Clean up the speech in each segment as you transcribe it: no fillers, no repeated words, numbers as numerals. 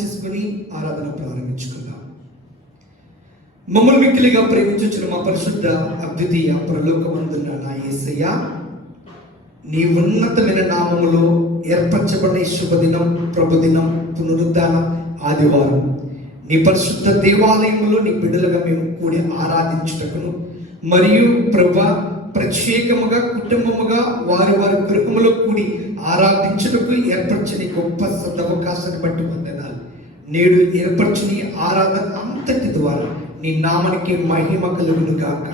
చేసుకుని ఆరాధన ప్రారంభించుకుందాం. మమ్మల్ని మిక్కిలిగా ప్రేమించుచున్న మా పరిశుద్ధ అద్వితీయ పరలోకమందున్న నా యేసయ్య, నీ ఉన్నతమైన నామములో ఏర్పరచబడే శుభదినం, ప్రభుదినం, పునరుద్ధాన ఆదివారం నీ పరిశుద్ధ దేవాలయంలో నీ బిడ్డలుగా మేము కూడి ఆరాధించుటకును మరియు ప్రభా ప్రత్యేకముగా కుటుంబముగా వారి వారి గృహములో కూడి ఆరాధించుటకు ఏర్పరచిన గొప్ప సదవకాశాన్ని బట్టి వందనాలు. నేడు ఏర్పరచిన ఆరాధన అంతటి ద్వారా నీ నామానికి మహిమ కలుగును గాక.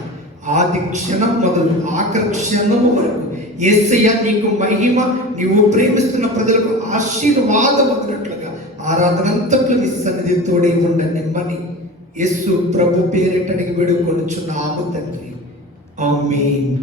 ఆది క్షణం మొదలు ఆఖరి క్షణము వరకు యేసయ్య నీకు మహిమ, నీవు ప్రేమిస్తున్న ప్రజలకు ఆశీర్వాదం వదినట్లుగా ఆరాధన అంతట్లో నీ సన్నిధి తోడే ఉండనిమ్మని యేసు ప్రభు పేరిట అడిగి వేడుకొనుచున్నాము తండ్రి. ఆమేన్.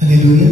హల్లెలూయా.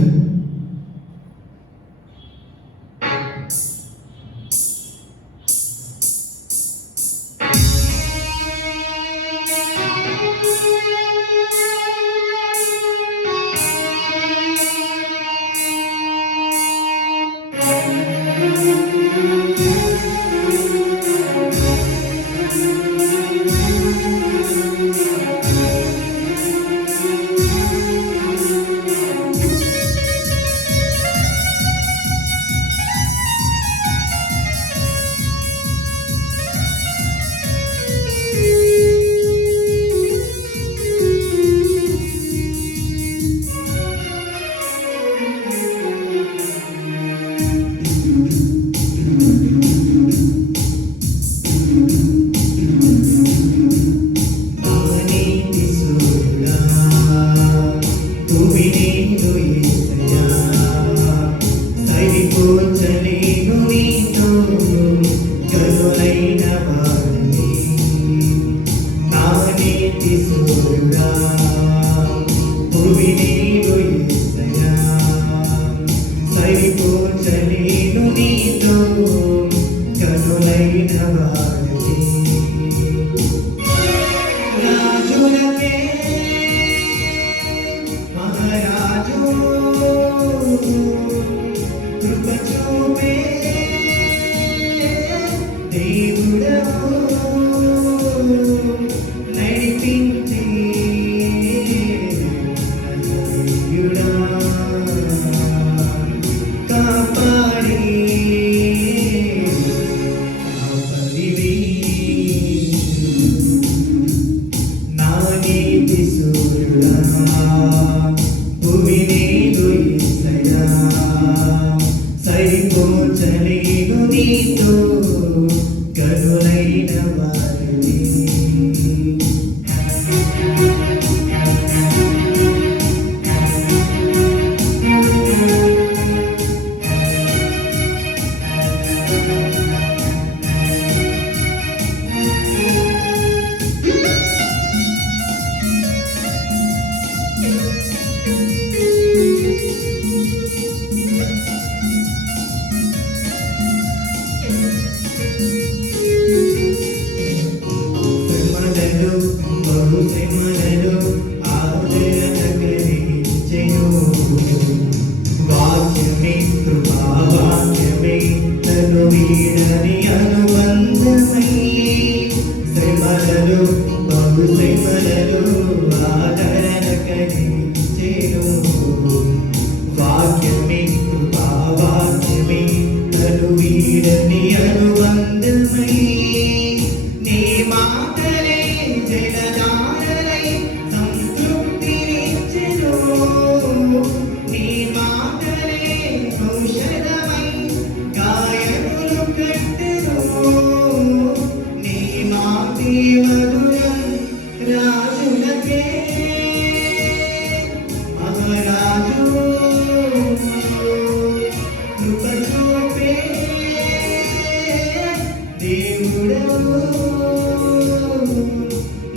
దేవుడవు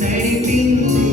నడిపించి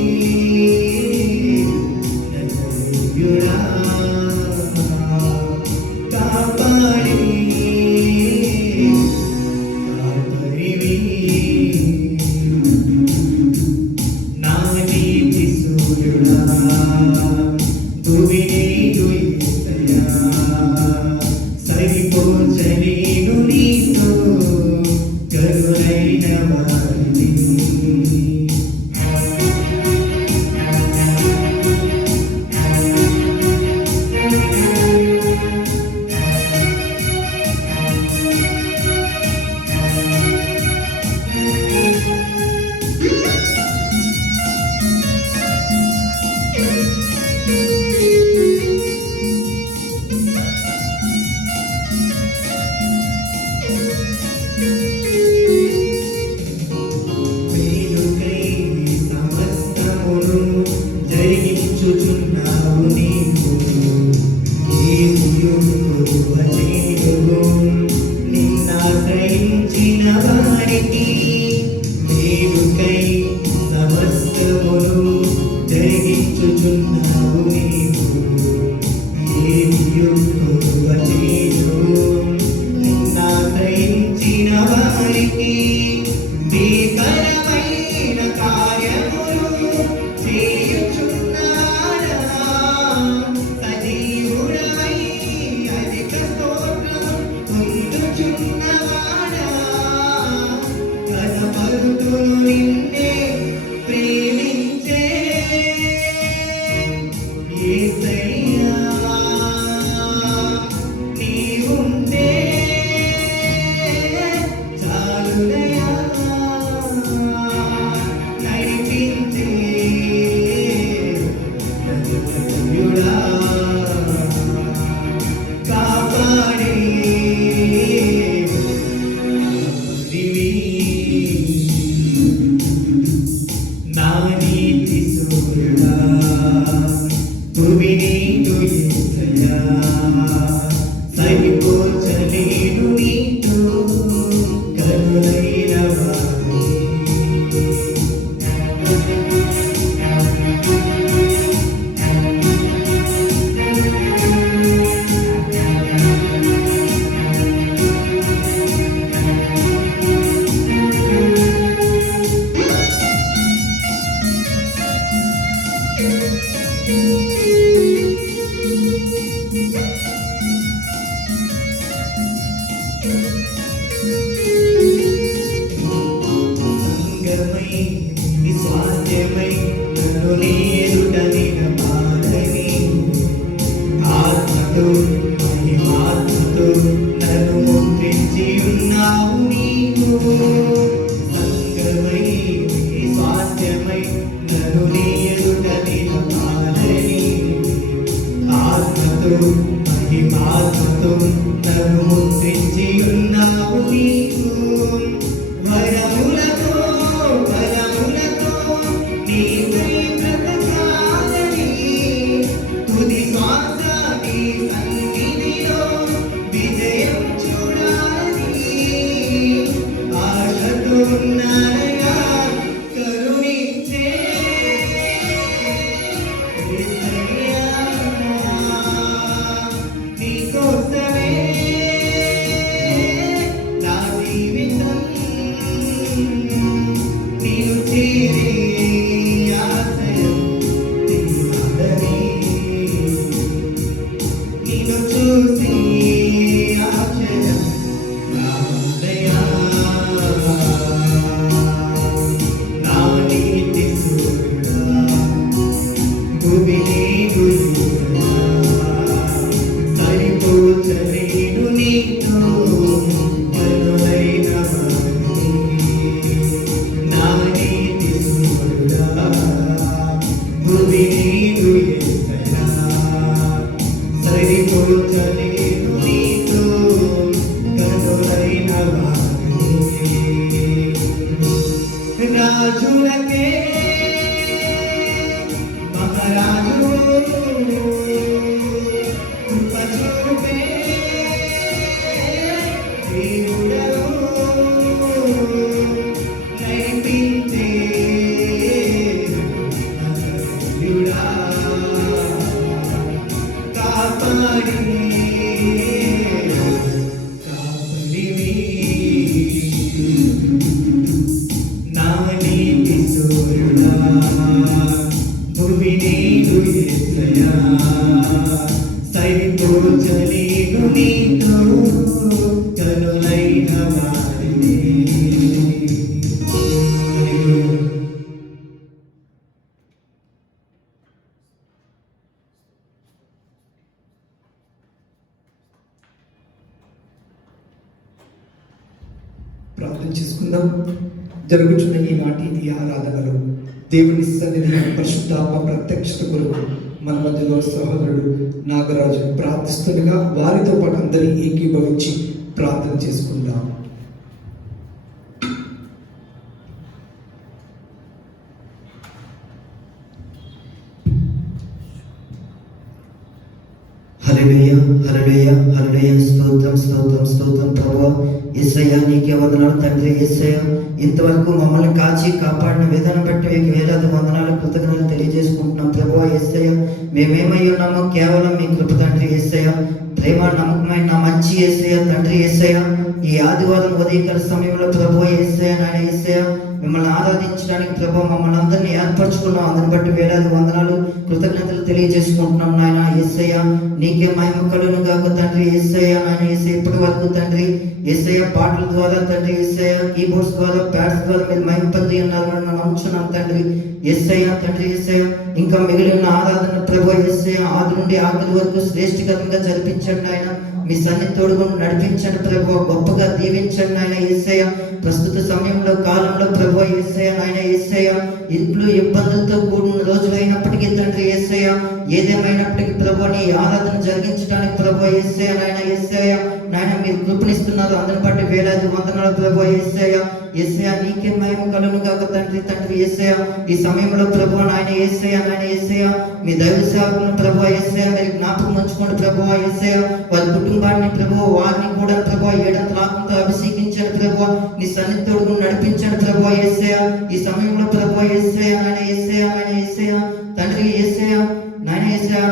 సమస్తమును జరిగించుచున్నావు నీవు. ఏమియు కొదువలేను నిన్నాశ్రయించిన వారికి. భీకరమైన కార్యములు చేయుచున్నాడా, సజీవుడవై అధిక స్తోత్రము పొందుచున్నవాడా. కనపరుతును నిన్నే ప్రేమించే యేసయ్యా, నీవుంటే చాలునయ్యా. నడిపించే రక్షకుడా, కాపాడే కాపరివి. నా నీతి సూర్యుడా, భూమినీదు యేసయ్యా, సరిపోల్చలేను నీతో కరుణైన వారి. సంగమై నిస్వార్థమై నన్ను నేరుట నిలపాలని, ఆత్మతో మహిమాత్మతో నన్ను ముద్రించి ఉన్నావు నీవు. సంగమై నిస్వార్థమై నన్ను నేరుట నిలపాలని, ఆత్మతో మహిమాత్మతో నన్ను ముద్రించి ఉన్నావు నీవు. వరములతో వరములతో నీవై బ్రతకాలని, తుది శ్వాస నీ సన్నిధిలో విజయం చూడాలని ఆశతో ఉన్నానయ్యా. కరుణించే యేసయ్యా, నీకోసమే నా జీవితం నీవు చేరే ఆశయం తీరాలని, నిన్ను చూసి ఆశయం రావాలయ్యా. నా నీతి సూర్యుడా, భూమినీదు యేసయ్యా, సరిపోల్చలేను నీతో కరుణైన వారి. నా నీతి సూర్యుడా, భూమినీదు యేసయ్యా, సరిపోల్చలేను నీతో కరుణైన వారి. రాజులకే మహారాజు కృప చూపే దేవుడవు, నడిపించే రక్షకుడా, కాపాడే కాపరివి. నా నీతి సూర్యుడా, భూమినీదు యేసయ్యా, సరిపోల్చలేను నీతో కరుణైన వారిని. ప్రార్థన చేసుకుందాం. జరుగుతున్న ఈనాటి ఈ ఆరాధనలో దేవుని సన్నిధి పరిశుద్ధాత్మ ప్రత్యక్షత కొరకు మన మధ్యలో సహోదరుడు నాగరాజు ప్రార్థిస్తుండగా వారితో పాటు అందరినీ ఏకీభవించి ప్రార్థన చేసుకుందాం. హల్లెలూయా హల్లెలూయా హల్లెలూయా స్తోత్రం స్తోత్రం స్తోత్రం ప్రభువా యేసయ్య నీకే వందనాలు తండ్రి. యేసయ్య ఇంతవరకు మమ్మల్ని కాచి కాపాడిన విధానం బట్టి మీకు వేలాది వందనాలు కృతజ్ఞతలు తెలియజేసుకుంటున్నాం ప్రభువా. యేసయ్య మేమేమై ఉన్నామో కేవలం మీ కృప తండ్రి. యేసయ్య ప్రేమ నమ్మకమైన మంచి యేసయ్య తండ్రి. యేసయ్య ఈ ఆదివారం ఉదయకాల సమయంలో ప్రభువా యేసయ్య నాయన యేసయ్య మిమ్మల్ని ఆరాధించడానికి ప్రభు మమ్మల్ని అందరినీ ఏర్పరచుకున్నాం. అందరిని బట్టి వేలాది వందనాలు కృతజ్ఞతలు తెలియజేసుకుంటున్నాం నాయన. యేసయ్య నీకే మహిమ కలుగును గాక తండ్రి. యేసయ్య నాయన యేసయ్య ఇప్పటి వరకు తండ్రి యేసయ్య పాటల ద్వారా తండ్రి యేసయ్య కీబోర్డ్స్ ద్వారా ప్యాడ్స్ ద్వారా మీరు మహిమ పొంది ఉన్నారని మనం నమ్ముచున్నాం తండ్రి. యేసయ్య తండ్రి యేసయ్య ఇంకా మిగిలిన ఆరాధన ప్రభు యేసయ్య ఆది నుండి ఆఖరి వరకు శ్రేష్ఠకరంగా జరిపించండి ఆయన. మీ సన్నిధి తోడుగా నడిపించండి ప్రభు. గొప్పగా దీవించండి ఆయన. యేసయ్య ప్రస్తుత సమయంలో కాలంలో ప్రభు యేసయ్య నాయన యేసయ్య ఇంట్లో ఇబ్బందులతో కూడిన రోజులైనప్పటికీ తండ్రి యేసయ్య ఏదేమైనప్పటికీ ప్రభు నీ ఆరాధన జరిగించడానికి ప్రభు యేసయ్య నాయన యేసయ్య నాయన మీరు కృపణిస్తున్నారు. అందరిని బట్టి వేలాది వందనాలు ప్రభు యేసయ్య. యేసయ్య నీకే మహిమ కలుగును గాక తండ్రి. తండ్రి యేసయ్య ఈ సమయంలో ప్రభు నాయన యేసయ్య నాయన యేసయ్య మీ దైవ సేవకులను ప్రభు యేసయ్య మీరు జ్ఞాపకం ఉంచుకోండి ప్రభు యేసయ్య. వారి కుటుంబాన్ని ప్రభు వారిని కూడా ప్రభు ఏడంతల ఆత్మతో అభిషేకించండి ప్రభు. నీ సన్నిధి తోడుగా నడిపించండి ప్రభు యేసయ్య. ఈ సమయంలో ప్రభు యేసయ్య నాయన యేసయ్య నాయన యేసయ్య తండ్రి యేసయ్య నాయన యేసయ్య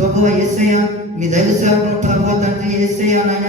ప్రభు యేసయ్య మీ దైవ సేవకులను ప్రభు తండ్రి యేసయ్య నాయన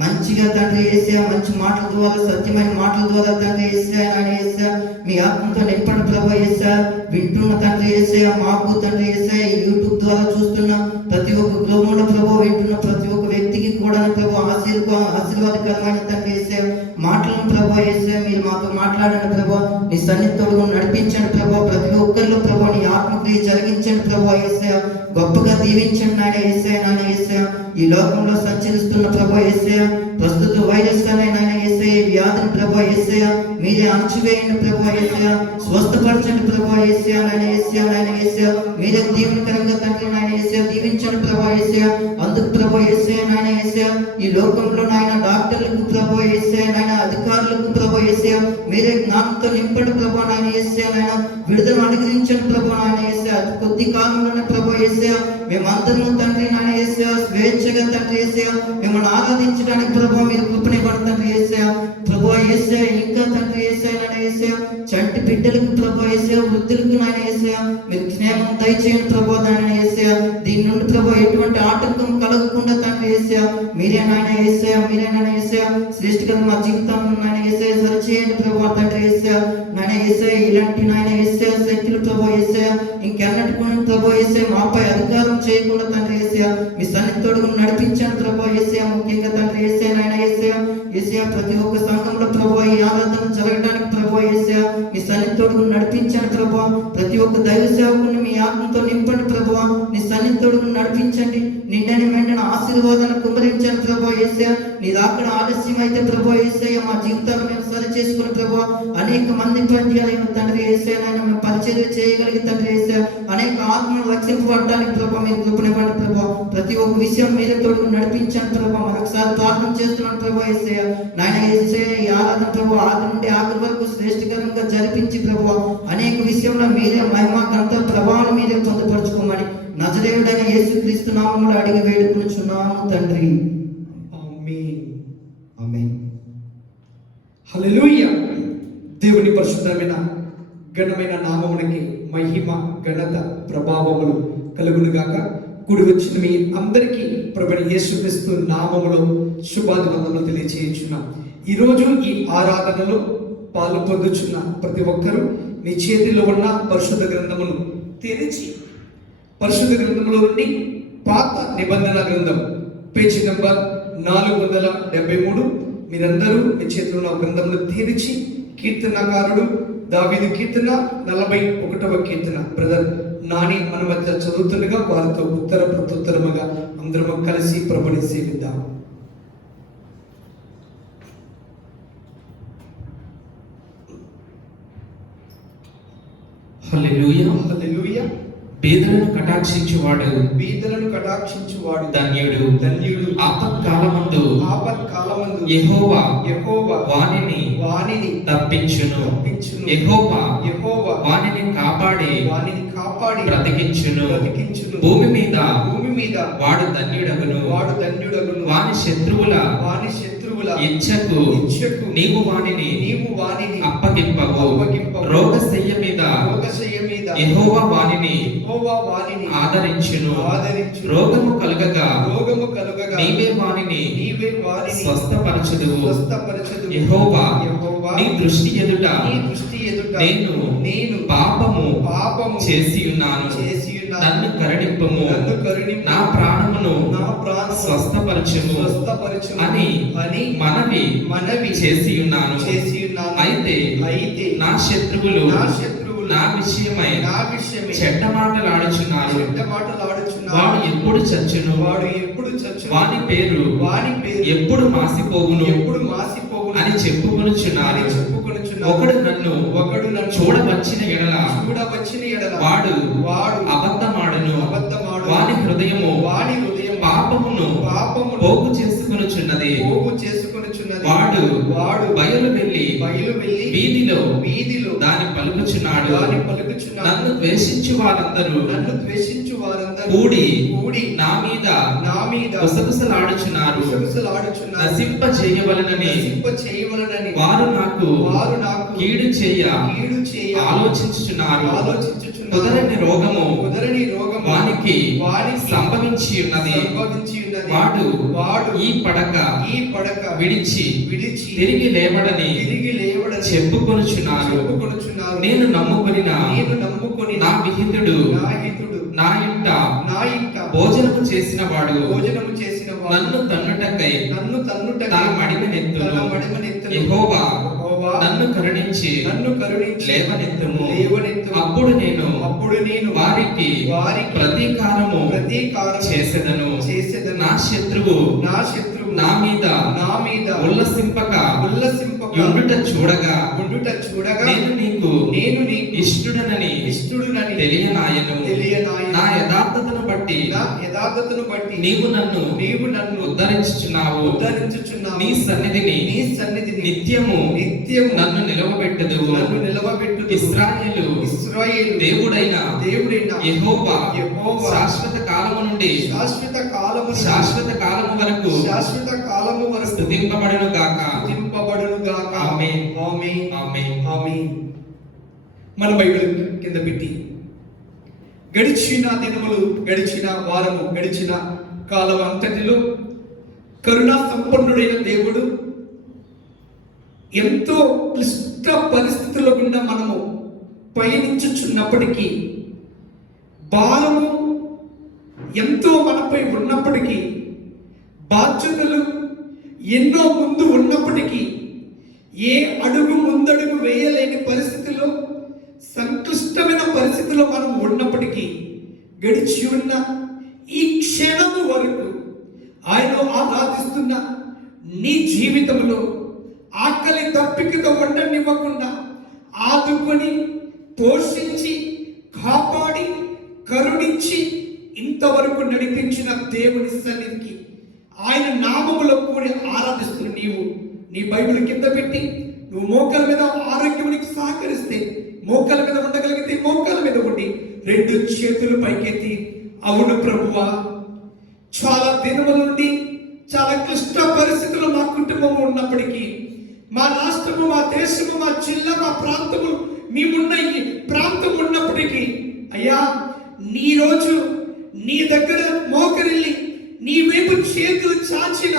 మంచిగా తండ్రి యేసయ్య మంచి మాటల ద్వారా సత్యమైన మాటల ద్వారా తండ్రి యేసయ్య నాయన యేసయ్య మీ ఆత్మతో నింపండి ప్రభు యేసయ్య. వింటున్న తండ్రి యేసయ్య మాకు తండ్రి యేసయ్య యూట్యూబ్ ద్వారా చూస్తున్న ప్రతి ఒక్క గ్లోముల ప్రభు వింటున్న ప్రతి ఒక్క వ్యక్తికి కూడా ప్రభు ఆశీర్వాదకరమైన తండ్రి యేసయ్య మాటలను ప్రభు యేసయ్య మీరు మాతో మాట్లాడండి ప్రభు. నీ సన్నిధితో నడిపించండి ప్రభు. ప్రతి ఒక్కరిలో ప్రభు నీ ఆత్మక్రియ జరిగించండి ప్రభు యేసయ్య. గొప్పగా దీవించండి నాయన యేసయ్య నాయన యేసయ్య. ఈ లోకంలో సంచరిస్తున్న ప్రభు యేసయ్య ప్రస్తుత వైరస్ నాయన యేసయ్య వ్యాధిని ప్రభు యేసయ్య మీరే అణచివేయండి ప్రభు యేసయ్య. స్వస్థపరచండి ప్రభు యేసయ్య నాయన యేసయ్య నాయన యేసయ్య మీరే దీవెనకరంగా తండ్రి నాయన యేసయ్య దీవించండి ప్రభు యేసయ్య. అందుకు ప్రభు యేసయ్య నాయన యేసయ్య ఈ లోకంలో నాయన డాక్టర్లకు ప్రభు యేసయ్య నాయన అధికారులకు ప్రభు యేసయ్య మీరే జ్ఞానంతో నింపండి ప్రభు నాయన యేసయ్య నాయన విడుదల అనుగ్రహించండి ప్రభు నాయన యేసయ్య. అతి కొద్ది కాలంలోనే ప్రభు యేసయ్య మేమందరము తండ్రి నాయన యేసయ్య స్వేచ్ఛగా తండ్రి యేసయ్య మిమ్మల్ని ఆరాధించడానికి ప్రభు మీరు కృపనివ్వండి తండ్రి యేసయ్య. ప్రభు యేసయ్య ఇంకా తండ్రి యేసయ్య నాయన యేసయ్య చంటి బిడ్డలకు ప్రభు యేసయ్య వృద్ధులకు నాయన యేసయ్య మీరు స్నేహం దయచేయండి ప్రభు నాయన యేసయ్య. దీని నుండి ప్రభు ఎటువంటి ఆటంకం కలగకుండా తండ్రి యేసయ్య మీరే నాయన యేసయ్య మీరే నాయన యేసయ్య శ్రేష్ఠకరం మా జీవితం నాయన యేసయ్య సరిచేయండి ప్రభు తండ్రి యేసయ్య నాయన యేసయ్య. ఇలాంటి నాయన యేసయ్య శక్తులు ప్రభు యేసయ్య ఇంకెన్నటికొని ప్రభు యేసయ్య మాపై అధికారం చేయకుండా తండ్రి యేసయ్య మీ సన్నిధి తోడుగా నడిపించండి ప్రభు యేసయ్య. ముఖ్యంగా తండ్రి యేసయ్య నాయన యేసయ్య యేసయ్య ప్రతి ఒక్క సంఘంలో ప్రభు ఈ ఆరాధన జరగడానికి ప్రభు యేసయ్య మీ సన్నిధి తోడుగా నడిపించండి ప్రభు. ప్రతి ఒక్క దైవ సేవకుని మీ ఆత్మతో నింపండి ప్రభు. నీ సన్నిధి తోడుగా నడిపించండి. నిండని మెండని ఆశీర్వాదాన్ని కుమరించండి ప్రభు యేసయ్య. నీ రాకడ ఆలస్యం అయితే ప్రభు యేసయ్య మా జీవితాలు మేము సరి చేసుకుని ప్రభు అనేక మంది పనిచేయాలని తండ్రి యేసయ్య నాయన మేము పరిచర్య చేయగలిగి తండ్రి యేసయ్య అనేక ఆత్మను రక్షింపబడడానికి ప్రభు మీరు కృపనివ్వండి ప్రభు. ప్రతి ఒక్క విషయం మీరే తోడుగా నడిపించండి ప్రభు. మరొకసారి ప్రార్థన చేస్తున్నాను ప్రభు యేసయ్య నాయన యేసయ్య. ఈ ఆరాధన ప్రభు ఆది నుండి ఆఖరి వరకు శ్రేష్ఠకరంగా జరిపించి ప్రభు అనేక విషయంలో మీరే మహిమ ఘనత ప్రభావం మీరే పొందుపరచుకోమని నజరేయుడైన యేసుక్రీస్తు నామములో అడిగి వేడుకొనుచున్నాము తండ్రి. ఆమేన్. ఆమేన్. హల్లెలూయా. దేవుని పరిశుద్ధమైన ఘనమైన నామమునికి మహిమ ఘనత ప్రభావములు కలుగును గాక. కూడి వచ్చిన మీ అందరికీ ప్రభువైన యేసుక్రీస్తు నామములో శుభాభివందనలు తెలియజేయుచున్నాం. ఈరోజు ఈ ఆరాధనలో పాలు పొందుచున్న ప్రతి ఒక్కరూ మీ చేతిలో ఉన్న పరిశుద్ధ గ్రంథమును తెరిచి పరిశుద్ధ గ్రంథంలో నుండి పాత నిబంధన గ్రంథం పేజీ నంబర్ 473 మీరందరూ మీ చేతిలో ఉన్న గ్రంథమును తెరిచి కీర్తనకారుడు దావీదు కీర్తన 41వ కీర్తన బ్రదర్ నాని మన మధ్య చదువుతుండగా వారితో ఉత్తర ప్రత్యుత్తరముగా అందరము కలిసి ప్రభుని సేవిద్దాం. హల్లెలూయా. హల్లెలూయా. పేదలను కటాక్షించువాడు ధన్యుడు. ఆపత్కాలమందు యెహోవా వానిని తప్పించును. యెహోవా వానిని కాపాడి బ్రతికించును. బ్రతికించును. భూమి మీద భూమి మీద వాడు ధన్యుడగును. వాడు ధన్యుడగును. వాని శత్రువుల ఇచ్చకు నీవు వానిని అప్పగింపవు. రోగశయ్య మీద యెహోవా వానిని ఆదరించును. రోగము కలుగగా నీవే వానిని స్వస్థపరచుదువు. యెహోవా నీ దృష్టి ఎదుట నేను పాపము చేసి ఉన్నాను. నన్ను కరుణింపుము. నా ప్రాణమును స్వస్థపరచుము అని మనవి చేసి ఉన్నాను. అయితే నా శత్రువులు నా విషయమై చెడ్డ మాటలాడుచున్నారు. వాడు ఎప్పుడు చచ్చును. వాని పేరు ఎప్పుడు మాసిపోవును అని చెప్పుకొనుచున్నారు. ఒకడు నన్ను చూడవచ్చిన ఎడల వాడు అబద్ధమాడును. వాని హృదయము పాపమును పోగు చేసుకొనుచున్నది. వాడు బయలు వెళ్ళి వీధిలో దాని పలుకుచున్నాడు. నన్ను ద్వేషించు వారందరూ కూడి నా మీద గుసగుసలాడుచున్నారు. నశింప చేయవలనని వారు నాకు కీడు చేయ ఆలోచించుచున్నారు. కుదరని రోగము వానికి సంభవించి ఉన్నది. వాడు ఈ పడక విడిచి తిరిగి లేవడని చెప్పుకొనుచున్నారు. నేను నమ్ముకొనిన నా విహితుడు నా ఇంట భోజనము చేసిన వాడు నన్ను తన్నుటకై తన మడిమ నెత్తును. యెహోవా నన్ను కరుణించి లేవనెత్తుము. అప్పుడు నేను వారికి ప్రతీకారము చేసెదను. నా శత్రువు నా మీద ఉల్లసింపక ఉండుట చూడగా నేను నీకు ఇష్టుడనని తెలియనాయను. నా యథార్థతను బట్టి నీవు నన్ను ఉద్ధరించుచున్నావు. నీ సన్నిధిని నిత్యము నన్ను నిలవబెట్టుదువు. ఇశ్రాయేలు దేవుడైన యెహోవా శాశ్వత కాలము నుండి శాశ్వత కాలము వరకు స్తుతింపబడును గాక. ఆమేన్. ఆమేన్. ఆమేన్. మన బైబిల్ కింద పెట్టి గడిచిన దినములు, గడిచిన వారము, గడిచిన కాలం అంతటిలో కరుణా సంపన్నుడైన దేవుడు ఎంతో క్లిష్ట పరిస్థితుల గుండా మనము పయనించుచున్నప్పటికీ, భారము ఎంతో మనపై ఉన్నప్పటికీ, బాధ్యతలు ఎన్నో ముందు ఉన్నప్పటికీ, ఏ అడుగు ముందడుగు వేయలేని పరిస్థితిలో, సంక్లిష్టమైన పరిస్థితిలో మనం ఉన్నప్పటికీ, గడిచి ఉన్న ఈ క్షణము వరకు ఆయన ఆరాధిస్తున్న నీ జీవితంలో ఆకలి దప్పికతో ఉండనివ్వకుండా ఆదుకొని పోషించి కాపాడి కరుణించి ఇంతవరకు నడిపించిన దేవుని సన్నిధికి ఆయన నామములో కూడి ఆరాధిస్తున్న నీవు నీ బైబిల్ కింద పెట్టి నువ్వు మోకాల మీద ఆరోగ్యమునికి సహకరిస్తే, మోకాల మీద ఉండగలిగితే మోకాల మీద ఉండి రెండు చేతులు పైకెత్తి, అవును ప్రభువా, చాలా దినముల నుండి చాలా క్లిష్ట పరిస్థితులు మా కుటుంబం ఉన్నప్పటికీ, మా రాష్ట్రము, మా దేశము, మా జిల్లా, మా ప్రాంతము, మేమున్న ఈ ప్రాంతం ఉన్నప్పటికీ, అయ్యా నీ రోజు నీ దగ్గర మోకరిల్లి నీ వైపు చేతులు చాచిన,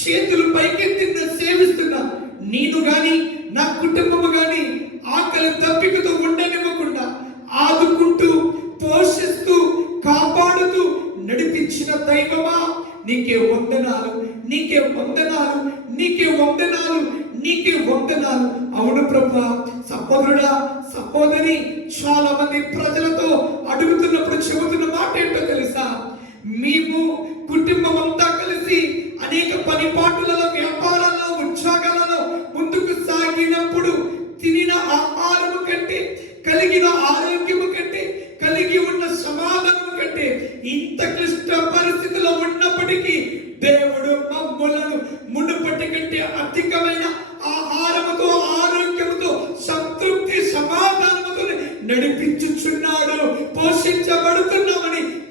చేతులు పైకెత్తిన సేవిస్తున్న నేను గాని నా కుటుంబము గాని ఆకలి దప్పికతో ఉండనివ్వకుండా ఆదుకుంటూ పోషిస్తూ కాపాడుతూ నడిపించిన దైవమా, నీకే వందనాలు, నీకే వందనాలు, నీకే వందనాలు, నీకే వందనాలు. అవును ప్రభా. సహోదరుడా, సహోదరి, చాలా మంది ప్రజలతో అడుగుతున్నప్పుడు చెబుతున్న మాట ఏంటో తెలుసా? మేము కుటుంబం అంతా కలిసి అనేక పనిపాటులలో, వ్యాపారాలలో, ఉద్యోగాలలో ముందుకు సాగినప్పుడు తినిన ఆహారము కంటే, కలిగిన ఆరోగ్యము కంటే, కలిగి ఉన్న సమాధానము కంటే ఇంత క్లిష్ట పరిస్థితిలో ఉన్నప్పటికీ దేవుడు మమ్మలను మునుపటి కంటే అధికమైన ఆహారముతో, ఆరోగ్యముతో, సంతృప్తి, సమాధానముతో నడిపించుచున్నాడు, పోషి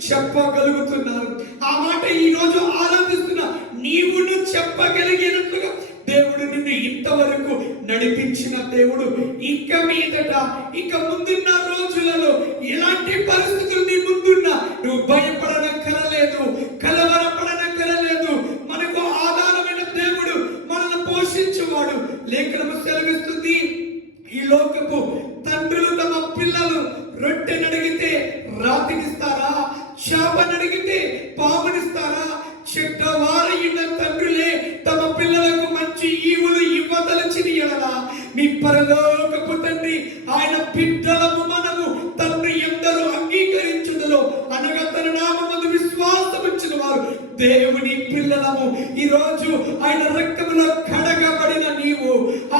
చెప్పగలుగుతున్నారు. ఆ మాట ఈ రోజు ఆరాధిస్తున్నా నీవును చెప్పగలిగినట్లుగా దేవుడు నిన్ను ఇంతవరకు నడిపించిన దేవుడు ఇక మీదట ఇక ముందున్న రోజులలో ఎలాంటి పరిస్థితులు నీ ముందున్నా నువ్వు భయపడనక్కరలేదు, కలవరపడనక్కరలేదు. మనకు ఆధారమైన దేవుడు మనల్ని పోషించేవాడు. లేఖనము సెలవిస్తుంది, ఈ లోకపు తండ్రులు తమ పిల్లలు రొట్టెనడిగితే రాతినిస్తారా, చేపనడిగితే పామునిస్తారా? చెడ్డవారైన తండ్రులే తమ పిల్లలకు మంచి ఈవులు ఇవ్వదలచిన యెడల మీ పరలోకపు తండ్రి ఆయన బిడ్డలము మనము తండ్రి ఎందరో అంగీకరించుదలో అనగా తన నామమందు విశ్వాసం ఉంచిన వారు దేవుని పిల్లలము. ఈ రోజు ఆయన రక్తములో కడగబడిన నీవు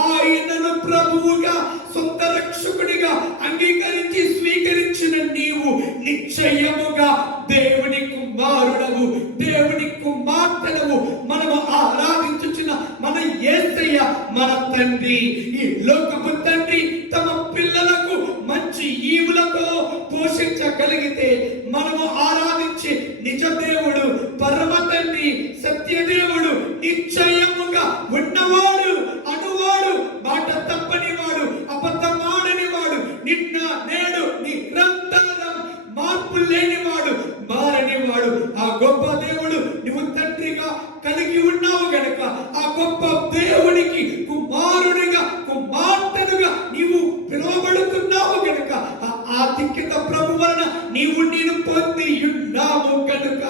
ఆయనను ప్రభువుగా సొంత రక్షకుడిగా అంగీకరించి స్వీకరించిన నీవు నిశ్చయముగా దేవుని కుమారుడవు, దేవుని కుమార్తెనవు. మనము ఆరాధించుచున్న మన యేసయ్య మన తండ్రి, ఈ లోకపు తండ్రి తమ పిల్లలకు మంచి ఈవులతో పోషించగలిగితే మనము ఆరాధించే నిజ దేవుడు, పరమ తండ్రి, సత్యదేవుడు, నిశ్చయముగా ఉన్నవాడు, అనువాడు, మాట తప్పనివాడు, అబద్ధమాడనివాడు, నిన్న నేడు నిరంతరం మార్పు లేనివాడు, మారనివాడు. ఆ గొప్ప దేవుడు నువ్వు తండ్రిగా కలిగి ఉన్నావు గనక ఆ గొప్ప దేవునికి కుమారుడిగా కుమార్తెనుగా నీవు పిలువబడుతున్నావు గనక ఆ ఆధిక్యత ప్రభు వలన నీవు నేను పొంది ఉన్నావు గనుక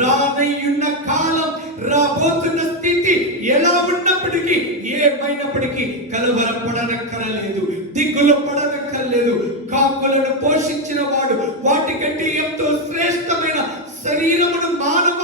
రానయ్యున్న కాలం, రాబోతున్న స్థితి ఎలా ఉన్నప్పటికీ ఏమైనప్పటికీ కలవరపడనక్కరలేదు, దిగులు పడనక్కర్లేదు. కాకులను పోషించిన వాడు వాటికంటే ఎంతో శ్రేష్టమైన శరీరమును మానవ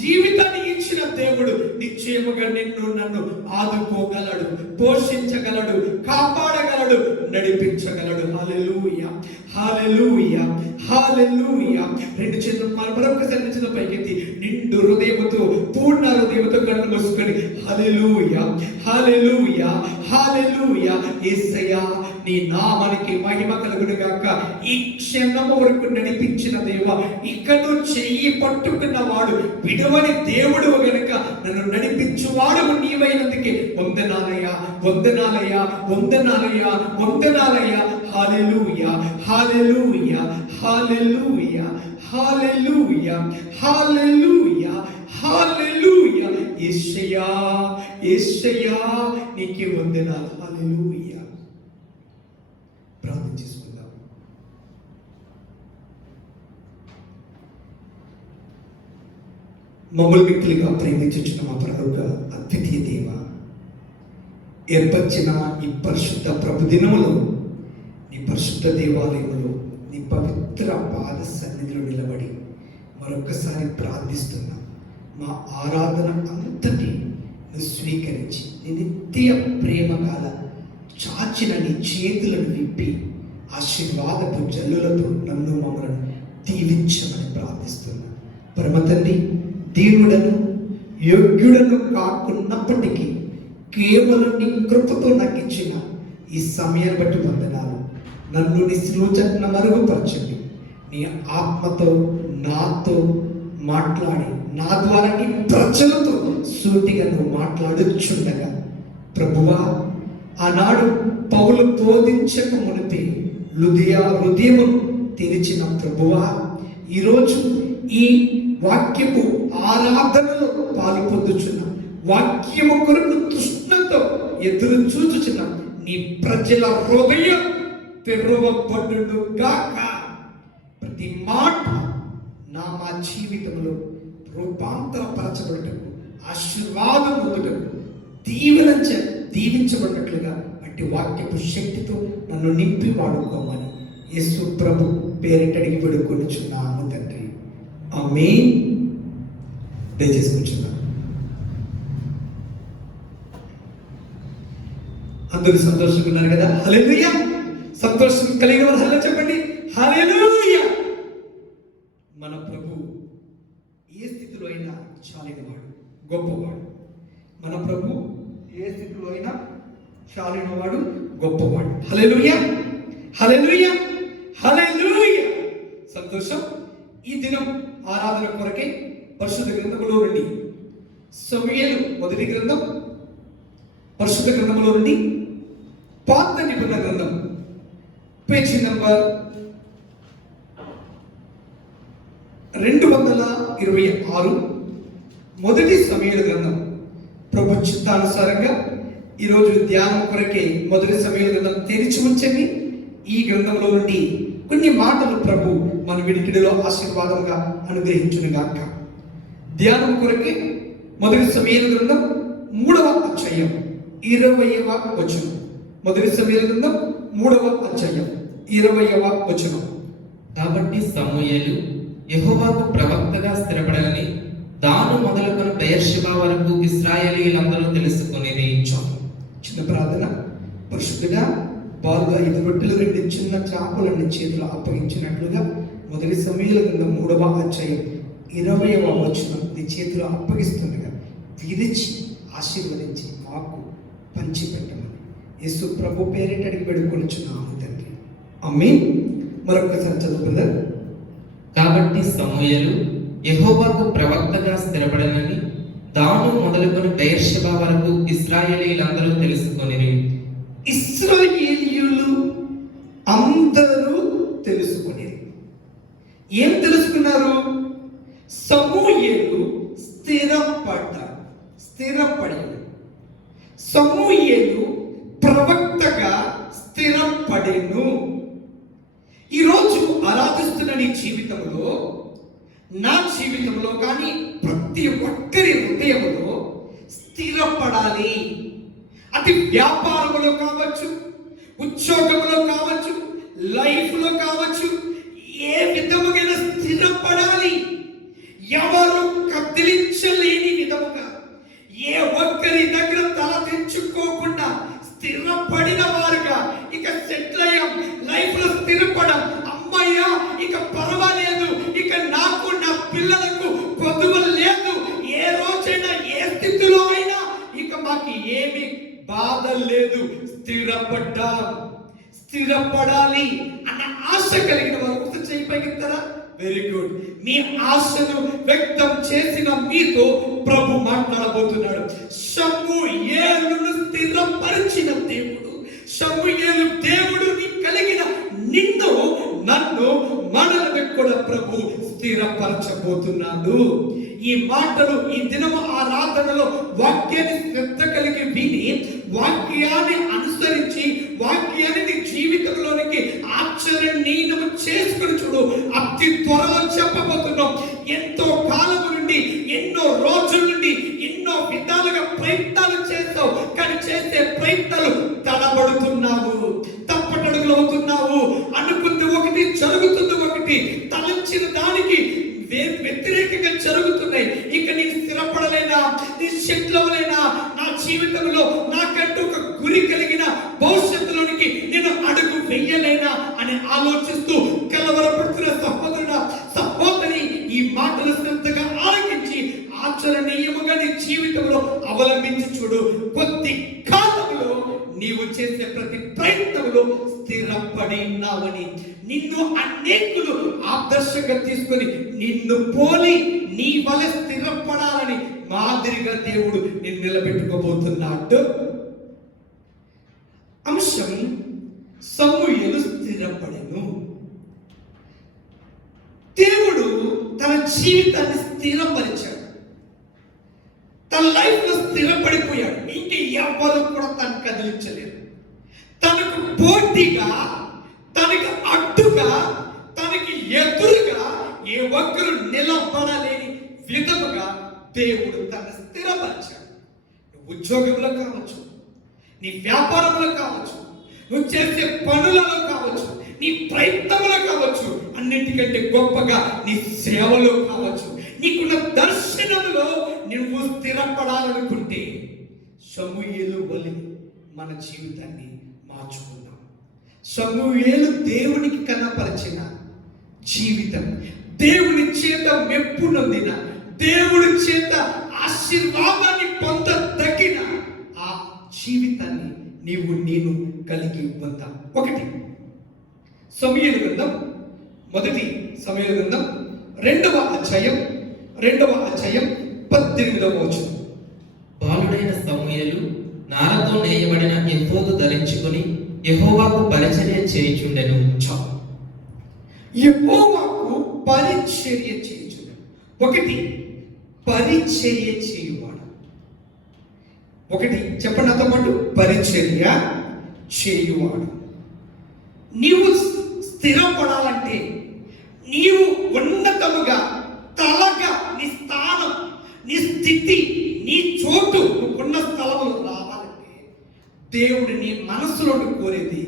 జీవితాన్ని ఇచ్చిన దేవుడు నిశ్చయముగా నిన్ను నన్ను ఆదుకోగలడు, పోషించగలడు, కాపాడగలడు, నడిపించగలడు. హల్లెలూయా, హల్లెలూయా, హల్లెలూయా. రెండు చేతులు మరొకసారి నిలిచిన పైకెత్తి నిండు హృదయముతో పూర్ణ హృదయముతో కన్ను మూసుకొని హల్లెలూయా, హల్లెలూయా, హల్లెలూయా. యేసయ్యా నీ నామానికి మహిమ కలుగును గాక. ఈ క్షణము వరకు నడిపించిన దేవా, ఇకను చెయ్యి పట్టుకున్నవాడు విడువని దేవుడు గనుక నన్ను నడిపించువాడు నీవైనందుకే వందనాలయ్యా, వందనాలయ్యా, వందనాలయ్యా, వందనాలయ్యా. హల్లెలూయా, హల్లెలూయా, హల్లెలూయా, హల్లెలూయా, హల్లెలూయా, హల్లెలూయా. యేసయ్యా, యేసయ్యా నీకే వందనాలు. హల్లెలూయా. ప్రార్థన చేసుకుందాం. మమ్మల్ని మిక్కిలిగా ప్రేమించుచున్న మా పరలోక అద్వితీయ దేవ, ఏర్పరిచిన ఈ పరిశుద్ధ ప్రభు దినములో నీ పరిశుద్ధ దేవాలయములో నీ పవిత్ర పాద సన్నిధిలో నిలబడి మరొకసారి ప్రార్థిస్తున్నా. మా ఆరాధన అంతటి నువ్వు స్వీకరించి నీ నిత్య ప్రేమ కాల చాచిన నీ చేతులను విప్పి ఆశీర్వాదపు జల్లులతో నన్ను మమ్మల్ని దీవించమని ప్రార్థిస్తున్నా. పరమ తండ్రి, దేవుడను యోగ్యుడను కాకున్నప్పటికీ కేవలం నీ కృపతో నాకు ఇచ్చిన ఈ సమయాన్ని బట్టి వందనాలు. నన్ను నీ సూచన మరుగుపరచండి. నీ ఆత్మతో నాతో మాట్లాడి నా ద్వారా నీ ప్రజలతో సూటిగా నువ్వు మాట్లాడుచుండగా ప్రభువా, ఆనాడు పౌలు బోధించక మునిపే హృదయము తెరిచిన ప్రభువా, ఈరోజు ఈ వాక్యము ఆరాధనలో పాలు పొందుచున్న వాక్యము కొరకు తృష్ణతో ఎదురు చూచుచున్న నీ ప్రజల హృదయం తెరవబడును గాక. ప్రతి మాట మా జీవితంలో రూపాంతరపరచబడటకు, ఆశీర్వాదం పొందుటకు, దీవించబడినట్లుగా అట్టి వాక్యపు శక్తితో నన్ను నింపి వాడుకోమని యేసు ప్రభు పేరిట అడిగి వేడుకొనుచున్నాము తండ్రి. ఆమేన్. దయచేసి కూర్చున్నాను. అందరూ సంతోషంగా ఉన్నారు కదా? హల్లెలూయా. సంతోషం కలిగిన వారు హల్లెలూయా చెప్పండి. హల్లెలూయా. మన ప్రభు ఏ స్థితిలో అయినా చాలినవాడు, గొప్పవాడు. మన ప్రభు ఏ స్థితిలో అయినా చాలినవాడు, గొప్పవాడు. హల్లెలూయా, హల్లెలూయా, హల్లెలూయా. సంతోషం. ఈ దినం ఆరాధన కొరకే పరిశుద్ధ గ్రంథములో నుండి సమూయేలు మొదటి గ్రంథం, పరిశుద్ధ గ్రంథములో నుండి పాత నిబంధన గ్రంథం పేజీ నంబర్ 226, మొదటి సమూయేలు గ్రంథం. ప్రభు చిత్తానుసారంగా ఈరోజు ధ్యానం కొరకే మొదటి సమూయేలు గ్రంథం తెరిచి ఉంచండి. ఈ గ్రంథంలో నుండి కొన్ని మాటలు ప్రభు మన వినికిడిలో ఆశీర్వాదంగా అనుగ్రహించునుగాక. ధ్యానం కొరకే మొదటి సమూయేలు గ్రంథం 3వ అధ్యాయం 20వ వచనం. మొదటి సమూయేలు గ్రంథం 3వ అధ్యాయం 20వ వచనం. కాబట్టి సమూయేలు యెహోవాకు ప్రవక్తగా స్థిరపడని దాను మొదలుకొని బెయేర్షెబా వరకు ఇశ్రాయేలీయులందరూ తెలుసుకొనిది. చిన్న ప్రార్థన. పరిశుద్ధుడా, బాలుగా 5 రొట్టెలు 2 చిన్న చేపలను చేతులు అప్పగించినట్లుగా మొదటి సమూయేలు గ్రంథం 3వ అధ్యాయం 20వ వచనం నీ చేతిలో అప్పగిస్తుండగా విధించి ఆశీర్వదించి మాకు పంచిపెట్టమని యేసు ప్రభు పేరిట అడిగి పెడుకొనిచున్నాము తండ్రి. ఆమేన్. మరొకసారి చదువుకుందాం. కాబట్టి సమూయేలు యెహోవాకు ప్రవక్తగా స్థిరపడనని దాను మొదలుకొని బెయేర్షెబా వరకు ఇశ్రాయేలీయులందరూ తెలుసుకొనిరి. ఇశ్రాయేలీయులు అందరూ తెలుసుకునేది. ఏం తెలుసుకున్నారు? సమూయేలు స్థిరపడాడు. సమూయేలు ప్రవక్తగా స్థిరపడెను. ఈరోజు ఆరాధిస్తున్న నీ జీవితంలో, నా జీవితంలో కానీ ప్రతి ఒక్కరి హృదయంలో స్థిరపడాలి. అది వ్యాపారంలో కావచ్చు, ఉద్యోగంలో కావచ్చు, లైఫ్లో కావచ్చు, ఏ విధముగా స్థిరపడాలి. ఎవరు కదిలించలేని విధముగా, ఏ ఒక్కరి దగ్గర తల తెచ్చుకోకుండా స్థిరపడిన వారుగా, ఇక సెటిల్ అయ్యాం, లైఫ్ లో స్థిరపడం, అమ్మయ్యా ఇక పర్వాలేదు, ఇక నాకు నా పిల్లలకు కొదువ లేదు, ఏ రోజైనా ఏ స్థితిలో అయినా ఇక మాకు ఏమి బాధ లేదు, స్థిరపడాలి అన్న ఆశ కలిగిన వారు ఒకసారి చేయి పైకెత్తారా? Very good. మీ ఆశను వ్యక్తం చేసిన మీతో ప్రభు మాట్లాడబోతున్నాడు. సమూయేలును స్థిరపరిచిన దేవుడు, సమూయేలు దేవుడు కలిగిన నిన్ను, నన్ను, మనల్ని కూడా ప్రభు స్థిరపరచబోతున్నాడు. ఈ మాటలు ఈ దినము ఆరాధనలో వాక్యాన్ని శ్రద్ధ కలిగి విని, వాక్యాన్ని అనుసరించి, వాక్యాన్ని నీ జీవితంలోనికి ఆచరణీయము చేసుకుని చూడు. అతి త్వరలో చెప్పబోతున్నాం. ఎంతో కాలం నుండి, ఎన్నో రోజుల నుండి, ఎన్నో విధాలుగా ప్రయత్నాలు చేస్తావు, కానీ చేసే ప్రయత్నాలు తడబడుతున్నావు, తప్పటడుగులు అవుతున్నావు. అనుకుంది ఒకటి, జరుగుతుంది ఒకటి, తలంచిన దానికి వ్యతిరేకంగా జరుగుతున్నాయి. ఇక నేను స్థిరపడలేనా, నీ శక్తిలోనైనా, నా జీవితంలో నాకంటూ ఒక గురి కలిగిన భవిష్యత్తులోనికి నేను అడుగు వెయ్యలేనా అని ఆలోచిస్తూ కలవరపడుతున్న సహోదరుడా, సహోదరి, ఈ మాటలు శ్రద్ధగా ఆలకించి ఆచరణీయముగా నీ జీవితంలో అవలంబించి చూడు. కొద్ది కాలంలో నీవు చేసే ప్రతి ప్రయత్నంలో స్థిరపడినావని, నిన్ను అనేకులు ఆదర్శంగా తీసుకొని నిన్ను పోలి నీ వల్ల స్థిరపడాలని మాదిరిగా దేవుడు నిన్ను నిలబెట్టుకోబోతున్నాడు. అంశం సమూయేలు స్థిరపడెను. దేవుడు తన జీవితాన్ని స్థిరపరిచాడు, తన లైఫ్ లో స్థిరపడిపోయాడు. ఇంక ఎవరు కూడా తను కదిలించలేరు. తనకు పోటీగా, తనకు అడ్డుగా, తనకి ఎదురుగా ఏ ఒక్కరు నిలబడలేని విధముగా దేవుడు తను స్థిరపరిచాడు. ఉద్యోగంలో కావచ్చు, నీ వ్యాపారంలో కావచ్చు, నువ్వు చేసే పనులలో కావచ్చు, నీ ప్రయత్నంలో కావచ్చు, అన్నిటికంటే గొప్పగా నీ సేవలో కావచ్చు, నీకున్న దర్శనంలో నువ్వు స్థిరపడాలనుకుంటే సమూయేలు వలె మన జీవితాన్ని మార్చుకుందాం. సమూయేలు దేవునికి కనపరిచిన జీవితం, దేవుని చేత మెప్పు నొందిన, దేవుడి చేత ఆశీర్వాదాన్ని పొందదగిన ఆ జీవితాన్ని నేను కలిగి ఉందాం. ఒకటి సమూయేలు గ్రంథం, మొదటి సమూయేలు గ్రంథం రెండవ అధ్యాయం 18వ వచనం. బాలుడైన సమూయేలు నారతో నేయబడిన ఎఫోదు ధరించుకొని యెహోవాకు పరిచర్య చేయుచుండెను. చాలు. యెహోవాకు పరిచర్య చేయుచుండెను. ఒకటి పరిచర్య చేయువాడు. ఒకటి చెప్పండి నాతో పాటు, పరిచర్య చేయువాడు. నీవు స్థిరపడాలంటే, నీవు ఉన్నతముగా తలగా నీ స్థానం, నీ స్థితి, నీ చోటు, నువ్వున్న స్థలములు రావాలంటే దేవుడు నీ మనసులోకి కోరేది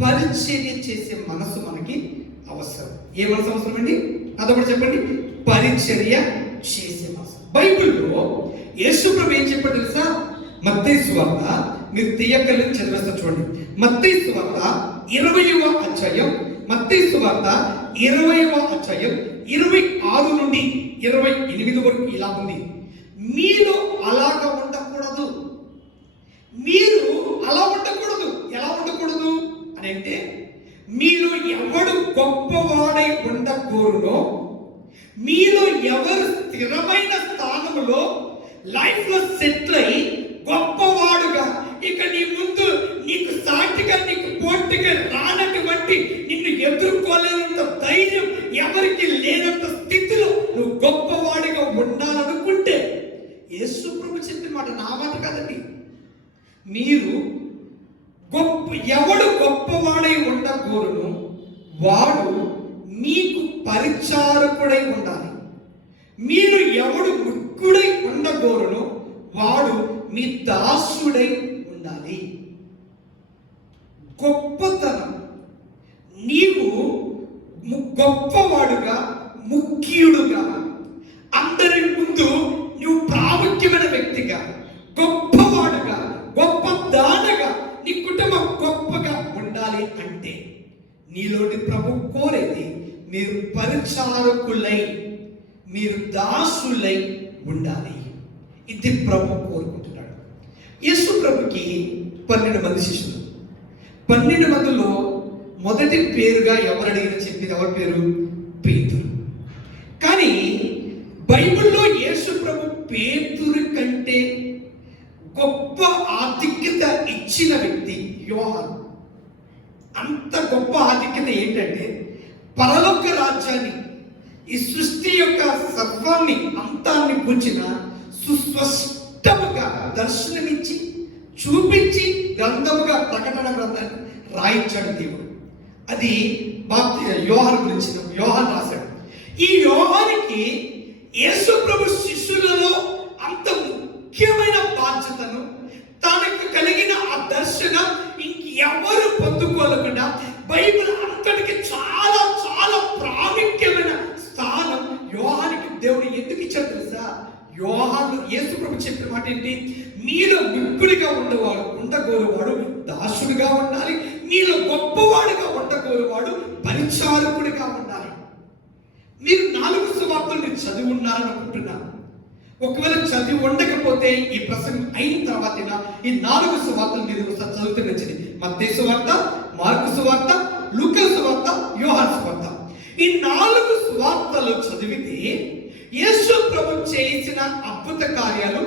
పరిచర్య చేసే మనసు మనకి అవసరం. ఏ మనసు అవసరం అండి? అదొకటి చెప్పండి, పరిచర్య చేసే మనసు. బైబిల్లో యేసు ప్రభు ఏం చెప్పాడు తెలుసా? మత్తయి సువార్త, మీరు తీయకల్ని చదివేస్తా చూడండి. మత్తయి సువార్త 20వ అధ్యాయం, మత్తయి సువార్త 20వ అధ్యాయం 26 నుండి 28 వరకు ఇలా ఉంది. మీలో అలాగా ఉండకూడదు. మీరు అలా ఉండకూడదు. ఎలా ఉండకూడదు అని అంటే, మీలో ఎవడు గొప్పవాడై ఉండకూడదో, మీలో ఎవరు స్థిరమైన స్థానంలో లైఫ్ లో సెటిల్ అయి గొప్పవాడుగా, ఇక నీ ముందు నీకు సాటిగా, నీకు పోటీగా రానటువంటి, నిన్ను ఎదుర్కోలేనంత ధైర్యం ఎవరికి లేనంత స్థితిలో నువ్వు గొప్పవాడిగా ఉండాలనుకుంటే, యేసు ప్రభు చెప్పిన మాట నా మాట కాదండి. మీరు ఎవడు గొప్పవాడై ఉండకూడను, వాడు మీకు పరిచారకుడై ఉండాలి. మీరు ఎవడు ముక్కుడై ఉండకూడను, వాడు మీ దాసుడై ఉండాలి. గొప్పతనం, నీవు గొప్పవాడుగా, ముఖ్యుడుగా, అందరి ముందు నువ్వు ప్రాముఖ్యమైన వ్యక్తిగా, గొప్పవాడుగా, గొప్ప దానగా, నీ కుటుంబం గొప్పగా ఉండాలి అంటే నీలోని ప్రభు కోరేది మీరు పరిచారకులై, మీరు దాసులై ఉండాలి. ఇది ప్రభు కోరుకుంటున్నాడు. యేసు ప్రభుకి 12 మంది శిష్యులు. 12 మందిలో మొదటి పేరుగా ఎవరు అడిగిన చెప్పింది ఎవరి పేరు? పేతురు. కానీ బైబిల్లో యేసు ప్రభు పేతురు కంటే గొప్ప ఆధిక్యత ఇచ్చిన వ్యక్తి యోహాను. అంత గొప్ప ఆధిక్యత ఏంటంటే, పరలోక రాజ్యాన్ని, ఈ సృష్టి యొక్క సర్వాన్ని, అంతాన్ని కూర్చిన సుస్పష్టముగా దర్శనమిచ్చి చూపించి గ్రంథముగా, ప్రకటన గ్రంథాన్ని రాయించాడు దేవుడు. అది యోహాను గురించి యోహాను రాశాడు. ఈ యోహానికి యేసు ప్రభు శిష్యులలో అంత ముఖ్యమైన బాధ్యతను, తనకు కలిగిన ఆ దర్శనం ఇంకెవరు పొందుకోలేకుండా, బైబిల్ అంతటికి చాలా చాలా ప్రాముఖ్యమైన స్థానం యోహానికి దేవుడు ఎందుకు ఇచ్చాడు తెలుసా? యోహాను యేసు ప్రభు చెప్పిన మాట ఏంటి? మీలో ముక్కుడిగా ఉండగోరువాడు దాసుడిగా ఉండాలి, మీలో గొప్పవాడిగా ఉండగోరువాడు పరిచారకుడిగా ఉండాలి. మీరు 4 సువార్తలు మీరు చదివి ఉన్నారని అనుకుంటున్నాను. ఒకవేళ చదివి ఉండకపోతే ఈ ప్రసంగం అయిన తర్వాత ఈ 4 సువార్తలు మీరు చదివితే మంచిది. మత్తయి సువార్త, మార్కు సువార్త, లూకా సువార్త, యోహాను సువార్త. ఈ 4 సువార్తలు చదివితే యేసు ప్రభు చేసిన అద్భుత కార్యాలు,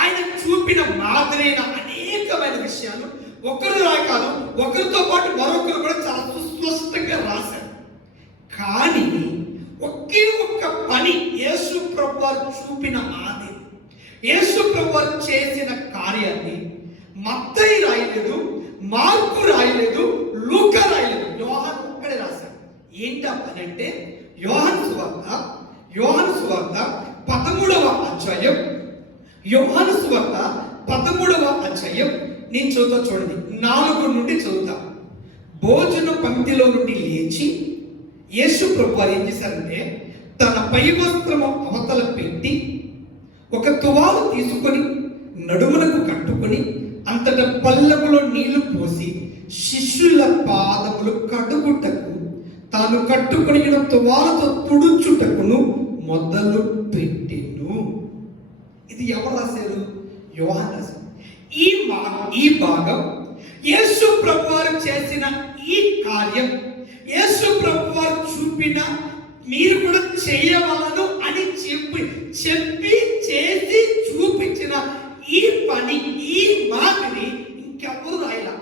ఆయన చూపిన మాదిరైన అనేకమైన విషయాలు ఒకరు రాకాలం, ఒకరితో పాటు మరొకరు కూడా చాలా సుస్పష్టంగా రాశారు. కానీ ఒకే ఒక్క పని యేసు ప్రభు వారు చూపిన ఆది, యేసు ప్రభు వారు చేసిన కార్యాన్ని మత్తయి రాయలేదు, మార్కు రాయలేదు, లూకా రాయలేదు, యోహాను ఒక్కడే రాశాడు. ఏంటా పని అంటే, యోహాను సువార్త 13వ అధ్యాయం, యోహాను సువార్త 13వ అధ్యాయం నేను చదువుతా చూడండి, 4 నుండి చదువుతా. భోజన పంక్తిలో నుండి లేచి యేసు ప్రభు వారు ఏం చేశారంటే, తన పై వస్త్రము అవతల పెట్టి ఒక తువాలు తీసుకొని నడుములకు కట్టుకొని అంతటా పల్లెములో నీళ్లు పోసి శిష్యుల పాదములు కడుగుటకు తాను కట్టుకొని తువాలతో తుడుచుటకును మొదలు పెట్టెను. ఇది ఎవరు రాశారు? యోహాను రాశారు. ఈ భాగం యేసు ప్రభు వారు చేసిన ఈ కార్యం, యేసు ప్రభు వారు చూపిన మీరు కూడా చేయవలను అని చెప్పి చేసి చూపించిన ఈ పని, ఈ మాటని ఇంకెవరు రాయలా.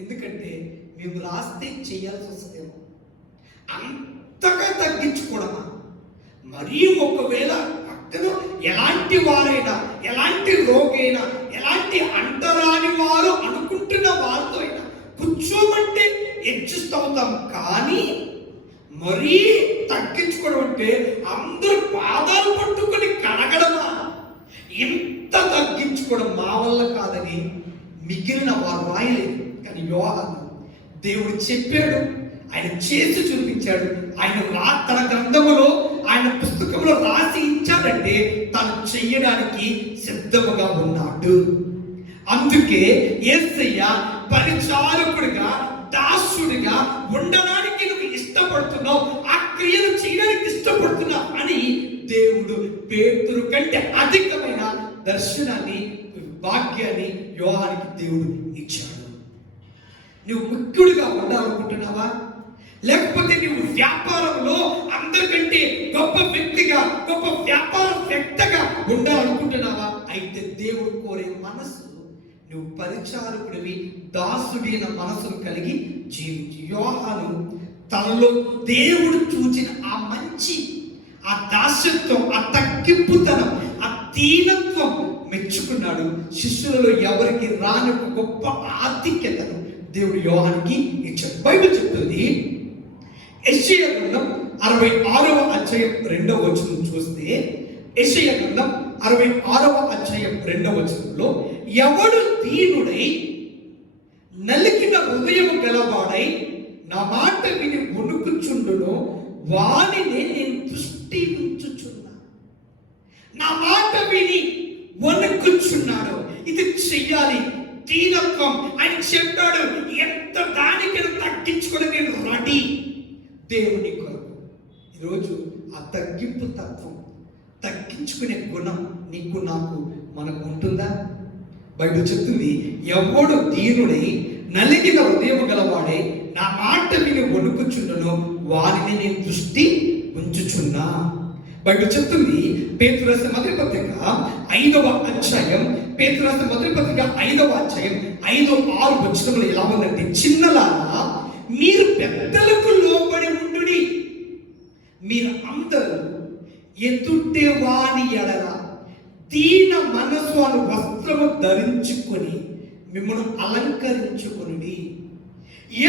ఎందుకంటే మేము రాస్తే చేయాల్సి వస్తుందేమో, అంతగా తగ్గించుకోవడమా. మరీ ఒకవేళ పక్కన ఎలాంటి వారైనా, ఎలాంటి రోగైనా, ఎలాంటి అంటరాని వారు అనుకుంటున్న వారితో అయినా కూర్చోమంటే అడ్జస్ట్ అవుతాం. కానీ మరీ తగ్గించుకోవడం అంటే అందరూ పాదాలు పట్టుకొని కడగడమా, ఇంత తగ్గించుకోవడం మా వల్ల కాదని మిగిలిన వారు రాయలేదు. కానీ యోహాను దేవుడు చెప్పాడు, ఆయన చేసి చూపించాడు. ఆయన తన గ్రంథములో, ఆయన పుస్తకంలో రాసి ఇచ్చాడంటే తను చెయ్యడానికి సిద్ధముగా ఉన్నాడు. అందుకే యేసయ్య పరిచారకుడిగా, దాసుడిగా ఉండడానికి నువ్వు ఇష్టపడుతున్నావు, ఆ క్రియను చేయడానికి ఇష్టపడుతున్నావు అని దేవుడు పేతురు కంటే అధికమైన దర్శనాన్ని, భాగ్యాన్ని యోహానికి దేవుడు ఇచ్చాడు. నువ్వు ముఖ్యుడిగా ఉండాలనుకుంటున్నావా? లేకపోతే నువ్వు వ్యాపారంలో అందరికంటే గొప్ప వ్యక్తిగా, గొప్ప వ్యాపారవేత్తగా ఉండాలనుకుంటున్నావా? అయితే దేవుడు కోరే మనసు నువ్వు పరిచారకుడివి, దాసుడైన మనసును కలిగి జీవించి. యోహాను తనలో దేవుడు చూచిన ఆ మంచి, ఆ దాస్యత్వం, ఆ తగ్గింపుతనం, ఆ దీనత్వం మెచ్చుకున్నాడు. శిష్యులలో ఎవరికి రాని ఒక గొప్ప ఆధిక్యతను దేవుడు యోహానికి ఇచ్చాడు. బైబిల్ చెప్తుంది, యెషయా గ్రంథం 66వ అధ్యాయం 2వ వచనం చూస్తే, యెషయా గ్రంథం 66వ అధ్యాయం 2వ వచనంలో, ఎవడు దీనుడై నలిగిన హృదయము గలవాడై నా మాట విని వణుకుచుండునో వానిని నేను దృష్టి ఉంచుచున్నా. నా మాట విని వణుకుచున్నాడు, ఇది చెయ్యాలి, దీనత్వం. ఆయన చెప్పాడు, ఎంత దానికైనా తగ్గించుకొని నేను రెడీ దేవుని కొరకు. ఈరోజు ఆ తగ్గింపు తత్వం, తగ్గించుకునే గుణం నీకు నాకు మనకు ఉంటుందా? బైబిల్ చెప్తుంది, ఎవడు దీనుడై నలిగిన హృదయం గలవాడే నా మాట విని వణుకుచుండునో వారిని నేను దృష్టి ఉంచుచున్నా. బైబిల్ చెప్తుంది, పేతురు రాసిన మొదటి పత్రిక 5వ అధ్యాయం, పేతురు రాసిన మొదటి పత్రిక 5వ అధ్యాయం 5-6 వచనములు ఎలా ఉందంటే, చిన్నలారా మీరు పెద్దలకు లోబడి ఉండుడి, మీరు అందరూ ఎదుటే వాని ఎడల దీన మనసు అను వస్త్రము ధరించుకొని మిమ్మల్ని అలంకరించుకొని.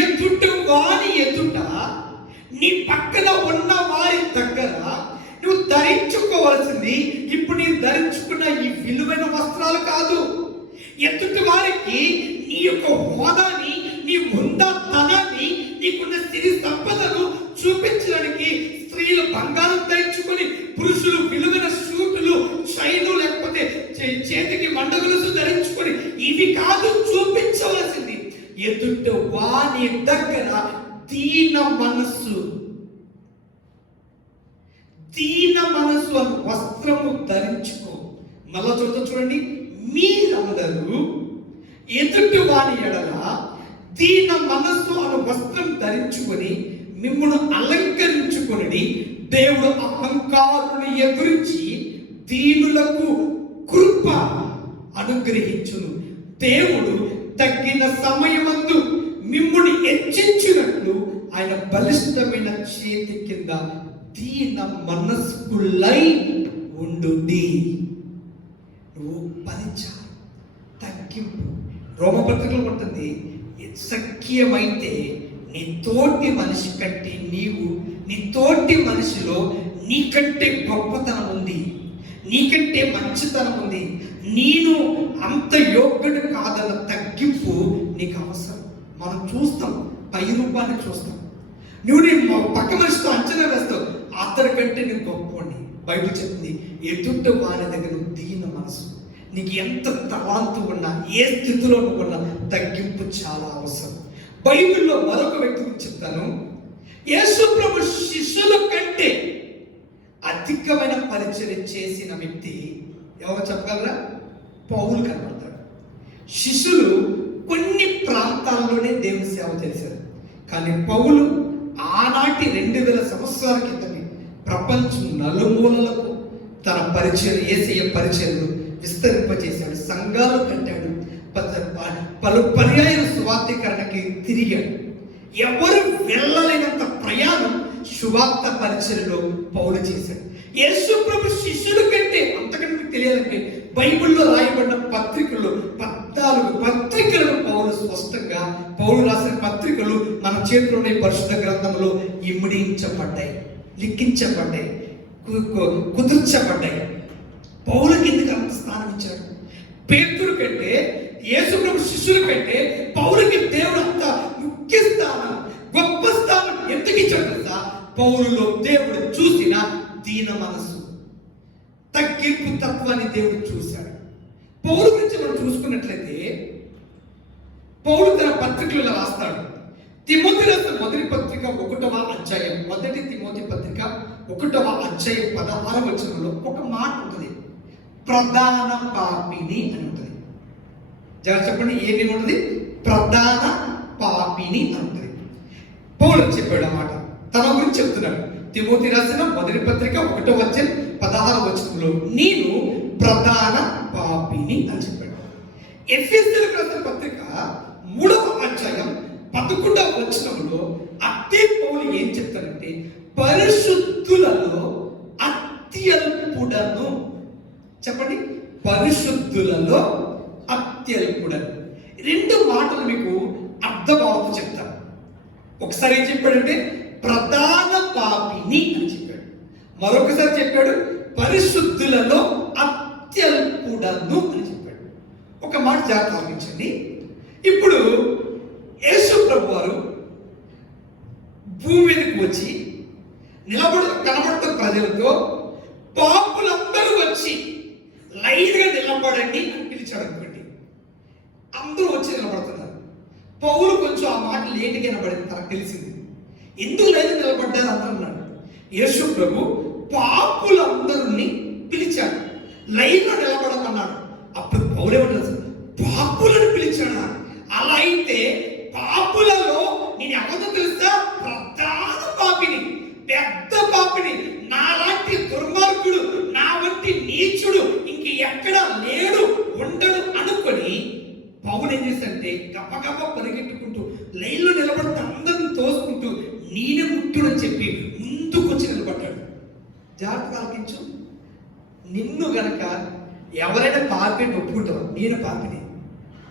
ఎదుట వాని ఎదుట, నీ పక్కన ఉన్న వారి దగ్గర నువ్వు ధరించుకోవాల్సింది ఇప్పుడు నీ ధరించుకున్న ఈ విలువైన వస్త్రాలు కాదు. ఎదుటి వారికి నీ యొక్క హోదాని, నీ హుందాతనాన్ని, నీకున్న సిరి సంపదను చూపించడానికి స్త్రీలు బంగారం ధరించుకొని, పురుషులు విలువైన సూటులు, చైను, లేకపోతే చేతికి మండగలుసు ధరించుకొని, ఇవి కాదు చూపించవలసింది. ఎదుట వాని దగ్గర దీన మనస్సు అను వస్త్రము ధరించుకో. మళ్ళా చూడండి, మీరందరూ ఎదుటి వాని ఎడల దీన మనస్సు అను వస్త్రం ధరించుకొని మిమ్మల్ని అలంకరించుకొని, దేవుడు అహంకారుని ఎదురించి దీనులకు కృప అనుగ్రహించును. దేవుడు తగ్గిన సమయమందు మిమ్ముని హెచ్చించినట్లు ఆయన బలిష్టమైన చేతి కింద దీన మనస్కులై ఉండుడి. నువ్వు పరిచారం, తగ్గింపు. రోమపత్రికలో ఉంటుంది, సఖ్యమైతే నీ తోటి మనిషి కంటే నీ తోటి మనిషిలో నీకంటే గొప్పతనం ఉంది, నీకంటే మంచితనం ఉంది, నేను అంత యోగ్యుడు కాదన్న తగ్గింపు నీకు అవసరం. మనం చూస్తాం, పై రూపాన్ని చూస్తాం. నువ్వు నీ పక్క మనిషితో అంచనా వేస్తావు, అతడి కంటే నేను గొప్పవాడిని. బైబిల్ చెప్తుంది, ఎదుట వారి దగ్గర నువ్వు దీన మనసు, నీకు ఎంత తలాంతు ఉన్నా, ఏ స్థితిలో నువ్వు ఉన్నా తగ్గింపు చాలా అవసరం. బైబిల్లో మరొక వ్యక్తి గురించి చెప్తాను. యేసు ప్రభు శిష్యుల కంటే అధికమైన పరిచయం చేసిన వ్యక్తి ఎవరో చెప్పగలరా? పౌలు కనబడతాడు. శిష్యులు కొన్ని ప్రాంతాల్లోనే దేవుని సేవ చేశారు, కానీ పౌలు ఆనాటి 2000 సంవత్సరాల క్రితమే ప్రపంచం నలుమూలలకు తన పరిచయం, యేసయ్య పరిచయలు విస్తరింపజేశాడు. సంఘాలు కట్టాడు. పలు పర్యాయ సువార్తీకరణకి తిరిగాడు. ఎవరు వెళ్ళలేనంత ప్రయాణం సువార్త పరిచయలో పౌలు చేశాడు. యేసు ప్రభు శిష్యుల కంటే అంతకంటే మీకు తెలియాలంటే బైబిల్లో రాయబడిన పత్రికలు 14 పత్రికలను పౌలు రాసిన పత్రికలు మన చేతిలోనే పరిశుద్ధ గ్రంథంలో ఇమిడించబడ్డాయి, లిఖించబడ్డాయి, కుదుర్చబడ్డాయి. పౌలుకి ఎందుకు అంత స్థానం ఇచ్చాడు? పేతురు కంటే, యేసు ప్రభు శిష్యుల కంటే పౌలుకి దేవుడు అంత ముఖ్య స్థానం, గొప్ప స్థానం ఎందుకు ఇచ్చాడు తెలుసా? పౌలులో దేవుడు చూసిన దీన మనసు, తగ్గింపు తత్వాన్ని దేవుడు చూశాడు. పౌలు గురించి మనం చూసుకున్నట్లయితే పౌలు తన పత్రికలలో రాస్తాడు. తిమోతి రాసిన మొదటి పత్రిక 1వ అధ్యాయం, మొదటి తిమోతి పత్రిక 1వ అధ్యాయం 16వ వచనంలో ఒక మాట ఉంటుంది, ప్రధాన పాపిని అని ఉంటుంది. జాగ్రత్త చెప్పండి, ఏమి ఉంటుంది? ప్రధాన పాపిని అని ఉంటుంది. పౌలు చెప్పాడు అన్నమాట, తన గురించి చెప్తున్నాడు. తిమోతి రాసిన మొదటి పత్రిక 1వ అధ్యాయం 16వ వచనంలో నేను ప్రధాన పాపిని అని చెప్పాడు. ఎఫెసీయులకు రాసిన పత్రిక 3వ అధ్యాయం 11వ వచనంలో అదే పౌలు ఏం చెప్తాడంటే, పరిశుద్ధులలో అత్యల్పుడను. చెప్పండి, పరిశుద్ధులలో అత్యల్పుడను. 2 మాటలు మీకు అర్థమవుతూ చెప్తాను. ఒకసారి ఏం చెప్పాడంటే ప్రధాన పాపిని అని చెప్పాడు. మరొకసారి చెప్పాడు పరిశుద్ధులలో అత్యల్పుడను అని చెప్పాడు. ఒక మాట జాగ్రత్త ఆలోచించండి. ఇప్పుడు యేసు ప్రభు వారు భూమి మీదకి వచ్చి కనబడుతున్న ప్రజలతో పాపులందరూ వచ్చి లైన్గా నిలబడండి అని పిలిచాడు అనుకోండి. అందరూ వచ్చి నిలబడుతున్నారు. పౌలు కొంచెం ఆ మాట లేటుగా వినబడింది, తనకు తెలిసింది. ఎందుకు లైన్ నిలబడ్డారు అంటున్నాడు. యేసు ప్రభు పాపులందరినీ పిలిచాడు, లైన్లో నిలబడమన్నాడు. అప్పుడు పౌలు ఏమంటారు? పాపులను పిలిచాడా? అలా అయితే పాపులలో నేను ఎవరితో తెలుసా? ప్రధాన పాపిని, పెద్ద పాపిని, నాలాంటి దుర్మార్గుడు, నా వంటి నీచుడు ఇంక ఎక్కడ లేడు, ఉండడు అనుకొని పౌలు ఏం చేశాడంటే గబగబ పరిగెట్టుకుంటూ లైన్లో నిలబడితే అందరిని తోసుకుంటూ నేనే ముట్టుడు అని చెప్పి ముందుకు వచ్చి నిలబడ్డాడు. జాగ్రత్తగా ఆలకించు. నిన్ను గనక ఎవరైనా పాపిని ఒప్పుకుంటావు, నేను పాపిని,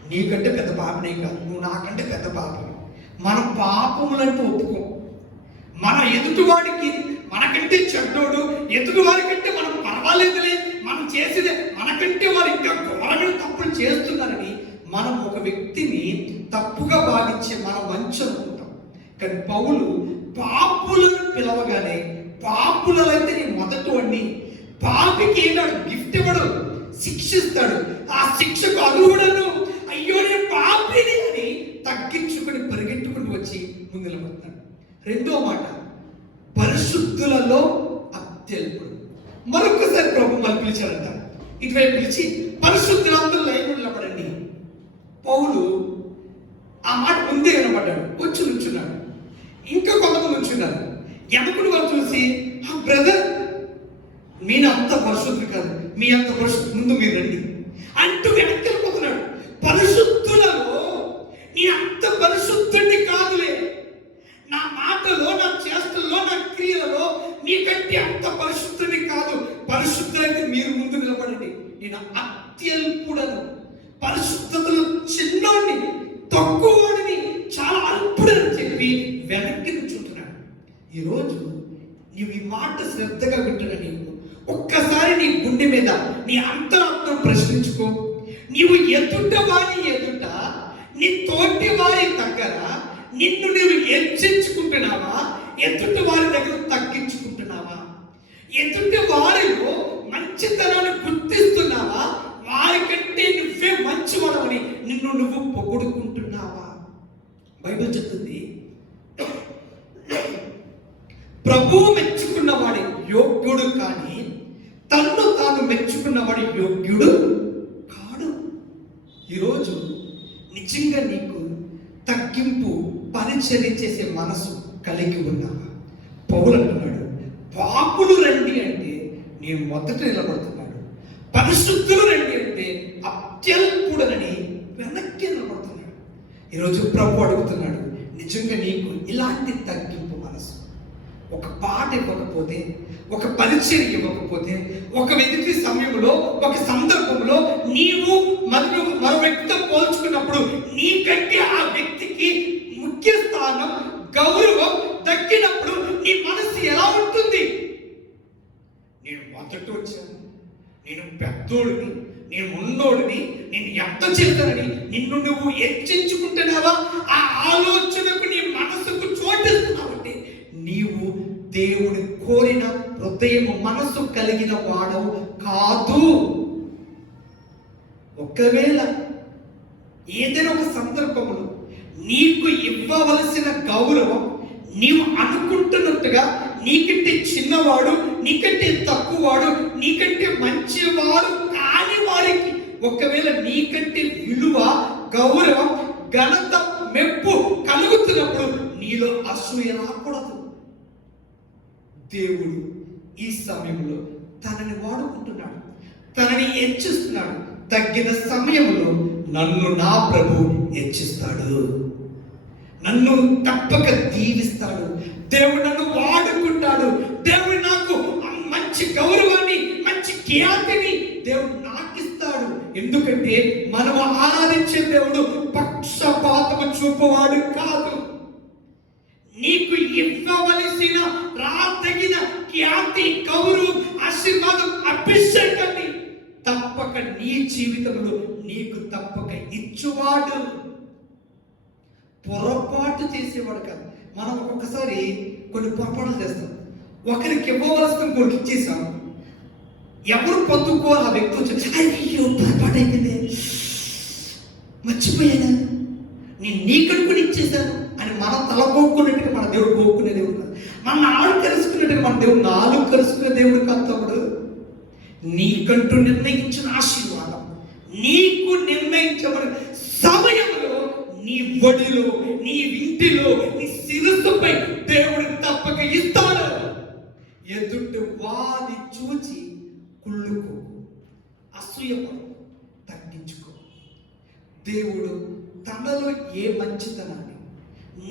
నీకంటే పెద్ద పాపినే కాదు, నువ్వు నాకంటే పెద్ద పాపిని. మనం పాపములంటూ ఒప్పుకోం. మన ఎదుటివాడికి మనకంటే చెడ్డోడు, ఎదుటివారి కంటే మనం పర్వాలేదులే, మనం చేసేదే మనకంటే వారు ఇంకా ఘోరమైన తప్పులు చేస్తున్నారని మనం ఒక వ్యక్తిని తప్పుగా భావించి మనం మంచి అనుకుంటాం. కానీ పౌలు పాపులను పిలవగానే పాపులైతే నేను మొదటి వాడిని, పాపికి ఏనాడు గిఫ్ట్ ఇవ్వడు, శిక్షిస్తాడు. ఆ శిక్షకు అర్హుడను, అయ్యో నేను పాపిని అని తగ్గించుకొని పరిగెట్టుకుని వచ్చి ముందు నిలబడతాడు. 2వ మాట పరిశుద్ధులలో అత్యల్పుడు. మరొకసారి ప్రభు మళ్ళీ పిలిచాడంట, ఇటువైపు పిలిచి పరిశుద్ధులందరూ లైన్లో నిలబడండి. పౌలు ఆ మాట ముందే వినబడ్డాడు, వచ్చి నుంచున్నాడు. ఇంకా కొంతమంది నుంచున్నారు. ఎనకుడు వాళ్ళు చూసి, బ్రదర్ మీన అంత పరిశుద్ధులు కాదు, మీ అంత పరిశుద్ధి, ముందు మీరు రండి అంటూ వెనక్కి వెళ్ళిపోతున్నాడు. పరిశుద్ధులలో నేను అంత పరిశుద్ధుడిని కాదులే, నా మాటలో, నా చేష్టల్లో, నా క్రియలలో మీకంటే అంత పరిశుద్ధుడిని కాదు, పరిశుద్ధులైతే మీరు ముందు నిలబడండి, నేను అత్యల్పుడను, పరిశుద్ధతలో చిన్నోడిని, తక్కువడిని, చాలా అల్పుడని చెప్పి వెనక్కి నుంచుంటున్నాడు. ఈరోజు నీవు ఈ మాట శ్రద్ధగా వింటున్నా, నీవు ఒక్కసారి నీ గుండె మీద నీ అంతరాత్మను ప్రశ్నించుకో. నీవు ఎదుట వారి ఎదుట, నీ తోటి వారి దగ్గర నిన్ను నీవు హెచ్చించుకుంటున్నావా? ఎదుటి వారి దగ్గర తగ్గించుకుంటున్నావా? ఎదుటి వారిలో మంచితనాన్ని గుర్తిస్తున్నావా? వారికంటే నువ్వే మంచివాడవని నిన్ను నువ్వు పొగుడుకుంటున్నావా? బైబిల్ చెప్తుంది, ప్రభువు మెచ్చుకున్నవాడి యోగ్యుడు కానీ తన్ను తాను మెచ్చుకున్నవాడి యోగ్యుడు కాడు. ఈరోజు నిజంగా నీకు తగ్గింపు పరిచర్య చేసే మనసు కలిగి ఉన్నావా? పౌలు అంటున్నాడు పాపులు రండి అంటే నేను మొదట నిలబడుతున్నాడు. పరిశుద్ధులు రండి అంటే అత్యల్పుడనని వెనక్కి నిలబడుతున్నాడు. ఈరోజు ప్రభు అడుగుతున్నాడు, నిజంగా నీకు ఇలాంటి తగ్గింపు మనసు, ఒక పాట ఇవ్వకపోతే, ఒక పరిచయం ఇవ్వకపోతే, ఒక వ్యక్తి సమయంలో, ఒక సందర్భంలో నీవు మరో వ్యక్తితో పోల్చుకున్నప్పుడు నీకంటే ఆ వ్యక్తికి ముఖ్య స్థానం, గౌరవం దక్కినప్పుడు నీ మనసు ఎలా ఉంటుంది? నేను మొదట వచ్చాను, నేను పెద్దోడిని, నేను ఉన్నోడిని, నేను ఎంత చేస్తానని నిన్ను నువ్వు హెచ్చించుకుంటున్నావా? ఆ ఆలోచనకు నీ మనసుకు చోటిస్తున్నావంటే నీవు దేవుని కోరిన హృదయం మనసు కలిగిన వాడవు కాదు. ఒకవేళ ఏదైనా ఒక సందర్భంలో నీకు ఇవ్వవలసిన గౌరవం నీవు అనుకుంటున్నట్టుగా నీకంటే చిన్నవాడు, నీకంటే తక్కువవాడు, నీకంటే మంచివాడు కాని వారికి ఒకవేళ నీకంటే విలువ, గౌరవం, ఘనత, మెప్పు కలుగుతున్నప్పుడు నీలో అసూయ రాకూడదు. దేవుడు ఈ సమయంలో తనని వాడుకుంటున్నాడు, తనని హెచ్చిస్తున్నాడు. తగ్గిన సమయంలో నన్ను నా ప్రభు హెచ్చిస్తాడు, నన్ను తప్పక దీవిస్తాడు. దేవుడు నన్ను వాడుకుంటాడు. దేవుడు నాకు మంచి గౌరవాన్ని, మంచి ఖ్యాతిని దేవుడు నాకు ఇస్తాడు. ఎందుకంటే మనం ఆరాధించే దేవుడు పక్షపాతము చూపవాడు కాదు. నీకు ఇవ్వవలసిన రాతగిన ఖ్యాతి, గౌరవం, ఆశీర్వాదం, అభిషేకాన్ని తప్పక నీ జీవితంలో నీకు తప్పక ఇచ్చువాడు. పొరపాటు చేసేవాడు కాదు. మనం ఒక్కొక్కసారి కొన్ని పొరపాట్లు చేస్తాం. ఒకరికి ఇవ్వవలసిన ఇంకోరికి ఇచ్చేసాం. ఎవరు పొందుకోవాలి ఆ వ్యక్తి వచ్చి, అయ్యో పొరపాటు అయిపోయింది, మర్చిపోయాను, నేను నీకనుకుని ఇచ్చేసాను అని మనం తల పోక్కున్నట్టుగా మన దేవుడు పోక్కునే దేవుడు కాదు. మన నాలుగు కలుసుకున్నట్టుగా మన దేవుడు నాలుగు కలుసుకునే దేవుడు కాదు. తమ్ముడు, నీకంటూ నిర్ణయించిన ఆశీర్వాదం, నీకు నిర్ణయించబడిన సమయంలో నీ ఒడిలో, నీ ఇంటిలో, నీ శిరస్సుపై దేవుడు తప్పక ఇస్తాడు. ఎదుటి వారి చూచి కుళ్ళుకో, అసూయపడు, తగ్గించుకో. దేవుడు తనలో ఏ మంచితనాన్ని,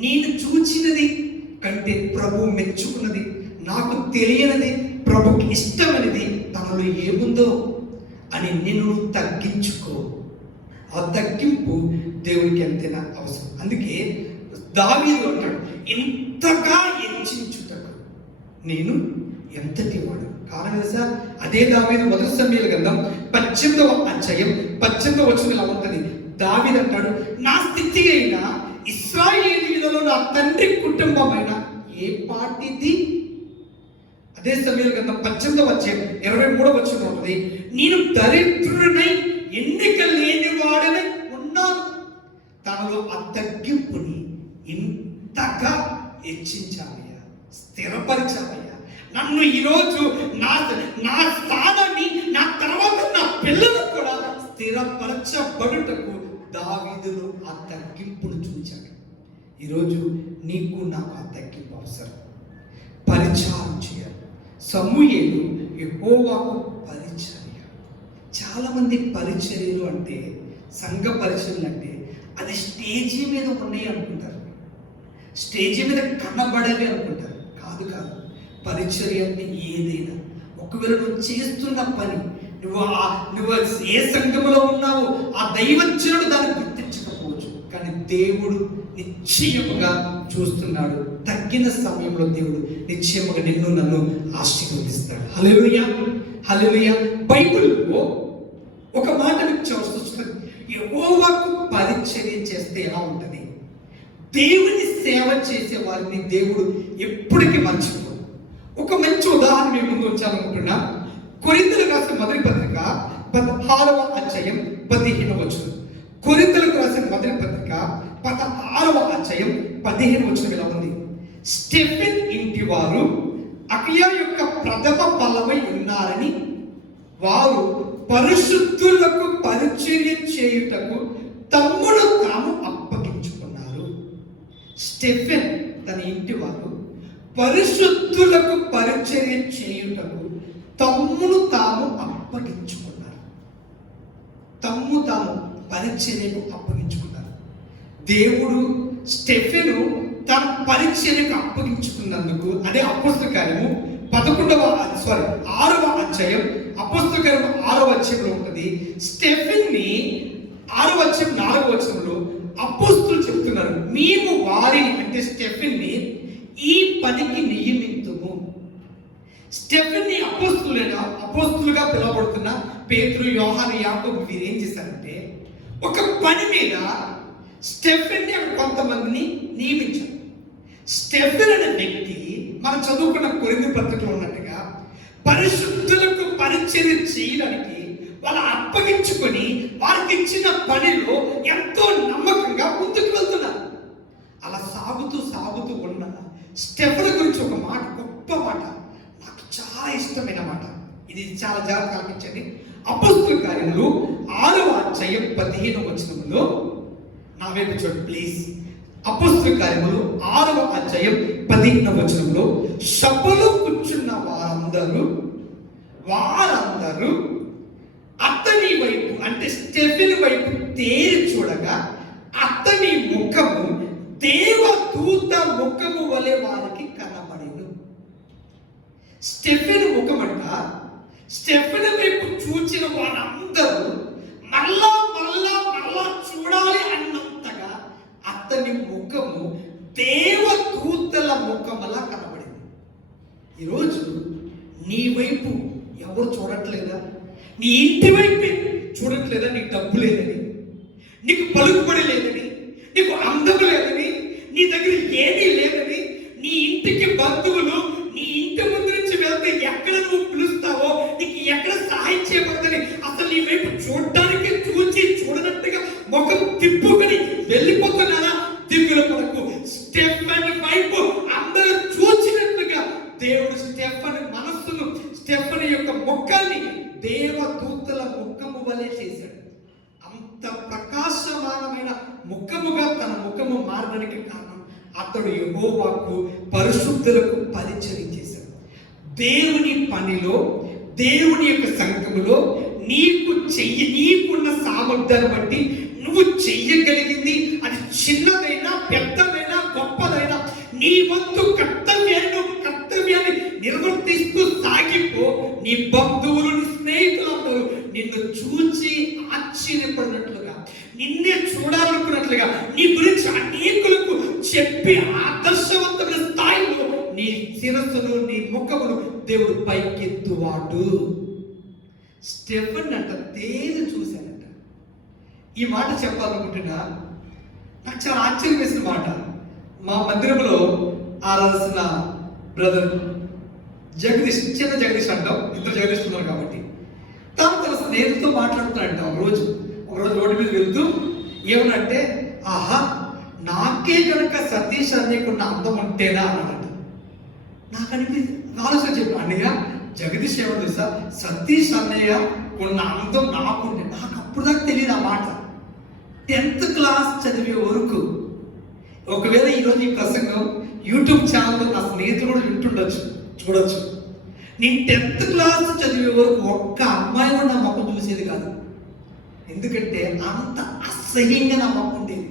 నేను చూచినది కంటే ప్రభు మెచ్చుకున్నది, నాకు తెలియనిది, ప్రభుకి ఇష్టమైనది తనలో ఏముందో అని నిన్ను తగ్గించుకో. ఆ తగ్గింపు దేవునికి ఎంతైనా అవసరం. అందుకే దావీదు అంటాడు, ఇంతగా హెచ్చించుటకు నేను ఎంతటి వాడు. కారణం తెలుసా? అదే దావీదు మొదటి సమూయేలు గ్రంథం 18వ అధ్యాయం 18వ వచనం ఇలా ఉంటుంది. దావీదు అంటాడు, నా స్థితి అయినా ఇశ్రాయేలీయులలో నా తండ్రి కుటుంబమైన ఏ పాటిది? అదే సమూయేలు గ్రంథం 18వ అధ్యాయం 23వ వచనం ఉంటుంది, నేను దరిద్రుడనై ఎన్నిక లేని వాడనై ఉన్నాను. తనలో ఆ తగ్గింపుని ఇంతగా హెచ్చించావయ్యా, స్థిరపరిచావయ్యా. నన్ను ఈరోజు నా స్థానాన్ని, నా తర్వాత నా పిల్లలు కూడా స్థిరపరచబడుటకు దావీదులో ఆ తగ్గింపును చూచాడు. ఈరోజు నీకు నాకు ఆ తగ్గింపు అవసరం. పరిచారం చేయాలి. సమూయేలు యెహోవాకు పరిచర్య. చాలా మంది పరిచర్యలు అంటే, సంఘ పరిచర్యలు అంటే అది స్టేజీ మీద ఉన్నాయి అనుకుంటారు, స్టేజీ మీద కనబడేవి అనుకుంటారు. కాదు కాదు. పరిచర్య అంటే ఏదైనా, ఒకవేళ నువ్వు చేస్తున్న పని, నువ్వు ఏ సంఘంలో ఉన్నావో ఆ దైవజనుడు దాన్ని గుర్తించకపోవచ్చు, కానీ దేవుడు నిశ్చయముగా చూస్తున్నాడు. తగ్గిన సమయంలో దేవుడు నిశ్చయముగా నిన్ను నన్ను ఆశీర్వదిస్తాడు. హల్లెలూయా, హల్లెలూయా. బైబిల్లో ఒక మాట మీకు చూస్తుంది, యెహోవాకు పరిచర్య చేస్తే ఎలా ఉంటుంది? దేవుని సేవ చేసే వారిని దేవుడు ఎప్పటికీ మర్చిపోడు. ఒక మంచి ఉదాహరణ మీ ముందు ఉంచాలనుకుంటున్నా. కొరింథీయులకు రాసిన మొదటి పత్రిక 16వ అధ్యాయం 15వ వచనం. కొరింథీయులకు రాసిన మొదటి పత్రిక 16వ అధ్యాయం 15వ వచనం ఇలా ఉంది, స్టెఫెన్ ఇంటి వారు అకయ యొక్క ప్రథమ ఫలమై ఉన్నారని వారు పరిశుద్ధులకు పరిచర్య చేయుటకు తమ్ముడు తాము అప్పగించుకున్నారు. స్టెఫెన్ తన ఇంటి వారు పరిశుద్ధులకు పరిచర్య చేయుటకు తమ్మును తాము అప్పగించుకున్నారు. తమ్ము తాము పరిచర్యకు అప్పగించుకున్నారు. దేవుడు స్టెఫెను తన పరిచర్యకు అప్పగించుకున్నందుకు, అదే అపోస్తల కార్యము 6వ అధ్యాయం, అపోస్తల కార్యము 6వ అధ్యాయంలో ఉంటుంది. స్టెఫెన్ని 6వ అధ్యాయం 4వ వచనంలో అపోస్తలులు చెప్తున్నారు, మేము వారిని, అంటే స్టెఫెన్ని ఈ పనికి నియమింతుము. స్టెఫెన్ని అపోస్తలుగా పిలువబడుతున్న పేతురు, యోహాను, యాకోబు వీరేం చేశారంటే ఒక పని మీద స్టెఫెన్ని కొంతమందిని నియమించారు. స్టెఫెన్ అనే వ్యక్తి మనం చదువుకున్న కొరింథీ పత్రికలో ఉన్నట్టుగా పరిశుద్ధులకు పరిచర్య చేయడానికి వాళ్ళు అప్పగించుకొని వారికి ఇచ్చిన పనిలో ఎంతో నమ్మకంగా ముందుకు వెళ్తున్నారు. అలా సాగుతూ ఉన్న స్టెఫెన్ గురించి ఒక మాట, గొప్ప మాట, నాకు చాలా ఇష్టమైన మాట. ఇది చాలా జాగ్రత్త ఆలకించండి. అపోస్తల కార్యములు 6వ అధ్యాయం 15వ వచనంలో, నా వైపు చూడండి ప్లీజ్. అపోస్తల కార్యములు 6వ అధ్యాయం 15వ వచనంలో, సభలో కూర్చున్న వారందరూ అతని వైపు, అంటే స్టెఫెన్ వైపు తేరి చూడగా అతని ముఖము దేవదూత ముఖము వలె వారికి కనబడెను. స్టెఫెన్ ముఖమంట, స్టెఫెన్ వైపు చూచిన వారందరూ మళ్ళా చూడాలి అన్నంతగా అతని ముఖము దేవదూతల ముఖమలా కనబడింది. ఈరోజు నీ వైపు ఎవరు చూడట్లేదా? నీ ఇంటి వైపే చూడట్లేదా? నీకు డబ్బు లేదని, నీకు పలుకుబడి లేదని, నీకు అందం లేదని, నీ దగ్గర ఏమీ లేదని, నీ ఇంటికి బంధువులు నీ ఇంటి ముందు నుంచి వెళ్తే ఎక్కడ నువ్వు పిలుస్తావో, నీకు ఎక్కడ సహాయం చేయబడదని అసలు నీ వైపు చూడడానికి చూడనట్టుగా ముఖం తిప్పుకొని వెళ్ళిపోతున్నారా? దిగులు పడకు. స్టెఫెన్ వైపు అందరూ చూసినట్టుగా దేవుడు స్టెఫెన్ మనస్సును, స్టెఫెన్ యొక్క ముఖాన్ని దేవదూతల ముఖము వలె చేశాడు. అంత ప్రకాశమానమైన ముఖముగా తన ముఖము మారడానికి కారణం అతడు యెహోవాకు, పరిశుద్ధులకు పరిచర్య చేశాడు. దేవుని పనిలో, దేవుని యొక్క సంఘములో నీకున్న సామర్థ్యాన్ని బట్టి నువ్వు చెయ్యగలిగింది, అది చిన్నదైనా పెద్దదైనా గొప్పదైనా, నీ వంతు కర్తవ్యాన్ని నిర్వర్తిస్తూ సాగిపో. నీ బంధువులు, నీ స్నేహితులందరూ నిన్ను చూచి ఆశ్చర్యపడినట్లుగా, నిన్నే చూడాలనుకున్నట్లుగా, నీ గురించి అనేకులకు చెప్పి ఆదర్శవంతమైన స్థాయిలో నీ శిరస్సును, నీ ముఖమును దేవుడు పైకెత్తువాడు. స్టెఫెన్ అంట తేలి చూశానంట. ఈ మాట చెప్పాలనుకుంటున్నా, నాకు చాలా ఆశ్చర్యం వేసిన మాట. మా మందిరంలో ఆరాధన బ్రదర్ జగదీష్, చిన్న జగదీష్ అంటాం, ఇద్దరు జగదీష్ ఉన్నారు కాబట్టి, తన స్నేహితులతో మాట్లాడుతున్నాడంట. ఒకరోజు రోడ్డు మీద వెళ్తూ ఏమనంటే, ఆహా నాకే కనుక సతీష్ అన్నయ్యకున్న అందం ఉంటేనా అన్నాడంట. నాకు అనిపించింది, ఆలోచన చెప్పాను, అన్నయ్య జగదీష్ ఏమో తెలుసా, సతీష్ అన్నయ్య ఉన్న అందం నాకుండే. నాకు అప్పుడు దాకా తెలియదు ఆ మాట. 10th క్లాస్ చదివే వరకు, ఒకవేళ ఈరోజు ఈ ప్రసంగం యూట్యూబ్ ఛానల్లో నా స్నేహితులు కూడా చూడొచ్చు. నేను 10th క్లాస్ చదివే వరకు ఒక్క అమ్మాయి కూడా నా మొక్క చూసేది కాదు. ఎందుకంటే అంత అసహ్యంగా నా మొక్క ఉండేది,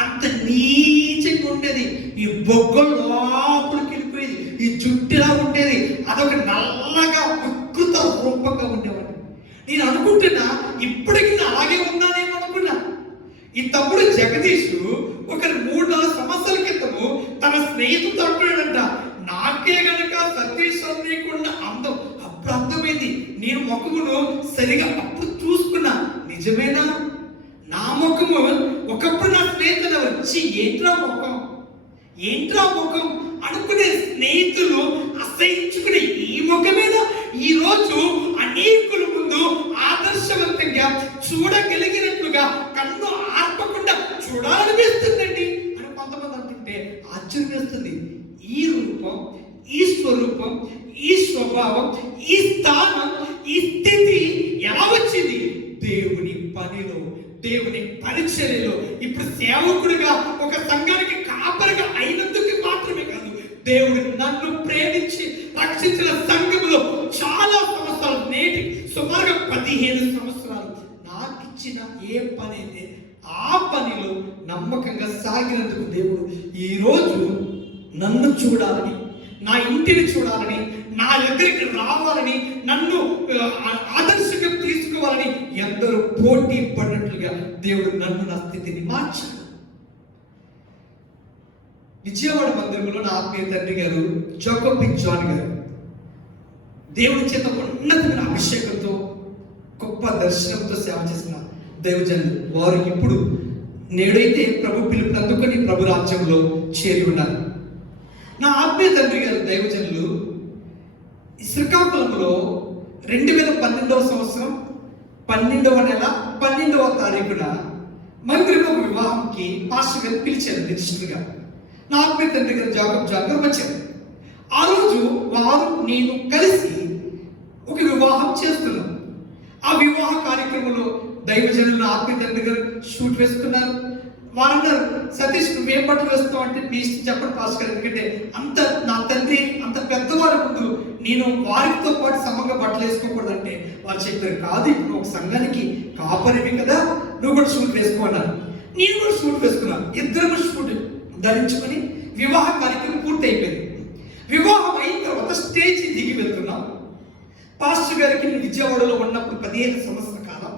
అంత నీచంగా ఉండేది. ఈ బొగ్గలు లోపలికి వెళ్ళిపోయేది, ఈ జుట్టులా ఉండేది, అదొక నల్లగా వికృత రూపంగా ఉండేవాడు. నేను అనుకుంటున్నా ఇప్పటికి అలాగే ఉన్నానేమో అనుకున్నా. ఈ తమ్ముడు జగదీష్ ఒక 3-4 సంవత్సరాల క్రితము తన స్నేహితులతో అంటున్నాడంట, నాకే గనక సతీష్ అన్నయ్యకున్న అందం. అప్పుడు అర్థమైంది, నేను ముఖమును సరిగా అప్పుడు చూసుకున్నా, నిజమేనా నా ముఖము ఒకప్పుడు నా స్నేహితులు వచ్చి ఏంట్రా ముఖం అనుకునే స్నేహితులు అసహించుకునే ఈ ముఖమేనా ఈరోజు అనేకుల ముందు ఆదర్శవంతంగా చూడగలిగినట్లుగా కన్ను ఆర్పకుండా చూడాలనిపిస్తుందండి అని కొంతమంది అంటుంటే ఆశ్చర్యం వేస్తుంది. ఈ రూపం, ఈ స్వరూపం, ఈ స్వభావం, ఈ స్థానం, ఈ స్థితి ఎలా వచ్చింది? దేవుని పనిలో, దేవుని పరిచర్యలో, ఇప్పుడు సేవకుడిగా ఒక సంఘానికి కాపరిగా అయినందుకు మాత్రమే కాదు, దేవుడు నన్ను ప్రేమించి రక్షించిన సంఘములో చాలా సంవత్సరాలు, నేటి సుమారుగా 15 సంవత్సరాలు నాకు ఇచ్చిన ఏ పని అయితే ఆ పనిలో నమ్మకంగా సాగినందుకు దేవుడు ఈరోజు నన్ను చూడాలని, నా ఇంటిని చూడాలని, నా దగ్గరికి రావాలని, నన్ను ఆదర్శంగా తీసుకోవాలని ఎందరో పోటీ పడినట్లుగా దేవుడు నన్ను, నా స్థితిని మార్చాడు. విజయవాడ మందిరంలో నా ఆత్మీయ తండ్రి గారు జాకబ్ బి జాన్ గారు దేవుడి చేత ఉన్నతమైన అభిషేకంతో గొప్ప దర్శనంతో సేవ చేసిన దైవజనులు. వారు ఇప్పుడు నేడైతే ప్రభు పిలుపుని అందుకొని ప్రభు రాజ్యంలో చేరి ఉన్నారు. నా ఆత్మీయ తండ్రి గారు దైవజనులు శ్రీకాకుళంలో 2012వ సంవత్సరం 12వ నెల 12వ తారీఖున మందిరంలో ఒక వివాహంకి పాస్టర్ గారు పిలిచారు నిశ్చితంగా. నా ఆత్మీయ తండ్రి గారు జాకబ్ జాన్ గారు వచ్చారు. ఆ రోజు వారు నేను కలిసి ఒక వివాహం చేస్తున్నాం. ఆ వివాహ కార్యక్రమంలో దైవజనులు ఆత్మీయ తండ్రి గారు షూట్ వేస్తున్నారు. వారు అన్నారు, సతీష్ నువ్వేం బట్టలు వేస్తావు అంటే మీ ఇష్టం చెప్పండి పాస్టర్ గారు, ఎందుకంటే అంత నా తండ్రి అంత పెద్దవారి ముందు నేను వారితో పాటు సమంగా బట్టలు వేసుకోకూడదంటే వారు చెప్పారు, కాదు ఇప్పుడు ఒక సంఘానికి కాపరివి కదా, నువ్వు కూడా షూట్ వేసుకోన్నారు. నేను కూడా షూట్ వేసుకున్నాను. ఇద్దరు షూట్ ధరించుకొని వివాహ కార్యక్రమం పూర్తి అయిపోయింది. వివాహం అయిన తర్వాత స్టేజ్ దిగి వెళ్తున్నాం. పాస్టర్ గారికి నేను విజయవాడలో ఉన్నప్పుడు 15 సంవత్సరాల కాలం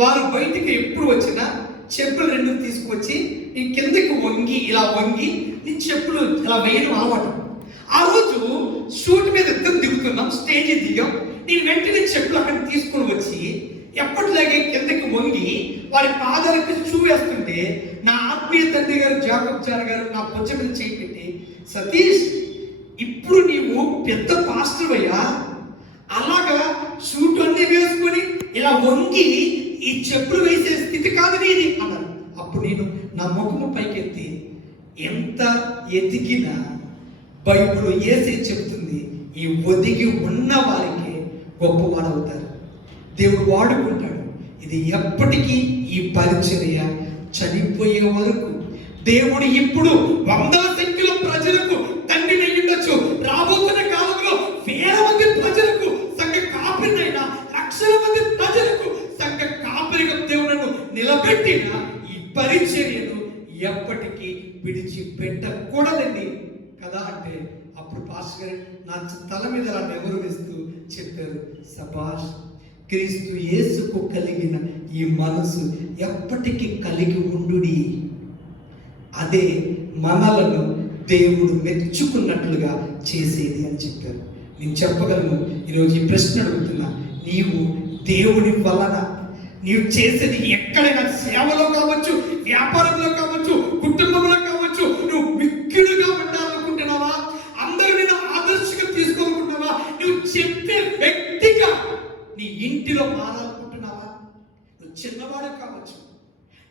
వారు బయటికి ఎప్పుడు వచ్చినా చెప్పులు 2 తీసుకువచ్చి నేను కిందకి ఇలా వంగి నేను చెప్పులు ఇలా వేయడం అలవాటు. ఆ రోజు షూట్ మీద ఇద్దరు దిగుతున్నాం, స్టేజ్ దిగాం. నేను వెంటనే చెప్పులు అక్కడ తీసుకొని వచ్చి ఎప్పటిలాగే కిందకి వంగి వారి పాదాలకు షూ వేస్తుంటే నా ఆత్మీయ తండ్రి గారు జాకబ్ జాన్ గారు నా పొచ్చ మీద చేయి పెట్టి, సతీష్ ఇప్పుడు నీవు పెద్ద పాస్టర్ అయ్యా, అలాగా షూట్ అన్నీ వేసుకొని ఇలా వంగి ఈ చెప్పులు వేసే స్థితి కాదు నీది అన్నారు. అప్పుడు నేను నా ముఖము పైకెత్తి, ఎంత ఎదిగినా బైబిల్ యేసే చెప్తుంది, ఈ ఒదిగి ఉన్న వారికి గొప్పవాడవుతారు, దేవుడు వాడుకుంటాడు. ఇది ఎప్పటికీ ఈ పరిచర్య చనిపోయే వరకు దేవుడు ఇప్పుడు 100 సంఖ్యలో ప్రజలకు తండ్రిని అయ్యుండొచ్చు, రాబోతున్న కాలంలో వేల మంది ప్రజలకు సంఘ కాపరినైనా, లక్షల మంది ప్రజలకు సంఘ కాపరిగా దేవుడు నిలబెట్టిన ఈ పరిచర్యను ఎప్పటికీ విడిచిపెట్టకూడదండి కదా అంటే అప్పుడు పాస్టర్ గారు నా తల మీద అలా నెవరు వేస్తూ చెప్పారు, సబాష్, క్రీస్తు యేసుకు కలిగిన ఈ మనసు ఎప్పటికీ కలిగి ఉండుడి, అదే మనలను దేవుడు మెచ్చుకున్నట్లుగా చేసేది అని చెప్పారు. నేను చెప్పగలను, ఈరోజు ఈ ప్రశ్న అడుగుతున్నా, నీవు దేవుని వలన నీవు చేసేది ఎక్కడైనా సేవలో కావచ్చు, వ్యాపారంలో కావచ్చు, కుటుంబంలో కావచ్చు, నువ్వు మిక్కిడుగా ఉండాలనుకుంటున్నావా, అందరూ నేను ఆదర్శంగా తీసుకోవాలనుకుంటున్నావా, నువ్వు చెప్పే వ్యక్తిగా నీ ఇంటిలో మారాలనుకుంటున్నావా, నువ్వు చిన్నవాడు కావచ్చు,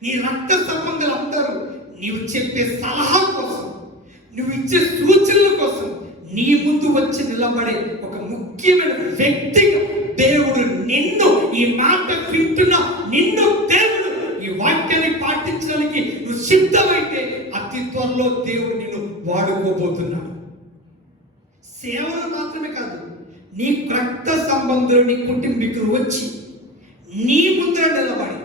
నీ రక్త సంబంధాలు అందరూ నీవు చెప్పే సలహా కోసం, నువ్వు ఇచ్చే సూచనల కోసం నీ ముందు వచ్చి నిలబడే ఒక ముఖ్యమైన వ్యక్తిగా దేవుడు నిన్ను, ఈ మాట వింటున్న నిన్ను దేవుడు ఈ వాక్యాన్ని పాటించడానికి నువ్వు సిద్ధమైతే అతి త్వరలో దేవుడు నిన్ను వాడుకోబోతున్నాడు. సేవలు మాత్రమే కాదు, నీ రక్త సంబంధులు నీ కుటుంబీకులు వచ్చి నీ ముందర నిలబడి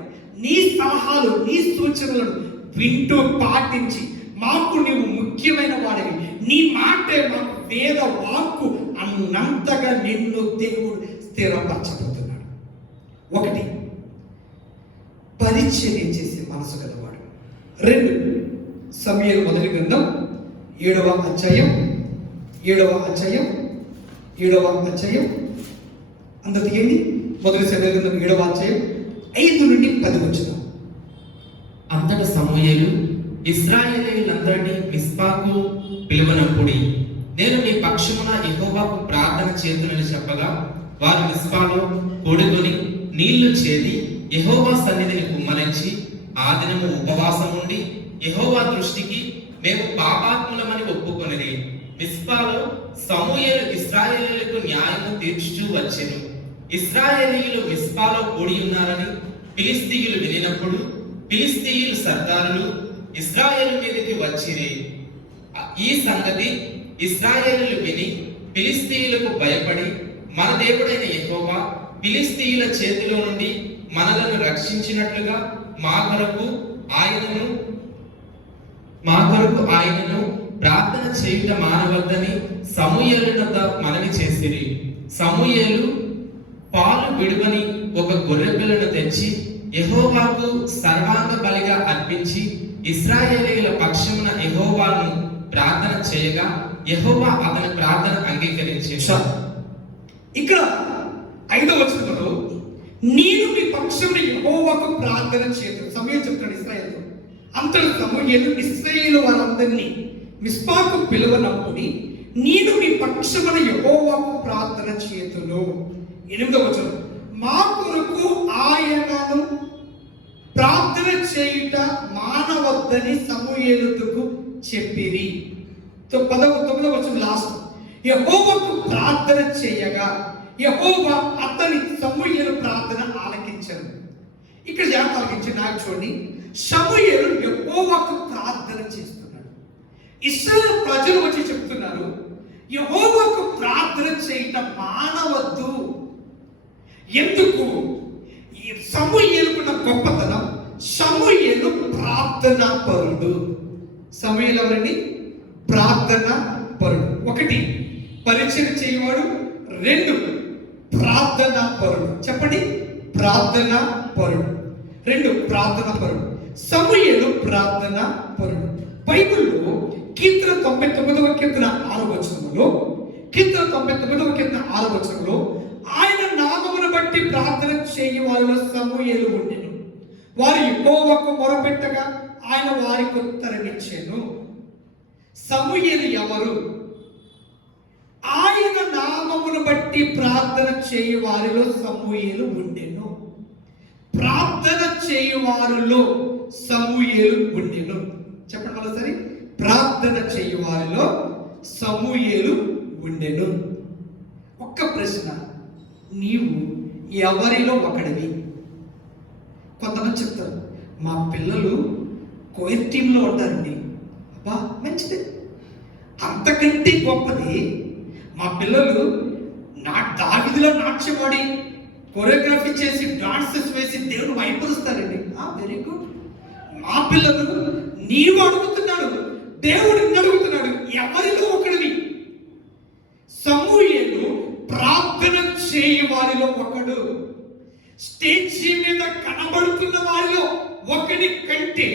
నీ సలహాలు, నీ సూచనలను వింటూ పాటించి, మాకు నీవు ముఖ్యమైన వాడివి, నీ మాటే మాకు వేద వాక్కు అన్నంతగా నిన్ను దేవుడు స్థిరపరచబోతున్నాడు. 1, పరిచర్య చేసే మనసు గలవాడు. 2, సమూయేలు మొదటి గ్రంథం 7వ అధ్యాయం అందరు తీయండి. మొదటి సమూయేలు గ్రంథం 7వ అధ్యాయం 5 నుండి 10 వచనం. అంతటా సమూయేలు ఇశ్రాయేలీయులందరినీ మిస్పాకు పిలువనప్పుడి, నేను మీ పక్షమున యెహోవాకు ప్రార్థన చేతునని చెప్పగా, వారు మిస్పాలో కూడుకొని నీళ్లు చేది యెహోవా సన్నిధిని కుమ్మరించి ఆ దినము ఉపవాసం ఉండి యెహోవా దృష్టికి మేము పాపాత్ములమని ఒప్పుకొనిరి. మిస్పాలో సమూయేలు ఇశ్రాయేలీయులకు న్యాయము తీర్చుచూ వచ్చెను. ఇశ్రాయేలీయులు మిస్పాలో కూడి ఉన్నారని ఫిలిష్తీయులు వినినప్పుడు ఫిలిష్తీయులు సర్దారులు ఇశ్రాయేలు మీదకి వచ్చిరి. ఈ సంగతి ఇశ్రాయేలీయులు విని ఫిలిష్తీయులకు భయపడి, మన దేవుడైన యెహోవా ఫిలిష్తీయుల చేతిలో నుండి మనలను రక్షించినట్లుగా మా కొరకు ఆయనను ప్రార్థన చేయుట మానవద్దని సమూయేలునొద్ద మనవి చేసిరి. సమూయేలు పాలు విడువని ఒక గొర్రెపిల్లను తెచ్చి యెహోవాకు సర్వాంగ బలిగా అర్పించి ఇశ్రాయేలీయుల పక్షమున యెహోవాను ప్రార్థన చేయగా యెహోవా అతని ప్రార్థన అంగీకరించాడు. ఇక్కడ 5వ వచనంలో నేను మీ పక్షమున యెహోవాకు ప్రార్థన చేయదు సమూయేలు చెప్తాడు ఇశ్రాయేలు. అంతటి సమూయేలు ఇశ్రాయేలు వారందరినీ మిస్పాకు పిలువనప్పుడు నేను మీ పక్షమున యెహోవాకు ప్రార్థన చేతును. 8వ వచనం మా కొరకు ఆయనను ప్రార్థన చేయుట మానవద్దని సమూయేలుకు చెప్పిరి. 9వ వచనం లాస్ట్ యెహోవాకు ప్రార్థన చేయగా యెహోవా అతని సమూయేలు ప్రార్థన ఆలకించారు. ఇక్కడ జాగ్రత్త ఆలకించి నాకు చూడండి, సమూయేలు యెహోవాకు ప్రార్థన చేస్తున్నాడు. ఇశ్రాయేలు ప్రజలు వచ్చి చెప్తున్నారు యెహోవాకు ప్రార్థన చేయటం మానవద్దు. ఎందుకు? ఈ సమూయేలుకున్న గొప్పతనం, సమూయేలు ప్రార్థనా పరుడు. సమూయేలు ఎవరండి? ప్రార్థనా పరుడు. 1 పరిచయం చేయవాడు, 2 ప్రార్థనా పరుడు. చెప్పండి, ప్రార్థనా పరుడు. 2 ప్రార్థనా పరుడు. సమూయేలు ప్రార్థనా పరుడు. బైబిల్లో కీర్తన 99వ కీర్తన 6వ వచనంలో, కీర్తన 99వ కీర్తన 6వ వచనంలో ఆయన నామమును బట్టి ప్రార్థన చేయి వారిలో సమూయేలు ఉండెను. వారు యెహోవాకు మొరపెట్టగా ఆయన వారికి ఉత్తరమిచ్చెను. సమూయేలు ఎవరు? ఆయన నామమును బట్టి ప్రార్థన చేయి వారిలో సమూయేలు ఉండెను. ప్రార్థన చేయి వారిలో సమూయేలు ఉండెను. చెప్పండి మరోసారి, ప్రార్థన చేయి వారిలో సమూయేలు ఉండెను. ఒక్క ప్రశ్న, నీవు ఎవరిలో ఒకడివి? కొంతమంది చెప్తారు మా పిల్లలు కోయర్ టీంలో ఉంటారండి. అబ్బా మంచిది, అంతకంటే గొప్పది మా పిల్లలు దావీదులో నాట్యమాడి కొరియోగ్రఫీ చేసి డాన్సెస్ వేసి దేవుడు వైపరుస్తారండి. Very good. మా పిల్లలు నీవు అడుగుతున్నాడు, దేవుడు అడుగుతున్నాడు, ఎవరిలో ఒకడివి? సమూయేలు ప్రార్థన చేయి వారిలో ఒకడు. స్టేజి మీద కనబడుతున్న వారిలో ఒకరి కంటే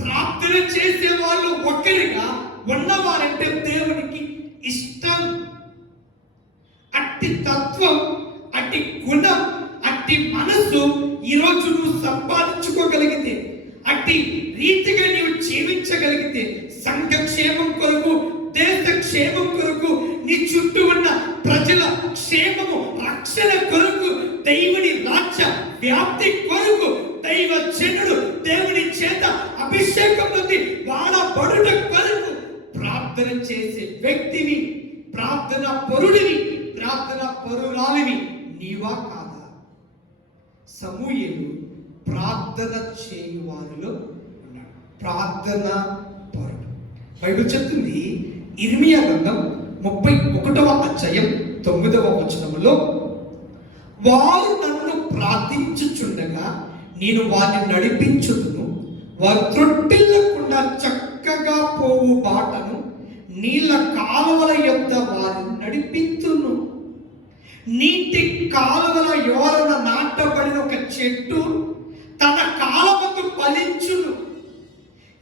ప్రార్థన చేసే వాళ్ళు ఒకరిగా ఉన్నవారంటే దేవునికి ఇష్టం. అట్టి తత్వం, అట్టి గుణం, అట్టి మనసు ఈరోజు నువ్వు సంపాదించుకోగలిగితే, అట్టి రీతిగా నీవు జీవించగలిగితే, సంఘ క్షేమం కొరకు, దేశ క్షేమం కొరకు, నీ చుట్టూ ఉన్న ప్రజల క్షేమము, రక్షణ కొరకు, దేవుని రాజ్య వ్యాప్తి కొరకు, దైవ జనుడు దేవుని చేత అభిషేకం పొంది వాడబడుట కొరకు ప్రార్థన చేసే వ్యక్తివి, ప్రార్థన పరుడివి, ప్రార్థన పరురాలివి నీవా కాదా? సమూయేలు ప్రార్థన చేయు వారిలో ఉన్నాడు. ప్రార్థన పరుడు. బైబిల్ చెప్తుంది ఇర్మియా గ్రంథం 31వ అధ్యాయం 9వ వచనములో, వారు నన్ను ప్రార్థించుచుండగా నేను వారిని నడిపించుదును, వారు త్రొట్టిల్లకుండా చక్కగా పోవు బాటను నీళ్ళ కాలువల యొద్ద వారిని నడిపించును. నీటి కాలువల యోరన నాటబడిన ఒక చెట్టు తన కాలమందు ఫలించును,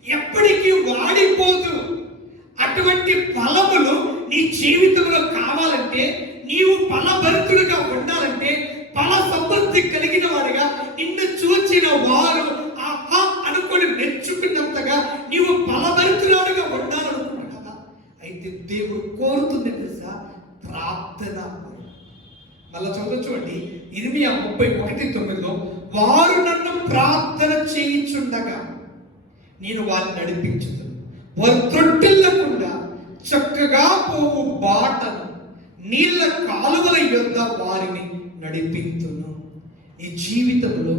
ఎప్పటికీ వాడిపోదు. అటువంటి ఫలములు నీ జీవితంలో కావాలంటే, నీవు ఫలభరితుడిగా ఉండాలంటే, ఫల సమృద్ధి కలిగిన వాడిగా నిన్ను చూచిన వారు ఆహా అనుకొని మెచ్చుకున్నంతగా నీవు ఫలభరితురాలుగా ఉండాలనుకున్నావు కదా. అయితే దేవుడు కోరుతుంది తెలుసా? ప్రార్థన. మళ్ళా చూడండి, ఇర్మియా 31:9లో, వారు నన్ను ప్రార్థన చేయించుండగా నేను వారిని నడిపించుతాను, వారు త్రొట్టిల్లకుండా చక్కగా పోవు బాటను నీళ్ళ కాలువల యొద్ద వారిని నడిపించును. ఈ జీవితంలో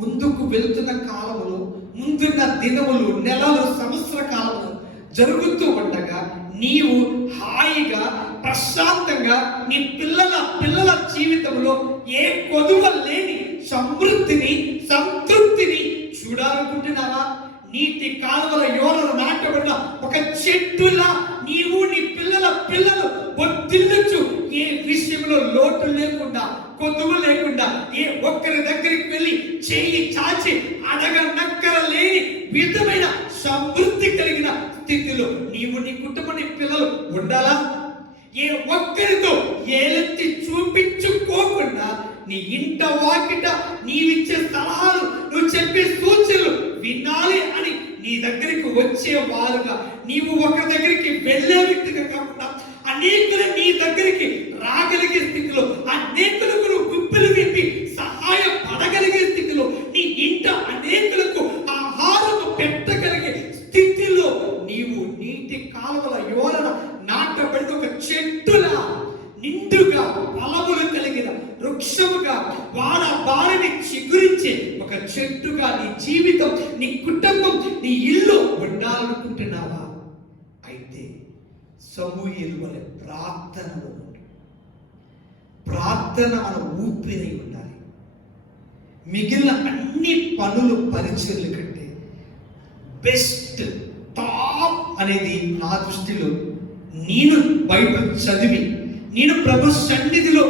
ముందుకు వెళ్తున్న కాలంలో, ముందున్న దినములు, నెలలు, సంవత్సర కాలంలో జరుగుతూ ఉండగా నీవు హాయిగా ప్రశాంతంగా నీ పిల్లల జీవితంలో ఏ కొదువ లేని సమృద్ధిని సంతృప్తిని చూడాలనుకుంటున్నావా? నీటి కాలువల యోరలు నాటబడిన ఒక చెట్టులా నీవు నీ పిల్లలు వర్ధిల్లుచు, ఏ విషయంలో లోటు లేకుండా కొదువు లేకుండా, ఏ ఒక్కరి దగ్గరికి వెళ్ళి చేయి చాచి అడగనక్కర లేని విధమైన సమృద్ధి కలిగిన స్థితిలో నీవు నీ కుటుంబ నీ పిల్లలు ఉండాలా? ఏ ఒక్కరితో ఏలెత్తి చూపించుకోకుండా నీ ఇంట వాకిట నీవిచ్చే సలహాలు, నువ్వు చెప్పే సూచనలు వినాలి అని నీ దగ్గరికి వచ్చే వారుగా, నీవు ఒకరి దగ్గరికి వెళ్ళే వ్యక్తిగా కాకుండా అనేకులు నీ దగ్గరికి రాగలిగే స్థితిలో, అనేకులకు నువ్వు గుప్పిలు విప్పి సహాయపడగలిగే స్థితిలో, నీ ఇంట అనేకులకు ఆహారం పెట్టగలిగే స్థితిలో నీవు నీటి కాలువల యోరన నాటబడిన ఒక చెట్టులా నిండుగా ఫలములు కలిగిన వృక్షముగా బారిని చిగురించే ఒక చెట్టుగా నీ జీవితం, నీ కుటుంబం, నీ ఇల్లు ఉండాలనుకుంటున్నావా? అయితే సమూయేలు వలె ప్రార్థనలో ఉండు. ప్రార్థన మన ఊపిరై ఉండాలి. మిగిలిన అన్ని పనులు పరిచర్ల కంటే బెస్ట్ టాప్ అనేది నా దృష్టిలో నేను బైబిల్ చదివి నేను ప్రభు సన్నిధిలో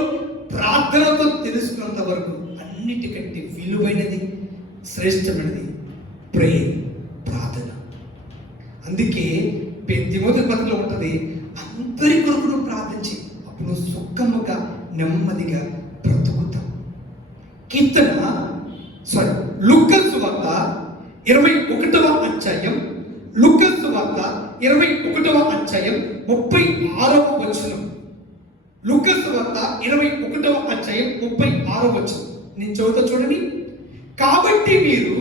ప్రార్థనతో తెలుసుకున్నంత వరకు అన్నిటికంటే విలువైనది శ్రేష్టమైనది ప్రార్థన. అందుకే తిమోతి పత్రికలో ఉంటుంది, అందరి కొరకు నువ్వు ప్రార్థించి అప్పుడు సుఖముగా నెమ్మదిగా బ్రతుకుతాం. లూకా సువార్త 21వ అధ్యాయం 36వ వచనం. లూకా సువార్త 21వ అధ్యాయం 36వ వచనం నేను చదువుతా చూడండి. కాబట్టి మీరు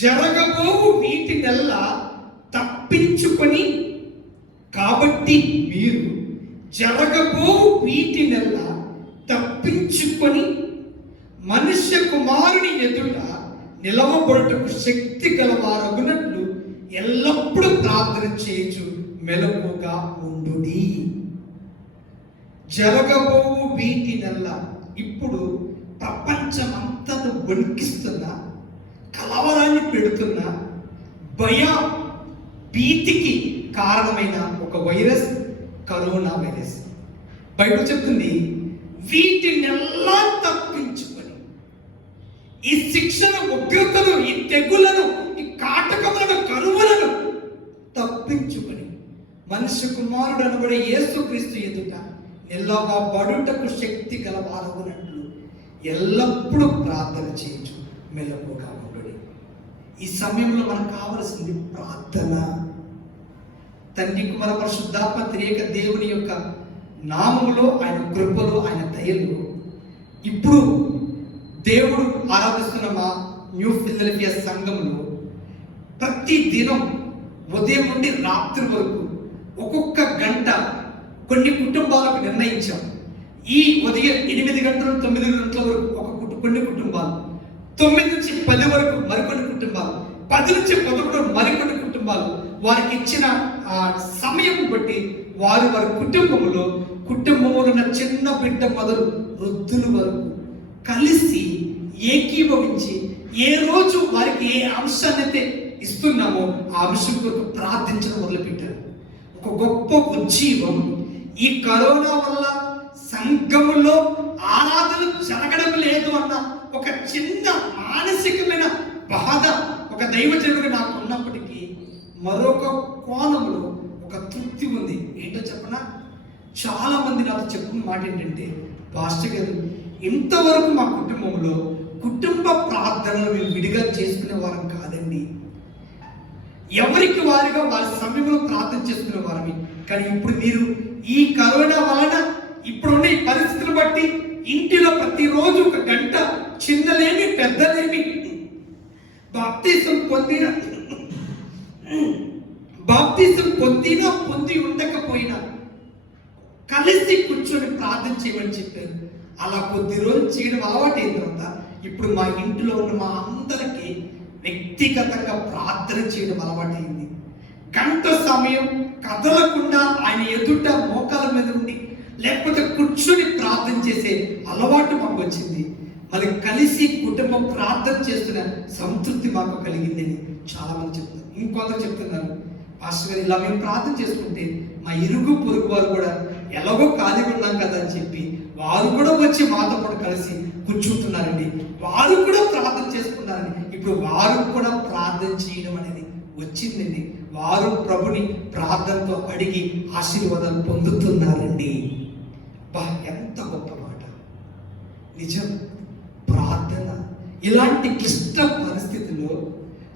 జరగబోవు వీటినెల్లా తప్పించుకొని మనుష్య కుమారుని ఎదుట నిలవబడుటకు శక్తి గలవారగునట్లు ఎల్లప్పుడూ ప్రార్థన చేయొచ్చు, మెలకుగా ఉండుడి. జరగబోవు వీటినల్లా, ఇప్పుడు ప్రపంచమంతా వణికిస్తున్న, కలవరాన్ని పెడుతున్న, భీతికి కారణమైన ఒక వైరస్ కరోనా వైరస్. బైబిల్ చెప్తుంది, వీటినెల్లా తప్పించుకొని, ఈ శిక్షణ ఉగ్రతను, ఈ తెగులను, ఈ కాటకములను, కరువులను తప్పించుకొని మనుష్య కుమారుడు అనబడే యేసుక్రీస్తు ఎదుట నిలవబడుటకు శక్తి గలవారగునట్లు ఎల్లప్పుడూ ప్రార్థన చేయొచ్చు, మెలకుగా ఉండుడి. ఈ సమయంలో మనకు కావలసింది ప్రార్థన. తండ్రి కుమార పరిశుద్ధాత్మ త్రియేక దేవుని యొక్క నామములో, ఆయన కృపలో, ఆయన దయలో ఇప్పుడు దేవుడు ఆరాధిస్తున్న మా న్యూ ఫిలదెల్ఫియా సంఘంలో ప్రతి దినం ఉదయం నుండి రాత్రి వరకు ఒక్కొక్క గంట కొన్ని కుటుంబాలకు నిర్ణయించాం. ఈ ఉదయం 8 గంటలు 9 గంటల వరకు కొన్ని కుటుంబాలు, 9 నుంచి 10 వరకు మరికొన్ని కుటుంబాలు, 10 నుంచి 11 మరికొన్ని కుటుంబాలు, వారికి ఇచ్చిన సమయం బట్టి వారి కుటుంబంలో ఉన్న చిన్న బిడ్డ మొదలు వృద్ధుల వరకు కలిసి ఏకీభవించి ఏ రోజు వారికి ఏ అంశాన్ని అయితే ఇస్తున్నామో ఆ అంశం కొరకు ప్రార్థించడం మొదలుపెట్టారు. ఒక గొప్ప ఉజ్జీవం ఈ కరోనా వల్ల సంఘములో ఆరాధన జరగడం లేదు అన్న ఒక చిన్న మానసికమైన బాధ ఒక దైవజనుడిగా నాకు ఉన్నప్పటికీ మరొక కోణంలో ఒక తృప్తి ఉంది. ఏంటో చెప్పనా, చాలా మంది నాతో చెప్పిన మాట ఏంటంటే, పాస్టర్ గారు ఇంతవరకు మా కుటుంబంలో కుటుంబ ప్రార్థనలు మేము విడిగా చేసుకునే వారం కాదండి, ఎవరికి వారిగా వారి సమయంలో ప్రార్థన చేసుకునే వారమి. కానీ ఇప్పుడు మీరు ఈ కరోనా వలన ఇప్పుడున్న ఈ పరిస్థితులు బట్టి ఇంటిలో ప్రతిరోజు ఒక గంట, చిన్నలేమి పెద్దలేమి, బాప్తిసం పొందినా పొంది ఉండకపోయినా కలిసి కూర్చొని ప్రార్థన చేయమని చెప్పారు. అలా కొద్ది రోజులు చేయడం అలవాటైన తర్వాత ఇప్పుడు మా ఇంటిలో ఉన్న మా అందరికీ వ్యక్తిగతంగా ప్రార్థన చేయడం అలవాటైంది. గంట సమయం కదలకుండా ఆయన ఎదుట మోకాల మీద ఉండి లేకపోతే కూర్చుని ప్రార్థన చేసే అలవాటు మాకు వచ్చింది. మరి కలిసి కుటుంబం ప్రార్థన చేస్తున్న సంతృప్తి మాకు కలిగిందని చాలా మంది చెప్తున్నారు. ఇంకొందరు చెప్తున్నారు, పాస్టర్ గారు ఇలా మేము ప్రార్థన చేసుకుంటే మా ఇరుగు పొరుగు వారు కూడా ఎలాగో ఖాళీగా ఉన్నాం కదా అని చెప్పి వారు కూడా వచ్చి మాతో పాటు కలిసి కూర్చుంటున్నారండి. వారు కూడా ప్రార్థన చేసుకున్నారని ఇప్పుడు వారు కూడా ప్రార్థన చేయడం అనేది వచ్చిందండి. వారు ప్రభుని ప్రార్థనతో అడిగి ఆశీర్వాదాలు పొందుతున్నారండి. బా, ఎంత గొప్ప మాట నిజం. ప్రార్థన ఇలాంటి క్లిష్ట పరిస్థితుల్లో,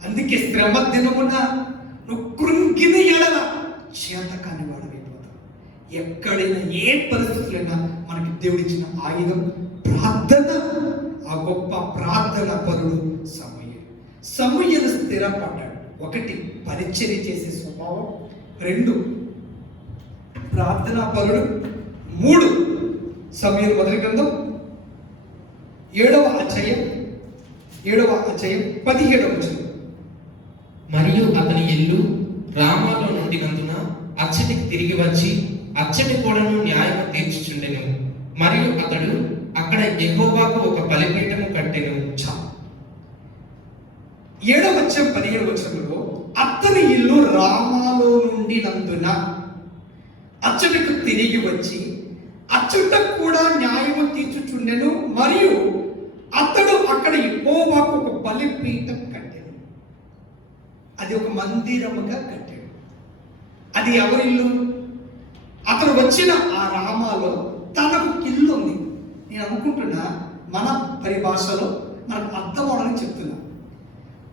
అందుకే శ్రమ దినమున నువ్వు కృంగిన ఎడల చేత కాని వాడైపోతావు. ఎక్కడైనా ఏ పరిస్థితులైనా మనకి దేవుడిచ్చిన ఆయుధం ప్రార్థన. ఆ గొప్ప ప్రార్థన పరుడు సమూయేలు స్థిరపడ్డాడు. 1 పరిచర్య చేసే స్వభావం, 2 ప్రార్థనా పరుడు, 3 సమూయేలు మొదటి గ్రంథం 7వ అధ్యాయం 17వ వచనం. మరియు అతని ఇల్లు రామాలో నుండినందున అచ్చటికి తిరిగి వచ్చి అచ్చటి కూడను న్యాయము తీర్చుచుండెను. మరియు అతడు అక్కడ యెహోవాకు ఒక బలిపీఠము కట్టెను. 7వ అధ్యాయం 17వ వచనంలో అతని ఇల్లు రామాలో నుండినందున అచ్చటికి తిరిగి వచ్చి అచ్చట కూడా న్యాయము తీర్చుచుండెను. మరియు అతడు అక్కడ యెహోవాకు ఒక బలిపీఠం కట్టాడు. అది ఒక మందిరముగా కట్టాడు. అది ఎవరి ఇల్లు? అతడు వచ్చిన ఆ రామాలో తనకు ఇల్లు ఉంది. నేను అనుకుంటున్నా మన పరిభాషలో మనకు అర్థం అవడానికి చెప్తున్నా.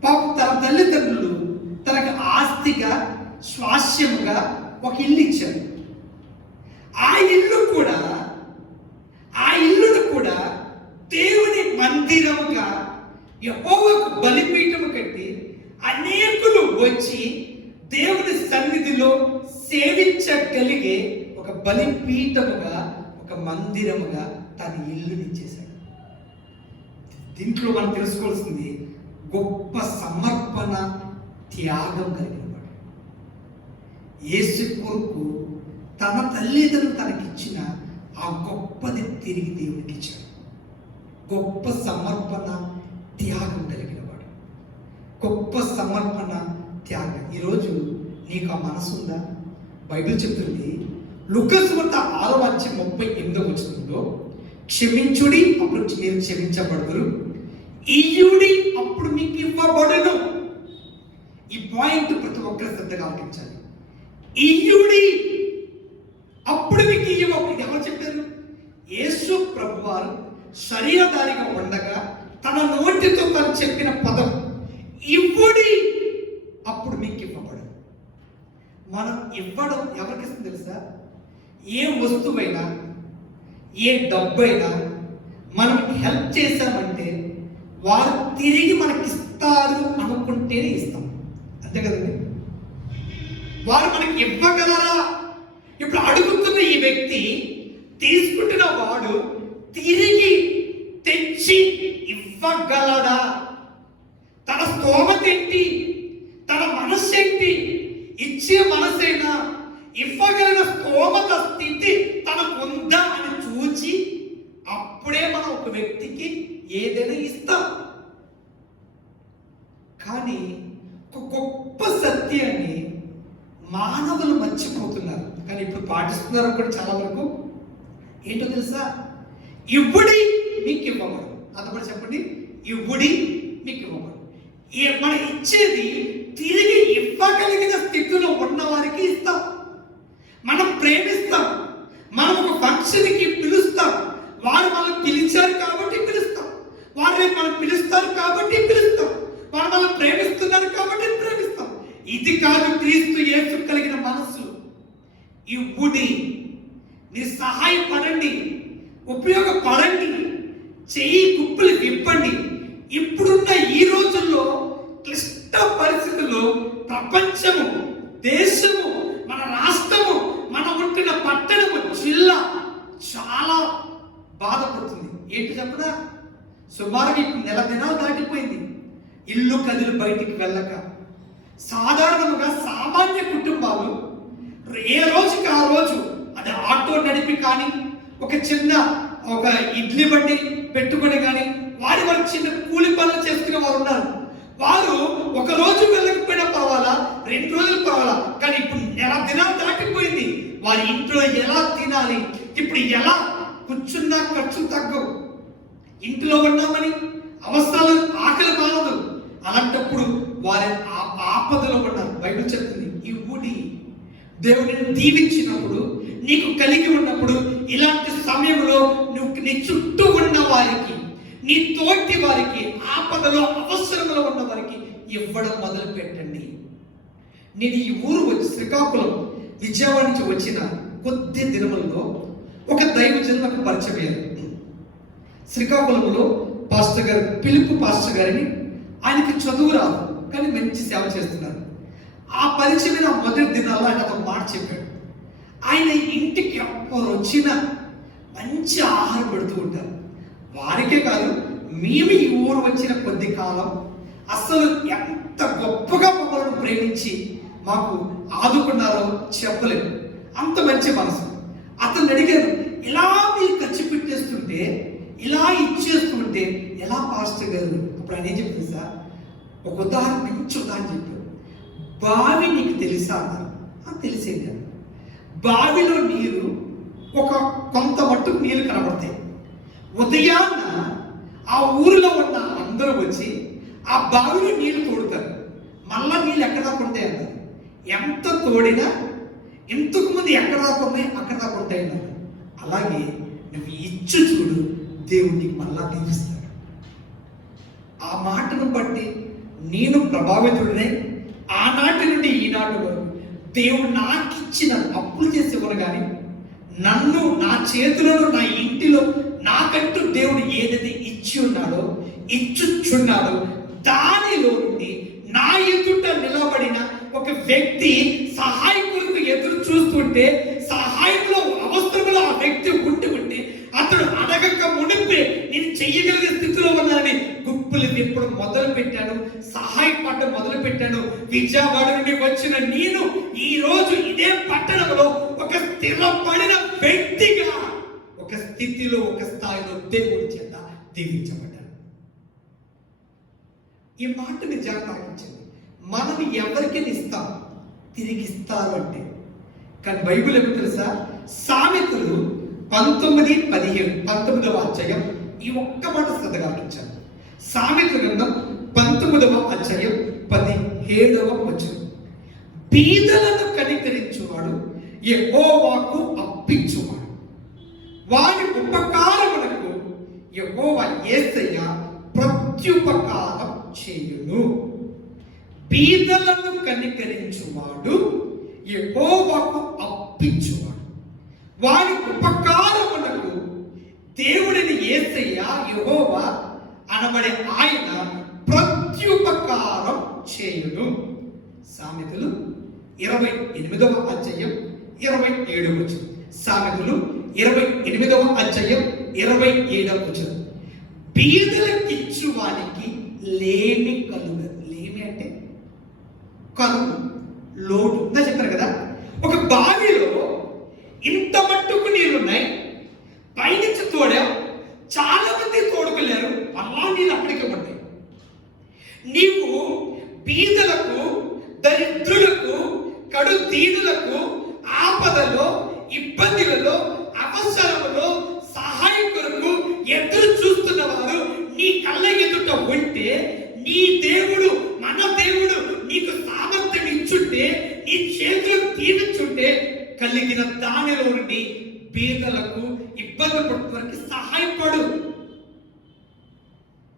పాపం తన తల్లిదండ్రులు తనకు ఆస్తిగా స్వాస్యముగా ఒక ఇల్లు ఇచ్చారు. ఆ ఇల్లును కూడా దేవుని మందిరముగా యెహోవాకు బలిపీఠము కట్టి అనేకులు వచ్చి దేవుని సన్నిధిలో సేవించగలిగే ఒక బలిపీఠముగా, ఒక మందిరముగా తన ఇల్లునిచ్చేశాడు. దీంట్లో మనం తెలుసుకోవాల్సింది గొప్ప సమర్పణ, త్యాగం కలిగిన వాడు. యేసు కొరకు తన తల్లిదండ్రులు తనకిచ్చిన ఆ గొప్పది తిరిగి దేవునికి ఇచ్చాడు. గొప్ప సమర్పణ, త్యాగం కలిగిన వాడు. గొప్ప సమర్పణ, త్యాగం. ఈరోజు నీకు ఆ మనసు ఉందా? బైబిల్ చెప్తుంది లూకాసు వార్త 6వ అధ్యాయం 38వ వచనంలో, క్షమించుడి అప్పుడు మీరు క్షమించబడుదురు, ఇయ్యుడి అప్పుడు మీకు ఇవ్వబడును. ఈ పాయింట్ ప్రతి ఒక్కరి శ్రద్ధగా ఆలోచించాలి. ఇయ్యుడి అప్పుడు మీకు ఇవ్వబడు. ఎవరు చెప్పారు? యేసు ప్రభువారు శరీరధారిగా ఉండగా తన నోటితో తను చెప్పిన పదం ఇవ్వుడి అప్పుడు మీకు ఇవ్వబడు. మనం ఇవ్వడం ఎవరికి ఇస్తుంది తెలుసా? ఏ వస్తువైనా, ఏ డబ్బైనా మనం హెల్ప్ చేశామంటే వారు తిరిగి మనకి ఇస్తారు అనుకుంటేనే ఇస్తాం. అంతే కదండి? వారు మనకి ఇవ్వగలరా? ఇప్పుడు అడుగుతున్న ఈ వ్యక్తి, తీసుకుంటున్న వాడు తిరిగి తెచ్చి ఇవ్వగలడా? తన స్తోమత ఏంటి? తన మనస్సు ఏంటి? ఇచ్చే మనసైనా, ఇవ్వగలిగిన స్తోమత స్థితి తనకు ఉందా అని చూచి అప్పుడే మనం ఒక వ్యక్తికి ఏదైనా ఇస్తాం. కానీ ఒక గొప్ప సత్యాన్ని మానవులు మర్చిపోతున్నారు, కానీ ఇప్పుడు పాటిస్తున్నారు కూడా చాలా వరకు. ఏంటో తెలుసా? ఇవ్వుడి మీకు ఇవ్వబడు. అంతపడి చెప్పండి, ఇవ్వుడి మీకు ఇవ్వబడు. మనం ఇచ్చేది తిరిగి ఇవ్వగలిగిన స్థితిలో ఉన్న వారికి ఇస్తాం. మనం ప్రేమిస్తాం, మనం ఒక ఫంక్షన్కి పిలుస్తాం, వారు మనం పిలిచారు కాబట్టి పిలుస్తాం, వారు రేపు మనం పిలుస్తారు కాబట్టి పిలుస్తాం, వారు మనం ప్రేమిస్తున్నారు కాబట్టి ప్రేమిస్తాం. ఇది కాదు క్రీస్తు యేసు కలిగిన మనస్సు. ఇవ్వుడి, మీరు సహాయపడండి, ఉపయోగపడండి, చెయ్యి కుప్పలు విప్పండి. ఇప్పుడున్న ఈ రోజుల్లో క్లిష్ట పరిస్థితుల్లో ప్రపంచము, దేశము, మన రాష్ట్రము, మన ఉంటున్న పట్టణము, జిల్లా చాలా బాధపడుతుంది. ఏంటి చెప్పదా? సుమారుగా ఇప్పుడు 1 నెల దినాలు దాటిపోయింది. ఇల్లు కదిలి బయటికి వెళ్ళక, సాధారణంగా సామాన్య కుటుంబాలు ఏ రోజుకి ఆ రోజు అది ఆటో నడిపి కానీ ఒక ఇడ్లీ బండి పెట్టుకొని కానీ వారి చిన్న కూలి పనులు చేసుకునే వారు ఉన్నారు. వారు ఒక రోజు వెళ్ళకపోయినా పర్వాలా, 2 రోజులు పర్వాలా, కానీ ఇప్పుడు నెల దినాలు దాటిపోయింది. వారి ఇంట్లో ఎలా తినాలి, ఇప్పుడు ఎలా కూర్చున్నా ఖర్చు తగ్గవు, ఇంట్లో ఉన్నామని అవసరాలు ఆకలి మానదు. అలాంటప్పుడు వారి ఆపదలో ఉన్నారు. బైబిల్ చెప్తుంది, ఈ ఊడి దేవుడిని దీవించినప్పుడు, నీకు కలిగి ఉన్నప్పుడు, ఇలాంటి సమయంలో నువ్వు నీ చుట్టూ ఉన్న వారికి, నీ తోటి వారికి, ఆపదలో అవసరంలో ఉన్న వారికి ఇవ్వడం మొదలు పెట్టండి. నేను ఈ ఊరు వచ్చి శ్రీకాకుళం విజయవాడ నుంచి వచ్చిన కొద్ది దినములలో ఒక దైవజనులు నాకు పరిచయం అయ్యారు. శ్రీకాకుళంలో పాస్టర్ గారు, పిలుపు పాస్టర్ గారిని, ఆయనకి చదువు రాదు కానీ మంచి సేవ చేస్తున్నారు. ఆ పరిచయమైన మొదటి దినాల్లో ఆయన ఒక మాట చెప్పాడు. ఆయన ఇంటికి ఎవరు వచ్చినా మంచి ఆహారం పెడుతూ ఉంటారు. వారికే కాదు, మేము ఈ ఊరు వచ్చిన కొద్ది కాలం అసలు ఎంత గొప్పగా మమ్మల్ని ప్రేమించి మాకు ఆదుకున్నారో చెప్పలేము. అంత మంచి మనసు. అతను అడిగారు, ఇలా మీరు ఖర్చు పెట్టేస్తుంటే, ఇలా ఇచ్చేస్తుంటే ఎలా పాస్టర్ గారు? అప్పుడు ఆయన ఏం చెప్పింది సార్, ఒక మంచి ఉదాహరణ చెప్పారు. బావి నీకు తెలుసా అన్నారు. తెలిసేది. బావిలో నీరు కొంత మట్టుకు నీళ్ళు కనబడతాయి. ఉదయాన్న ఆ ఊరిలో ఉన్న అందరూ వచ్చి ఆ బావిలో నీళ్లు తోడుతారు. మళ్ళా నీళ్ళు ఎక్కడ దాకా ఉంటాయి అన్నారు. ఎంత తోడినా ఇంతకు ముందు ఎక్కడ దాకా ఉన్నాయి అక్కడ దాకా ఉంటాయి అన్నారు. అలాగే నువ్వు ఇచ్చు చూడు, దేవుడు నీకు మళ్ళా దీవిస్తాడు. ఆ మాటను బట్టి నేను ప్రభావితుడినే. ఆనాటి నుండి ఈనాటి వరకు దేవుడు నాకు ఇచ్చిన అప్పులు చేసి ఇవ్వను కానీ, నన్ను నా చేతులలో, నా ఇంటిలో నాకంటూ దేవుడు ఏదైతే ఇచ్చి ఉన్నాడో, ఇచ్చుచున్నాడో, దానిలో నుండి నా ఎదుట నిలబడిన ఒక వ్యక్తి సహాయకులకు ఎదురు చూస్తుంటే, సహాయంలో అవసరంలో ఆ వ్యక్తి ఉంటే అతడు అడగక మునిపే నేను చెయ్యగలిగే స్థితిలో ఉన్నానని గుప్పులు విప్పడం మొదలు పెట్టాను, సహాయపడడం మొదలు పెట్టాను. విజయవాడ నుండి వచ్చిన నేను ఈ రోజు ఇదే పట్టణంలో ఒక స్థిరపడిన వ్యక్తిగా, ఒక స్థితిలో, ఒక స్థాయిలో దేవుడి చేత దీవించబడ్డాను. ఈ మాటని జాగ్రత్త. మనం ఎవరికైనా ఇస్తాం, తిరిగి ఇస్తారు అంటే. కానీ బైబిల్ ఏమో తెలుసా? సామెతలు 19:17 అధ్యాయం ఈ ఒక్క మాట శ్రద్ధగా ఆలోచించాను. సామెతల గ్రంథం 19:17 బీదలను కనికరించువాడు యెహోవాకు అప్పించువాడు, వారి ఉపకారములకు యెహోవా యేసయ్య ప్రత్యుపకారం చేయును. బీదలను కనికరించువాడు యెహోవాకు అప్పించువాడు, వారి ఉపకారములకు దేవుడిని యేసయ్య, యెహోవా అనబడే ఆయన ప్రత్యుపకారం చేయును. సామెతలు 28వ అధ్యాయం 27వ వచనం. సామెతలు 28వ అధ్యాయం 27వ వచనం. బీదలకిచ్చు వానికి లేమి కలుగదు. లేమి అంటే కలుగు, లోటు. ఇందా చెప్పారు కదా, ఒక బావిలో ఇంత మట్టుకు నీళ్ళున్నాయి, పైనుంచి తోడా, చాలా మంది తోడుకోలేరు, అలా నీళ్ళు అక్కడికే పడతాయి. నీవు బీదలకు, దరిద్రులకు, కడు దీనులకు, ఆపదలో, ఇబ్బందులలో, అవసరములో సహాయకులకు ఎదురు చూస్తున్న వారు నీ కళ్ళ ఎదుట ఉంటే, నీ దేవుడు, మన దేవుడు నీకు సామర్థ్యం ఇచ్చుంటే, నీ చేతులు తీర్చుంటే, కలిగిన దానిలో నుండి బీదలకు, ఇబ్బంది పడుతున్నవారికి సహాయపడు.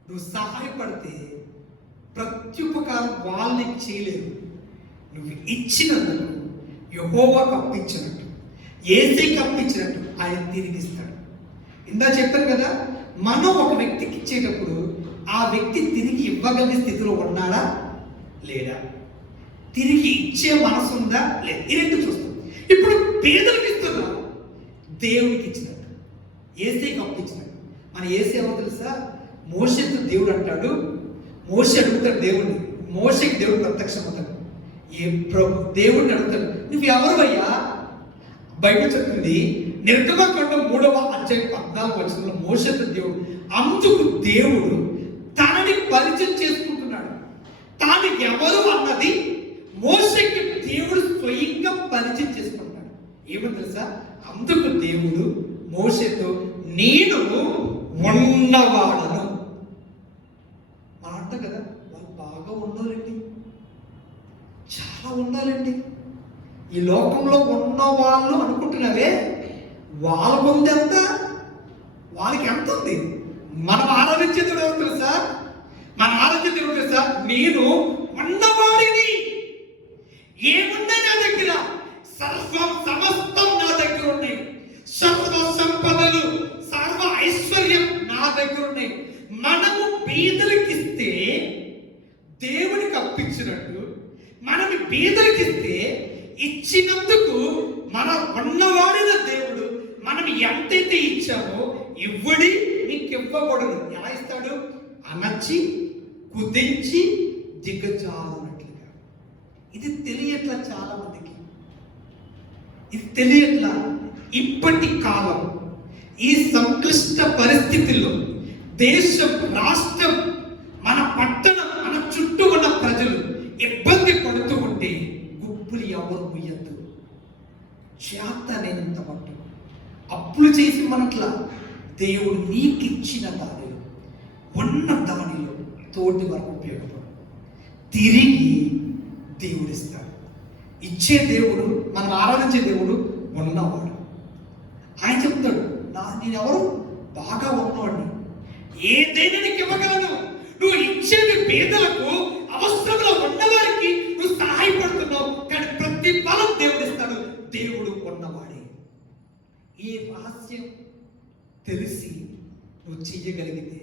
నువ్వు సహాయపడితే ప్రత్యుపకారం వాళ్ళకి చేయలేదు. నువ్వు ఇచ్చినందుకు యెహోవాకు అప్పించినట్టు, యేసయ్యకి అప్పించినట్టు ఆయన తిరిగిస్తాడు. ఇందా చెప్పాను కదా, మనం ఒక వ్యక్తికి ఇచ్చేటప్పుడు ఆ వ్యక్తి తిరిగి ఇవ్వగలిగే స్థితిలో ఉన్నాడా లేడా, తిరిగి ఇచ్చే మనసు ఉందా లేదా, ఈ రెండు చూస్తాం. ఇప్పుడు పేదలకు ఇస్తున్నాం, దేవునికి ఇచ్చినట్టు, యేసయ్యకి అప్పించినట్టు. మన యేసయ్య ఎవరు తెలుసా? మోషేతో దేవుడు అంటాడు, మోషే అడుగుతాడు దేవుడిని, మోషేకి దేవుడు ప్రత్యక్షమవుతాడు. దేవుడిని అడుగుతాడు, నువ్వు ఎవరు? బైబిల్ చెప్తుంది నిర్గమకాండం 3వ అధ్యాయం 14వ వచనంలో మోషేతో దేవుడు, అందుకు దేవుడు తనని పరిచయం చేసుకుంటున్నాడు. తాను ఎవరు అన్నది మోషేకి దేవుడు స్వయంగా పరిచయం చేసుకుంటున్నాడు. ఏమని తెలుసా? అందుకు దేవుడు మోషేతో, నేను ఉన్నవాడను. మాట కదా, వాళ్ళు బాగా ఉన్నారండి, చాలా ఉండాలండి. ఈ లోకంలో ఉన్న వాళ్ళు అనుకుంటున్నావే, వాళ్ళ ముందు ఎంత, వాళ్ళకి ఎంత ఉంది? మనం ఆరాధించే దేవుడు ఎవరు తెలుసా? మన ఆరాధ్య దేవుడు తెలుసా? నేను ఉన్నవాడిని. ఏమున్నాయి నా దగ్గర? సర్వం సమస్తం నా దగ్గర ఉన్నాయి. సర్వ సంపదలు, సర్వ ఐశ్వర్యం నా దగ్గర ఉన్నాయి. మనము బీదలకిస్తే దేవునికి అప్పించినట్టు, మనం బీదలకిస్తే ఇచ్చినందుకు మన ఉన్నవాడిన దేవుడు మనం ఎంతైతే ఇచ్చామో ఇవ్వడి నీకు ఇవ్వబడదు. ఎలా ఇస్తాడు? అనచి కుదించి దిగజారునట్లుగా. ఇది తెలియట్లా చాలా మందికి, ఇది తెలియట్లా. ఇప్పటి కాలం ఈ సంక్లిష్ట పరిస్థితుల్లో దేశం, రాష్ట్రం, మన పట్టణం, మన చుట్టూ ఉన్న ప్రజలు ఇబ్బంది పడుతూ ఉంటే గుప్పులు ఎవరు ముయ్యద్దు. చేతనేంత మట్టు అప్పులు చేసి మనట్లా దేవుడు నీకిచ్చిన దానిలో, ఉన్న దానిలో తోటి వరకు ఉపయోగపడు. తిరిగి దేవుడిస్తాడు. ఇచ్చే దేవుడు, మనం ఆరాధించే దేవుడు ఉన్నవాడు. ఆయన చెప్తాడు, నేను ఎవరు? బాగా ఉన్నవాడిని, ఏదైనా నీకు ఇవ్వగలను. నువ్వు ఇచ్చేది పేదలకు, అవసరంలో ఉన్నవారికి నువ్వు సహాయపడుతున్నావు. కానీ ప్రతి ఫలం దేవుడిస్తాడు. దేవుడు ఉన్నవాడే. ఈ రహస్యం తెలిసి నువ్వు చెయ్యగలిగితే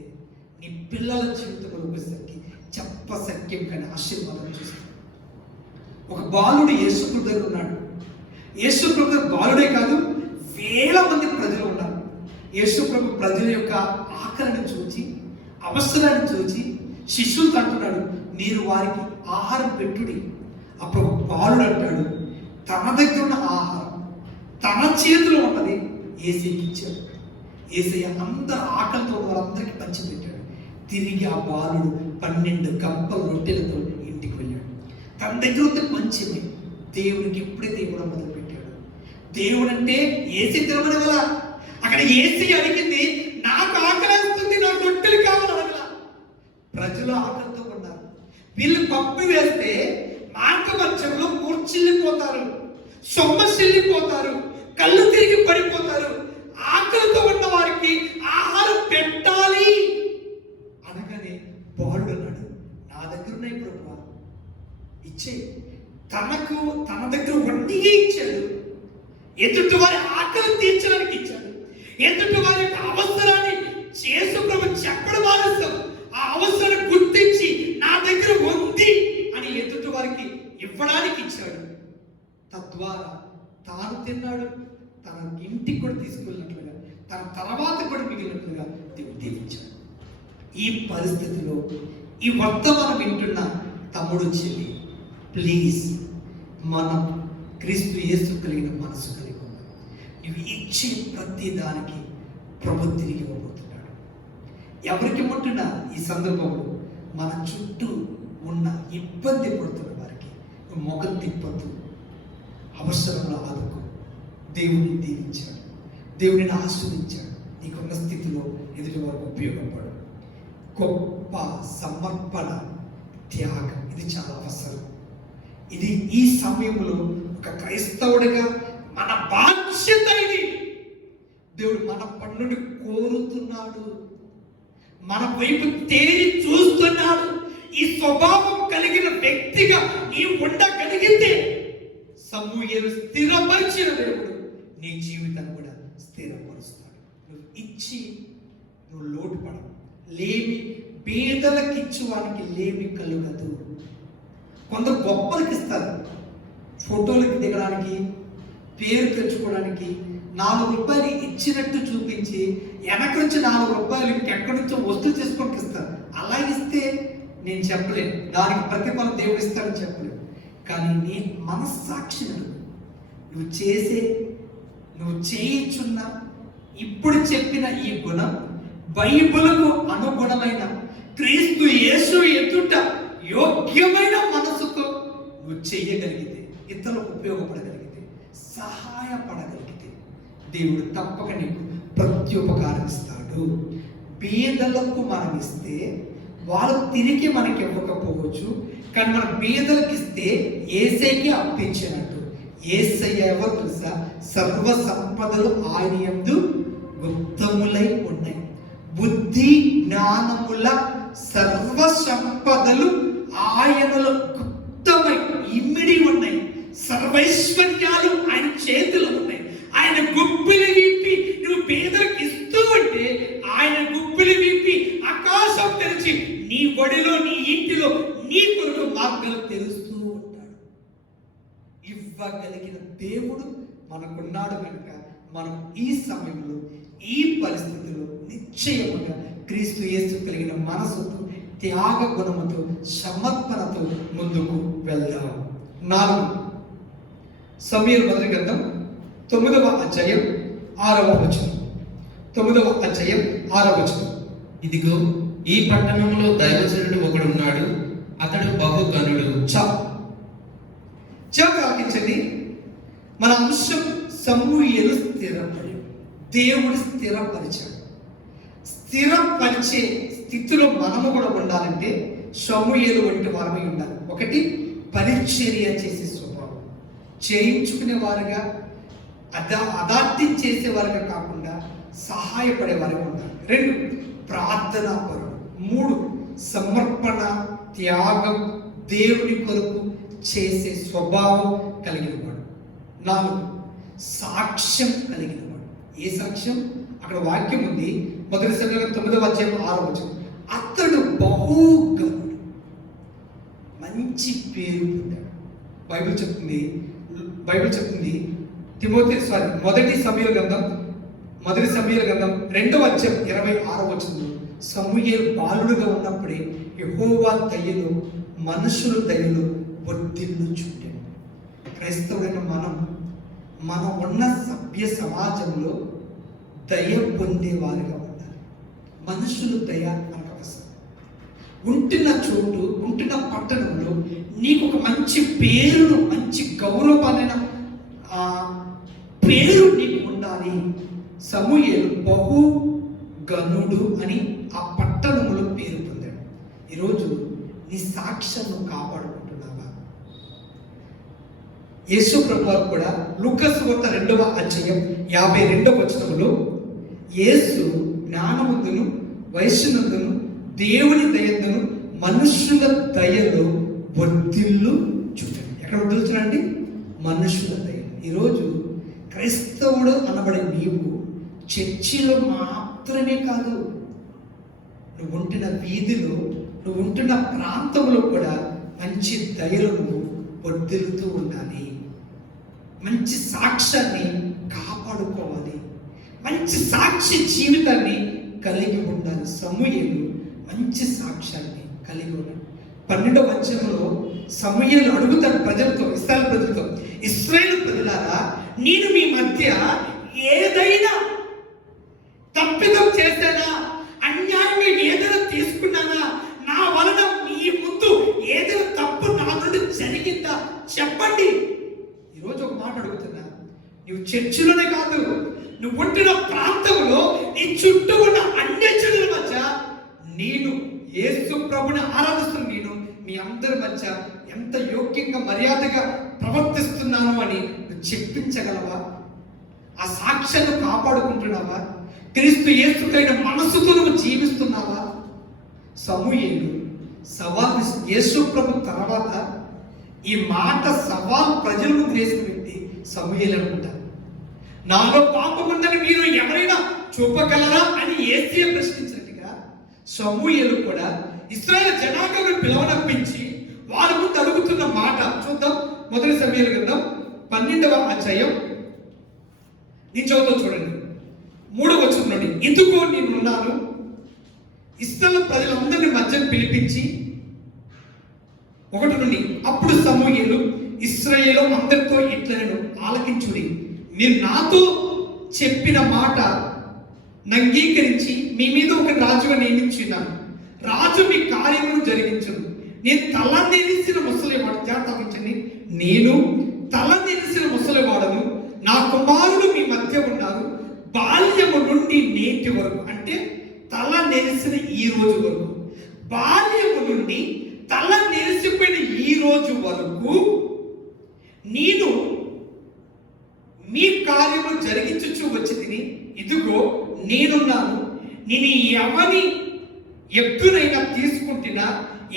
నీ పిల్లల జీవితంలో వచ్చేసరికి చెప్పసక్యం కానీ ఆశీర్వాదం చూస్తాడు. ఒక బాలుడు యేసుప్రభు దగ్గర ఉన్నాడు. యేసుప్రభు దగ్గర బాలుడే కాదు, వేల మంది ప్రజలు ఉన్నారు. యేసుప్రభు ప్రజల యొక్క ఆకలిని చూచి, అవసరాన్ని చూచి శిష్యులతో అంటున్నాడు, మీరు వారికి ఆహారం పెట్టుడి. అప్పుడు బాలుడు అంటాడు, తన దగ్గర ఉన్న ఆహారం తన చేతిలో ఉన్నది యేసయ్యకి ఇచ్చాడు. యేసయ్య అందరు ఆకలితో వాళ్ళందరికీ పంచిపెట్టాడు. తిరిగి ఆ బాలుడు 12 గంపల రొట్టెలతో ఇంటికి వెళ్ళాడు. తన దగ్గర ఉంది కొంచెమే, దేవుడికి ఎప్పుడైతే ఇవ్వడం మొదలుపెట్టాడు. దేవుడు అంటే ఏసీ తినమని వల్ల అక్కడ ఏసీ అడిగింది, నాకు ఆకలి వస్తుంది, నాకు రొట్టెలు కావాలి అడగల. ప్రజలు ఆకలితో ఉన్నారు. వీళ్ళు పప్పు వేస్తే మార్గమధ్యంలో మూర్చిల్లిపోతారు, సొమ్మసిల్లిపోతారు, కళ్ళు తిరిగి పడిపోతారు. ఆకలితో ఉన్న వారికి ఆహారం పెట్టాలి అనగానే బాలుడు అన్నాడు, నా దగ్గర ఉన్నాయి ప్రభువా, ఇచ్చే. తన దగ్గర వడ్డీగా ఇచ్చాడు. ఎదుటి వారి ఆకలి తీర్చడానికి ఇచ్చాడు. ఎదుటి వారి యొక్క అవసరాన్ని యేసు ప్రభు చెప్పడం ఆలస్యం, ఆ అవసరాన్ని గుర్తించి నా దగ్గర ఉంది అని ఎదుటి వారికి ఇవ్వడానికి ఇచ్చాడు. తద్వారా తాను తిన్నాడు, తన ఇంటికి కూడా తీసుకెళ్ళినట్లుగా, తన తర్వాత కూడా మిగిలినట్లుగా దేవుడు దీవించాడు. ఈ పరిస్థితిలో ఈ వర్తమానం వింటున్న తమ్ముడు, చెల్లి, ప్లీజ్ మనం క్రీస్తు యేసు కలిగిన మనసు కలిగి ఉన్నాం. ఇవి ఇచ్చే ప్రతి దానికి ప్రభు తిరిగి ఇవ్వబోతున్నాడు. ఎవరికి ముట్టినా ఈ సందర్భంలో మన చుట్టూ ఉన్న ఇబ్బంది పడుతున్న వారికి మొగం తిప్పద్దు, అవసరంలో ఆదుకో. దేవుడిని దీవించాడు, దేవుడిని ఆస్వాదించాడు. నీకున్న స్థితిలో ఎదుటి వరకు ఉపయోగపడు. గొప్ప సమర్పణ, త్యాగం, ఇది చాలా అవసరం. ఇది ఈ సమయంలో ఒక క్రైస్తవుడిగా మన బాధ్యత. ఇది దేవుడు మన పన్నుని కోరుతున్నాడు, మన వైపు తేరి చూస్తున్నాడు. ఈ స్వభావం కలిగిన వ్యక్తిగా నీ ఉండగలిగితే సమూయేలు స్థిరపరిచిన దేవుడు నీ జీవితాన్ని కూడా స్థిరపరుస్తాడు. నువ్వు ఇచ్చి నువ్వు లోటుపడవు. లేమి పేదలకు ఇచ్చువానికి లేమి కలుగదు. కొందరు గొప్పలకి ఇస్తారు, ఫోటోలకి దిగడానికి, పేరు తెచ్చుకోవడానికి 4 రూపాయలు ఇచ్చినట్టు చూపించి వెనక నుంచి 4 రూపాయలు ఇంకెక్కడి నుంచో వస్తువు చేసుకోవడానికి ఇస్తారు. అలా ఇస్తే నేను చెప్పలేను, దానికి ప్రతిఫలం దేవుడు ఇస్తాడని చెప్పలేను. కానీ నీ మనస్సాక్షిని అడుగు. నువ్వు చేయుచున్న ఇప్పుడు చెప్పిన ఈ గుణం బైబిలుకు అనుగుణమైన క్రీస్తు యేసు ఎదుట యోగ్యమైన మనసుతో నువ్వు చేయగలిగితే, ఇతరులకు ఉపయోగపడగలిగితే, సహాయపడగలిగితే దేవుడు తప్పక నీకు ప్రత్యుపకారం ఇస్తాడు. పేదలకు మనం ఇస్తే వాళ్ళు తిరిగి మనకి ఇవ్వకపోవచ్చు, కానీ మన పేదలకు ఇస్తే యేసయ్యకి అప్పించినట్టు. యేసయ్య ఎవరు తెలుసా? సర్వ సంపదలు ఆయన యందు గుప్తములై ఉన్నాయి. బుద్ధి జ్ఞానముల సర్వ సంపదలు ఆయనలో గుప్తమై ఇమిడి ఉన్నాయి. సర్వైశ్వర్యాలు ఆయన చేతిలో ఉన్నాయి. ఆయన గుప్పిలి విప్పి నువ్వు పేదలకు ఇస్తూ ఉంటే ఆయన గుప్పిలి విప్పి ఆకాశం తెరిచి నీ ఒడిలో, నీ ఇంటిలో నీ కొరకు మార్గాలు తెలుస్తూ ఉంటాడు. ఇవ్వగలిగిన దేవుడు మనకున్నాడు కనుక మనం ఈ సమయంలో, ఈ పరిస్థితిలో నిశ్చయముగా క్రీస్తు యేసు కలిగిన మనసుతో, త్యాగ గుణముతో, సమర్పణతో ముందుకు వెళ్దాం. 4 సమూయేలు మొదటి గ్రంథం 9వ అధ్యాయం 6వ వచనం. 9వ అధ్యాయం 6వ వచనం. ఇదిగో ఈ పట్టణంలో దైవజనుడు ఒకడున్నాడు, అతడు బహుగనుడు. ఆలకించండి. మన అంశం సమూయేలు స్థిరపడి, దేవుడు స్థిరపరిచాడు. స్థిరపరిచే స్థితిలో మనము కూడా ఉండాలంటే సమూయేలు వంటి వారమై ఉండాలి. ఒకటి, పరిచర్య చేసే స్వభావం, చేయించుకునే వారుగా, అదార్థం చేసేవారుగా కాకుండా సహాయపడేవారుగా ఉండాలి. 2, ప్రార్థనా పరుడు. 3, సమర్పణ, త్యాగం, దేవుని కొరకు చేసే స్వభావం కలిగిన వాడు. 4, సాక్ష్యం కలిగిన వాడు. ఏ సాక్ష్యం? అక్కడ వాక్యం ఉంది, మొదటి సమూయేలు 9వ అధ్యాయం 6వ వచనం. అతడు బహుగనుడు, మంచి పేరు పొందాడు. బైబిల్ చెప్తుంది మొదటి సమూయేలు గ్రంథం 2వ అధ్యాయం 26వ వచనంలో సమూయేలు బాలుడుగా ఉన్నప్పుడే యెహోవా దయలో, మనుషుల దయలో వర్ధిల్లు చూడాడు. క్రైస్తవులైన మనం ఉన్న సభ్య సమాజంలో దయ పొందేవారిగా ఉండాలి. మనుషులు దయ మనకు అవసరం. ఉంటున్న చోటు, ఉంటున్న పట్టణంలో నీకు ఒక మంచి పేరును, మంచి గౌరవమైన పేరు నీకు ఉండాలి. సమూయేలు బహుగనుడు అని ఆ పట్టణంలో పేరు పొందాడు. ఈరోజు నీ సాక్ష్యాన్ని కాపాడుకుంటున్నావా? యేసు ప్రభువు కూడా లూకా సువార్త 2వ అధ్యాయం 52వ వచనంలో యేసు జ్ఞానముందును, వయస్సునందును, దేవుని దయందును, మనుషుల దయలో వర్ధిల్లు చూడండి. ఎక్కడ వర్ధిల్చునండి? మనుషుల దయ. ఈరోజు క్రైస్తవుడు అనబడే నీవు చర్చిలో మాత్రమే కాదు, నువ్వు ఉంటున్న వీధిలో, నువ్వు ఉంటున్న ప్రాంతంలో కూడా మంచి దయలో నువ్వు వర్ధిల్లుతూ ఉండాలి. మంచి సాక్ష్యాన్ని కాపాడుకోవాలి. మంచి సాక్షి జీవితాన్ని కలిగి ఉండాలి. సమూయేలు మంచి సాక్ష్యాన్ని కలిగి ఉన్నాడు. 12వ అధ్యాయంలో సమూయేలు అడుగుతాడు ప్రజలతో, ఇశ్రాయేలు ప్రజలారా, నేను మీ మధ్య ఏదైనా తప్పిదం చేశానా, అన్యాయంగా ఏదైనా తీసుకున్నానా, నా వలన మీ ముందు ఏదైనా తప్పు నా నుండి జరిగిందా చెప్పండి. ఈరోజు ఒక మాట అడుగుతున్నా, నువ్వు చర్చిలోనే కాదు, నువ్వు ఉంటున్న ప్రాంతంలో, నీ చుట్టూ ఉన్న అన్యజనుల మధ్య నేను యేసు ప్రభుని ఆరాధిస్తున్న నేను మీ అందరి మధ్య ఎంత యోగ్యంగా, మర్యాదగా ప్రవర్తిస్తున్నాను అని నువ్వు చెప్పించగలవా? ఆ సాక్ష్యాన్ని కాపాడుకుంటున్నావా? క్రీస్తు యేసు కలిగిన మనసుతో నువ్వు జీవిస్తున్నావా? సమూయేలు సవాల్, యేసు ప్రభు తర్వాత ఈ మాట సవాల్ ప్రజల ముందు వేసిన వ్యక్తి సమూయేలు అనుకుంటారు. నాలో పాపం ఉందని మీరు ఎవరైనా చూపగలరా అని యేసయ్య ప్రశ్నించినట్టుగా సమూయేలు కూడా ఇశ్రాయేలు జనాంగం పిలవనప్పించి వారి ముందు అడుగుతున్న మాట చూద్దాం. మొదటి సమూయేలు గ్రంథం 12వ అధ్యాయం నేను చదువుతా చూడండి. 3వ వచనం నుండి, ఇదిగో నేనున్నాను, ఇశ్రాయేలు ప్రజలందరినీ మధ్య పిలిపించి 1 నుండి. అప్పుడు సమూయేలు ఇశ్రాయేలు అందరితో ఇట్లనెను, ఆలకించుడి, మీరు నాతో చెప్పిన మాట అంగీకరించి మీ మీద ఒక రాజుగా నియమించున్నాను. రాజు మీ కార్యమును జరిగించును. నేను తల నెరిసిన ముసలివాడు, జాతవించండి, నేను తల నెరిసిన ముసలివాడను, నా కుమారుడు మీ మధ్య ఉన్నారు. బాల్యము నుండి నేటి వరకు, అంటే తల నెరిసిన ఈ రోజు వరకు, బాల్యము నుండి తల నెరిసిపోయిన ఈ రోజు వరకు నేను మీ కార్యము జరిగించుచు వచ్చి తిని, ఇదిగో నేనున్నాను. నేను ఎవని ఎప్పుడైనా తీసుకుంటున్నా,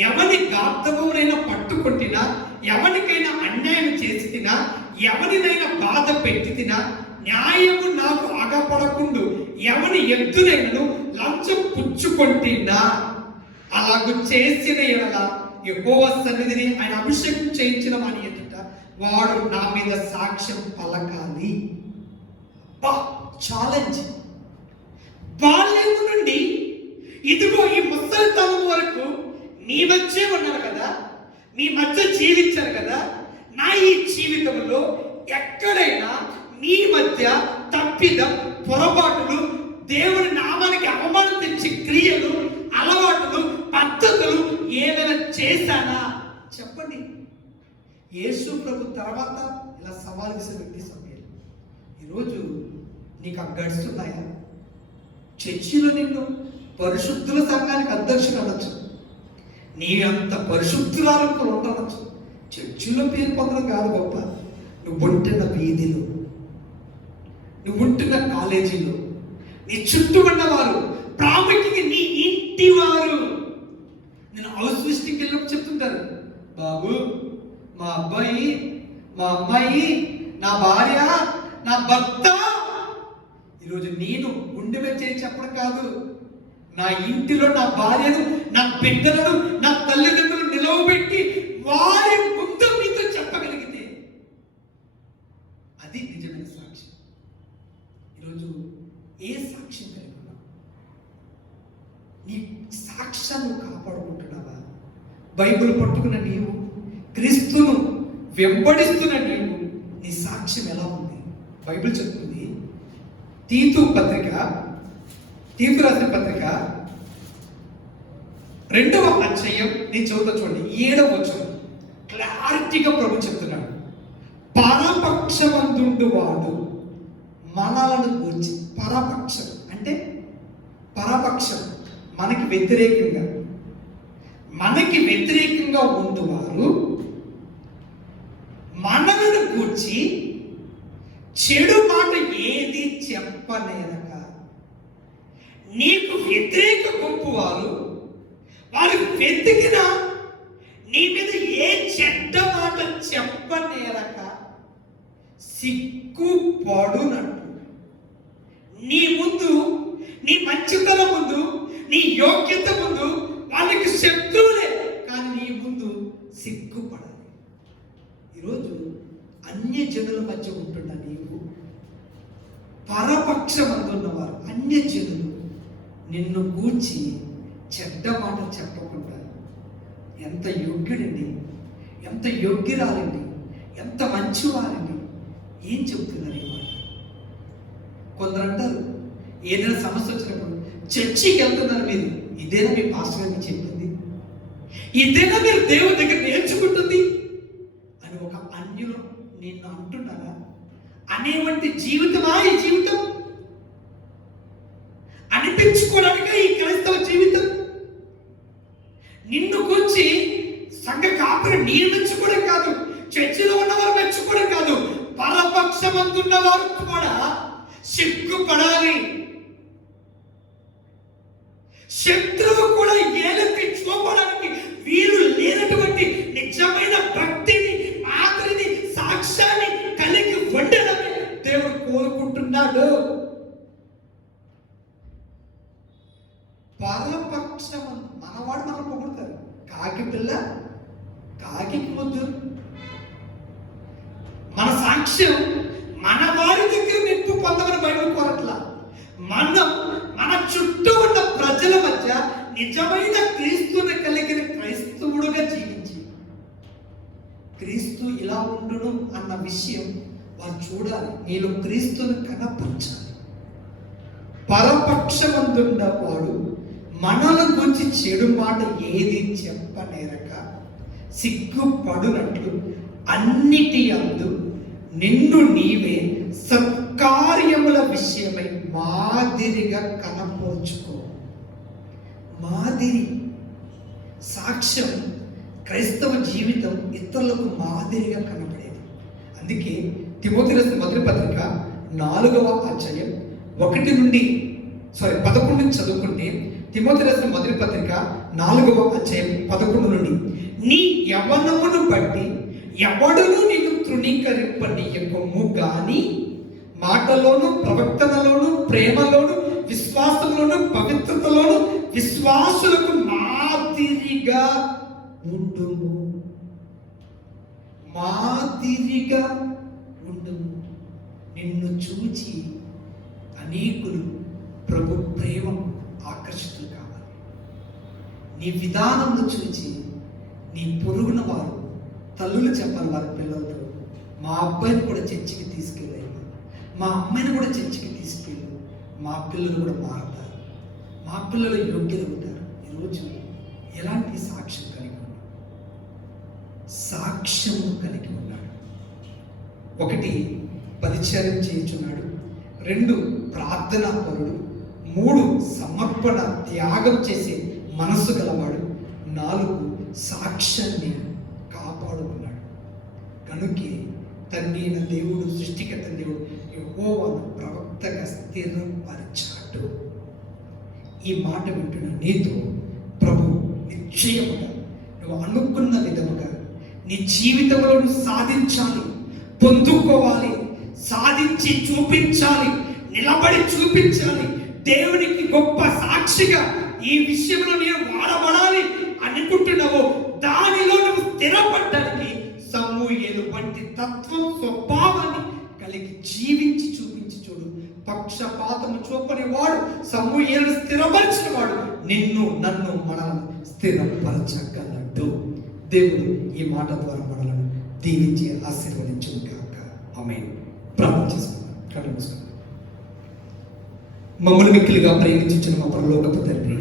ఎవని గార్ధవనైనా పట్టుకుంటున్నా, ఎవరికైనా అన్యాయం చేసి తినా, ఎవరినైనా బాధ పెట్టి తినా, న్యాయము నాకు అగపడకుండు ఎవని ఎద్దునైనను లంచం పుచ్చుకొంటినా, అలాగూ చేసిన ఎడల యెహోవా సన్నిధిని ఆయన అభిషేకం చేయించిన వాని ఎదుట వాడు నా మీద సాక్ష్యం పలకాలి. ఛాలెంజ్. బాల్యము నుండి ఇదిగో ఈ ముసలితనం వరకు మీ మధ్య ఉన్నారు కదా, మీ మధ్య జీవించారు కదా. నా ఈ జీవితంలో ఎక్కడైనా మీ మధ్య తప్పిదం, పొరపాటులు, దేవుని నామానికి అవమానం తెచ్చే క్రియలు, అలవాటులు, పద్ధతులు ఏమైనా చేశానా చెప్పండి. యేసు ప్రభు తర్వాత ఇలా సవాల్ చేసే వ్యక్తి సమయాలు. ఈరోజు నీకు ఆ గడ్స్ ఉన్నాయా? చర్చిలో నిన్ను పరిశుద్ధుల సంఘానికి అధ్యక్షుడు అనొచ్చు, నీ అంత పరిశుద్ధురాలకు ఉండవచ్చు. చర్చిలో పేరు పొందడం కాదు గొప్ప, నువ్వు ఉంటున్న వీధిలో, నువ్వు ఉంటున్న కాలేజీలో, నీ చుట్టూ ఉన్నవారు, ప్రాముఖ్యంగా నీ ఇంటి వారు. నేను హౌస్ విజిటింగ్కి వెళ్ళినప్పుడు చెప్తుంటారు, బాబు మా అబ్బాయి, మా అమ్మాయి, నా భార్య, నా భర్త. ఈరోజు నేను గుండె మీద చేసి చెప్పడం కాదు, నా ఇంటిలో నా భార్యను, నా బిడ్డలను, నా తల్లిదండ్రులను నిలవబెట్టి వారి ముందు మీతో చెప్పగలిగితే అది నిజమైన సాక్ష్యం. ఈరోజు ఏ సాక్ష్యం కలిగి ఉన్నావు? నీ సాక్ష్యాన్ని కాపాడుకుంటున్నావా? బైబిల్ పట్టుకున్న నీవు, క్రీస్తును వెంబడిస్తున్న నీవు, నీ సాక్ష్యం ఎలా ఉంది? బైబిల్ చెప్తుంది, తీతు రాసిన పత్రిక 2వ అధ్యాయం నేను చదువుతా చూడండి, 7వ వచనం క్లారిటీగా ప్రభు చెప్తున్నాడు. పరపక్షమందుండు వాడు మనలను గురించి. పరపక్షం అంటే పరపక్షం, మనకి వ్యతిరేకంగా ఉండువారు మనలను గూర్చి చెడు మాట ఏది చెప్పనేరక, నీకు వ్యతిరేక గుంపు వారు వెతికిన నీ మీద ఏ చెడ్డ మాట చెప్పనేరక సిగ్గుపడునట్టు, నీ ముందు, నీ మంచితనం ముందు, నీ యోగ్యత ముందు వాళ్ళకి శత్రువులే, కానీ నీ ముందు సిగ్గుపడాలి. ఈరోజు అన్య జనుల మధ్య ఉంటున్న నీవు, పరపక్షమందున్నవారు అన్య జనులు నిన్ను గూర్చి చెడ్డ మాట చెప్పకుండా, ఎంత యోగ్యుడండి, ఎంత యోగ్యురాలండి, ఎంత మంచివారండి, ఏం చెప్తున్నారు ఈ మాట? కొందరు అంటారు, ఏదైనా సమస్య వచ్చినప్పుడు చర్చికి వెళ్తున్నారు మీరు, ఇదేనా మీ పాస్టర్ గారిని చెప్పింది, ఇదేనా మీరు దేవుని దగ్గర నేర్చుకుంటుంది అని ఒక అన్యులు నిన్ను అంటున్నారా? అనేవంటి జీవితమా ఈ జీవితం? అనిపించుకోవడానికి ఈ క్రైస్తవ జీవితం? నిన్ను గురించి సంఘ కాపురం నీరు మెచ్చుకోవడం కాదు, చర్చిలో ఉన్నవారు మెచ్చుకోవడం కాదు, పరపక్షమందున్న వారు కూడా సిగ్గుపడాలి. శత్రువు కూడా ఏలెత్తి చూపడానికి వీరు లేనటువంటి నిజమైన భక్తిని, ఆదరిని, సాక్ష్యాన్ని కలిగి ఉండడమే దేవుడు కోరుకుంటున్నాడు. పరపక్షం మనవాడు మనం పొగుడతారు, కాకి పిల్ల కాకి ముద్దు. మన సాక్ష్యం మన వారి దగ్గర మెప్పు పొందమని బైబిల్ కోరట్లా, మనం మన చుట్టూ ఉన్న ప్రజల మధ్య నిజమైన క్రీస్తుని కలిగిన క్రైస్తవుడుగా జీవించి ఇలా ఉండును అన్న విషయం వారు చూడాలి. నీలో క్రీస్తును కనపరచాలి. పరపక్షమందున్న వాడు మనల గురించి చెడు మాట ఏది చెప్పనేరక సిగ్గుపడునట్లు అన్నిటి యందు నిన్ను నీవే సత్కార్యముల విషయమై మాదిరిగా కనపరుచుకో. మాదిరి సాక్ష్యం, క్రైస్తవ జీవితం ఇతరులకు మాదిరిగా కనపడేది. అందుకే తిమోతి రాసిన మొదటి పత్రిక 4వ అధ్యాయం 11 నుండి చదువుకుంటే, తిమోతి రాసిన మొదటి పత్రిక 4వ అధ్యాయం 11 నుండి, నీ యవ్వనమును బట్టి ఎవడును నీకు తృణీకరింపనీయకము గాని మాటలోను, ప్రవర్తనలోను, ప్రేమలోను, విశ్వాసంలోను, పవిత్రతలోను విశ్వాసులకు మాదిరిగా ఉండుము. మాదిరిగా ఉండుము. నిన్ను చూచి అనేకులు ప్రభు ప్రేమకు ఆకర్షితులు కావాలి. నీ విధానంలో చూచి నీ పొరుగున వారు తల్లులు చెప్పాలి వారి పిల్లలతో, మా అబ్బాయిని కూడా చర్చికి తీసుకెళ్ళాయి, మా అమ్మాయిని కూడా చర్చికి తీసుకెళ్ళి, మా పిల్లలు కూడా మారుతారు, మా పిల్లలు యోగ్యులవుతారు. ఈరోజు ఎలాంటి సాక్ష్యం కలిగి ఉన్నాడు? సాక్ష్యము కలిగి ఉన్నాడు. 1 పరిచయం చేయుచున్నాడు, 2 ప్రార్థనా పరుడు, 3 సమర్పణ త్యాగం చేసే మనసు గలవాడు, 4 సాక్ష్యాన్ని కాపాడుకున్నాడు. కనుకే తండ్రి అయిన దేవుడు, సృష్టికర్త దేవుడు యెహోవాను ప్రవక్తగా స్థిరపరిచాడు. ఈ మాట వింటున్న నీతో ప్రభు నిశ్చయముగా నువ్వు అనుకున్న విధముగా నీ జీవితంలో నువ్వు సాధించాలి, పొందుకోవాలి, సాధించి చూపించాలి, నిలబడి చూపించాలి, దేవునికి గొప్ప సాక్షిగా ఈ విషయంలో నేను వాడబడాలి అనుకుంటున్నావు. దానిలో నువ్వు స్థిరపడ్డానికి సమూయేలు వంటి తత్వం, స్వభావాన్ని కలిగి జీవించి చూపించి చూడు. పక్షపాతము చూపని వాడు, సమూయేలు స్థిరపరిచిన వాడు నిన్ను, నన్ను, మనల్ని స్థిరపరచగలడు. దేవుడు ఈ మాట ద్వారా మనలను దీవించి ఆశీర్వదించును గాక. ఆమేన్. ప్రార్థన చేసుకుందాం. కళ్ళు మూసుకుందాం. మమ్మల్ని మిక్కిలిగా ప్రేమించిన మా పరలోకపు తండ్రి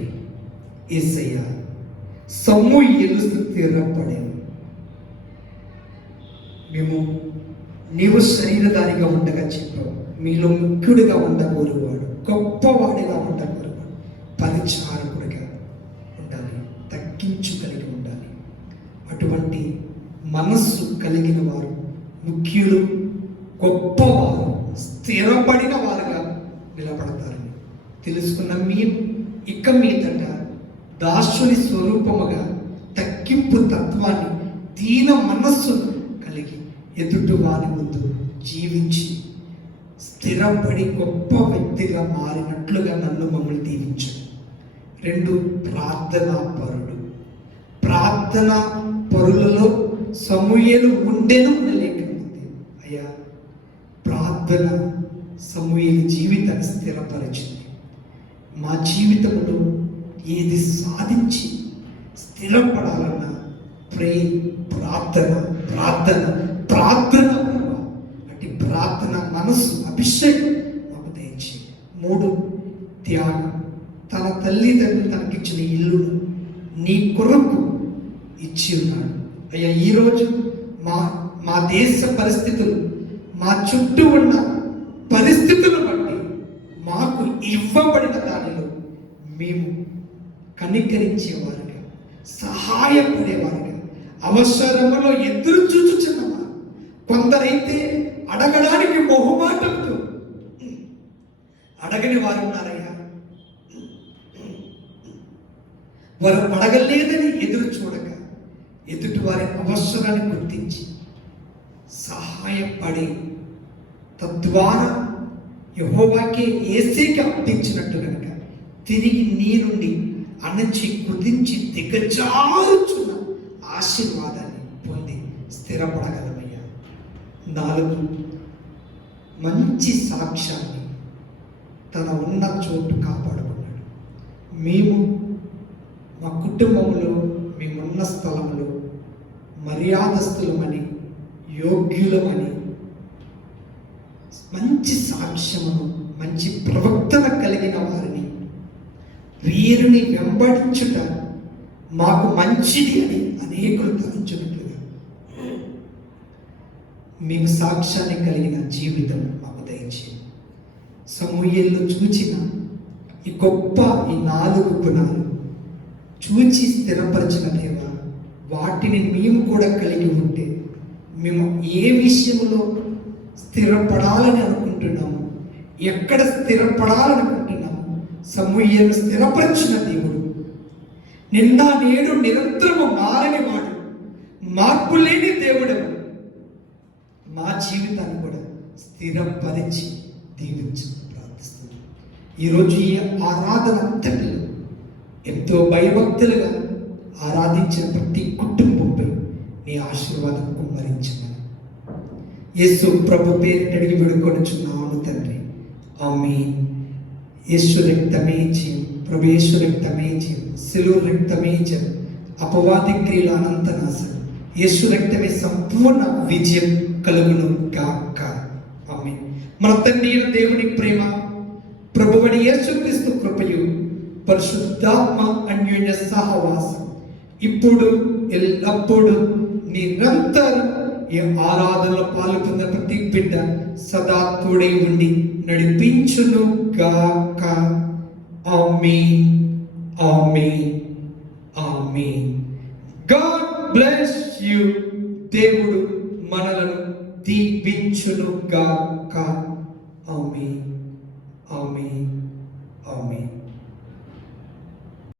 యేసయ్య, సమూయేలు స్థిరపడేను. మేము నీవు శరీరధారిగా ఉండగా చెప్పావు, మీలో ముఖ్యుడిగా ఉండగోరువాడు, గొప్పవాడిగా ఉండగోరువాడు, పరిచారకుడిగా ఉండాలి, తగ్గించుకలిగి ఉండాలి. అటువంటి మనస్సు కలిగిన వారు ముఖ్యులు, గొప్పవారు, స్థిరపడిన వారుగా నిలబడతారని తెలుసుకున్న మేము ఇక మీదట దాసుని స్వరూపముగా తగ్గింపు తత్వాన్ని, దీన మనస్సును కలిగి ఎదుటి వారి ముందు జీవించి స్థిరపడి గొప్ప వ్యక్తిగా మారినట్లుగా నన్ను మమ్మల్ని దీవించండి. 2 ప్రార్థనా పరుడు. ప్రార్థనా పరులలో సమూయేలు ఉండెను అనే లేఖనం ఉంది. అయ్యా, ప్రార్థన సమూయేలు జీవితాన్ని స్థిరపరిచింది. మా జీవితంలో ఏది సాధించి స్థిరపడాలన్నా ప్రార్థన ప్రార్థన ప్రార్థన అంటే ప్రార్థన మనస్సు అభిషేకం మాకు దయచేయండి. 3 త్యాగం. తన తల్లిదండ్రులు తనకిచ్చిన ఇల్లును నీ కొరకు ఇచ్చి ఉన్నాడు. అయ్యా, ఈరోజు మా దేశ పరిస్థితులు, మా చుట్టూ ఉన్న పరిస్థితులను బట్టి మాకు ఇవ్వబడిన దానిలో మేము కనికరించేవారుగా, సహాయపడేవారుగా, అవసరములో ఎదురు చూచుచున్నవారు, కొందరైతే అడగడానికి మొహమాటంతో అడగని వారు ఉన్నారయ్యా. వారు అడగలేదని ఎదురు చూడక ఎదుటి వారి అవసరాన్ని గుర్తించి సహాయపడి తద్వారా యెహోవాకే యేసేకి అర్పించినట్టు కనుక తిరిగి నీ నుండి అణచి కుదించి దిగజారుచున్న ఆశీర్వాదాన్ని పొంది స్థిరపడగలమయ్యా. 4 మంచి సాక్ష్యాన్ని తన ఉన్న చోటు కాపాడుకున్నాడు. మేము మా కుటుంబంలో, మేమున్న స్థలంలో మర్యాదస్తులమని యోగ్యులమని, మంచి సాక్ష్యమును, మంచి ప్రవక్తన కలిగిన వారిని, వీరిని వెంబడించుట మాకు మంచిది అని అనేకులు తలంచున్నట్లుగా మీకు సాక్ష్యాన్ని కలిగిన జీవితం మాకు దయచేయండి. సమూయేల్లో చూచిన ఈ గొప్ప ఈ 4 గుణాలు చూచి స్థిరపరచిన దేవా, వాటిని మేము కూడా కలిగి ఉంటే మేము ఏ విషయంలో స్థిరపడాలని అనుకుంటున్నాము, ఎక్కడ స్థిరపడాలనుకుంటున్నాము, సమూయేలు స్థిరపరిచిన దేవుడు, నిన్న నేడు నిరంతరము మారని వాడు, మార్పు లేని దేవుడు, మా జీవితాన్ని కూడా స్థిరపరిచి దీవించమని ప్రార్థిస్తున్నాను. ఈరోజు ఈ ఆరాధన అంతటిలో ఎంతో భయభక్తులుగా ఆరాధించిన ప్రతి కుటుంబంపై నీ ఆశీర్వాదం కుమ్మరించమని యేసు ప్రభు పేరు అడిగి వేడుకొనుచున్నాను తండ్రి. ఆమేన్. యేసు రక్తమే జయం, ప్రభు యేసు రక్తమే జయం, సిలువ రక్తమే జయం, అపవాది క్రియల అనంతనాశనం, యేసు రక్తమే సంపూర్ణ విజయం కలుగును గాక. ఆమేన్. మన తండ్రి అయిన దేవుని ప్రేమ, ప్రభువైన యేసుక్రీస్తు కృపయు, పరిశుద్ధాత్మ అన్యోన్య సహవాసం ఇప్పుడు ఎల్లప్పుడూ నిరంతరం ఈ ఆరాధనలో పాల్గొన్న ప్రతి బిడ్డ సదా తోడై ఉండి నడిపించును గాక. ఆమేన్. ఆమేన్. ఆమేన్. God bless you. దేవుడు మనలను దీవించును గాక.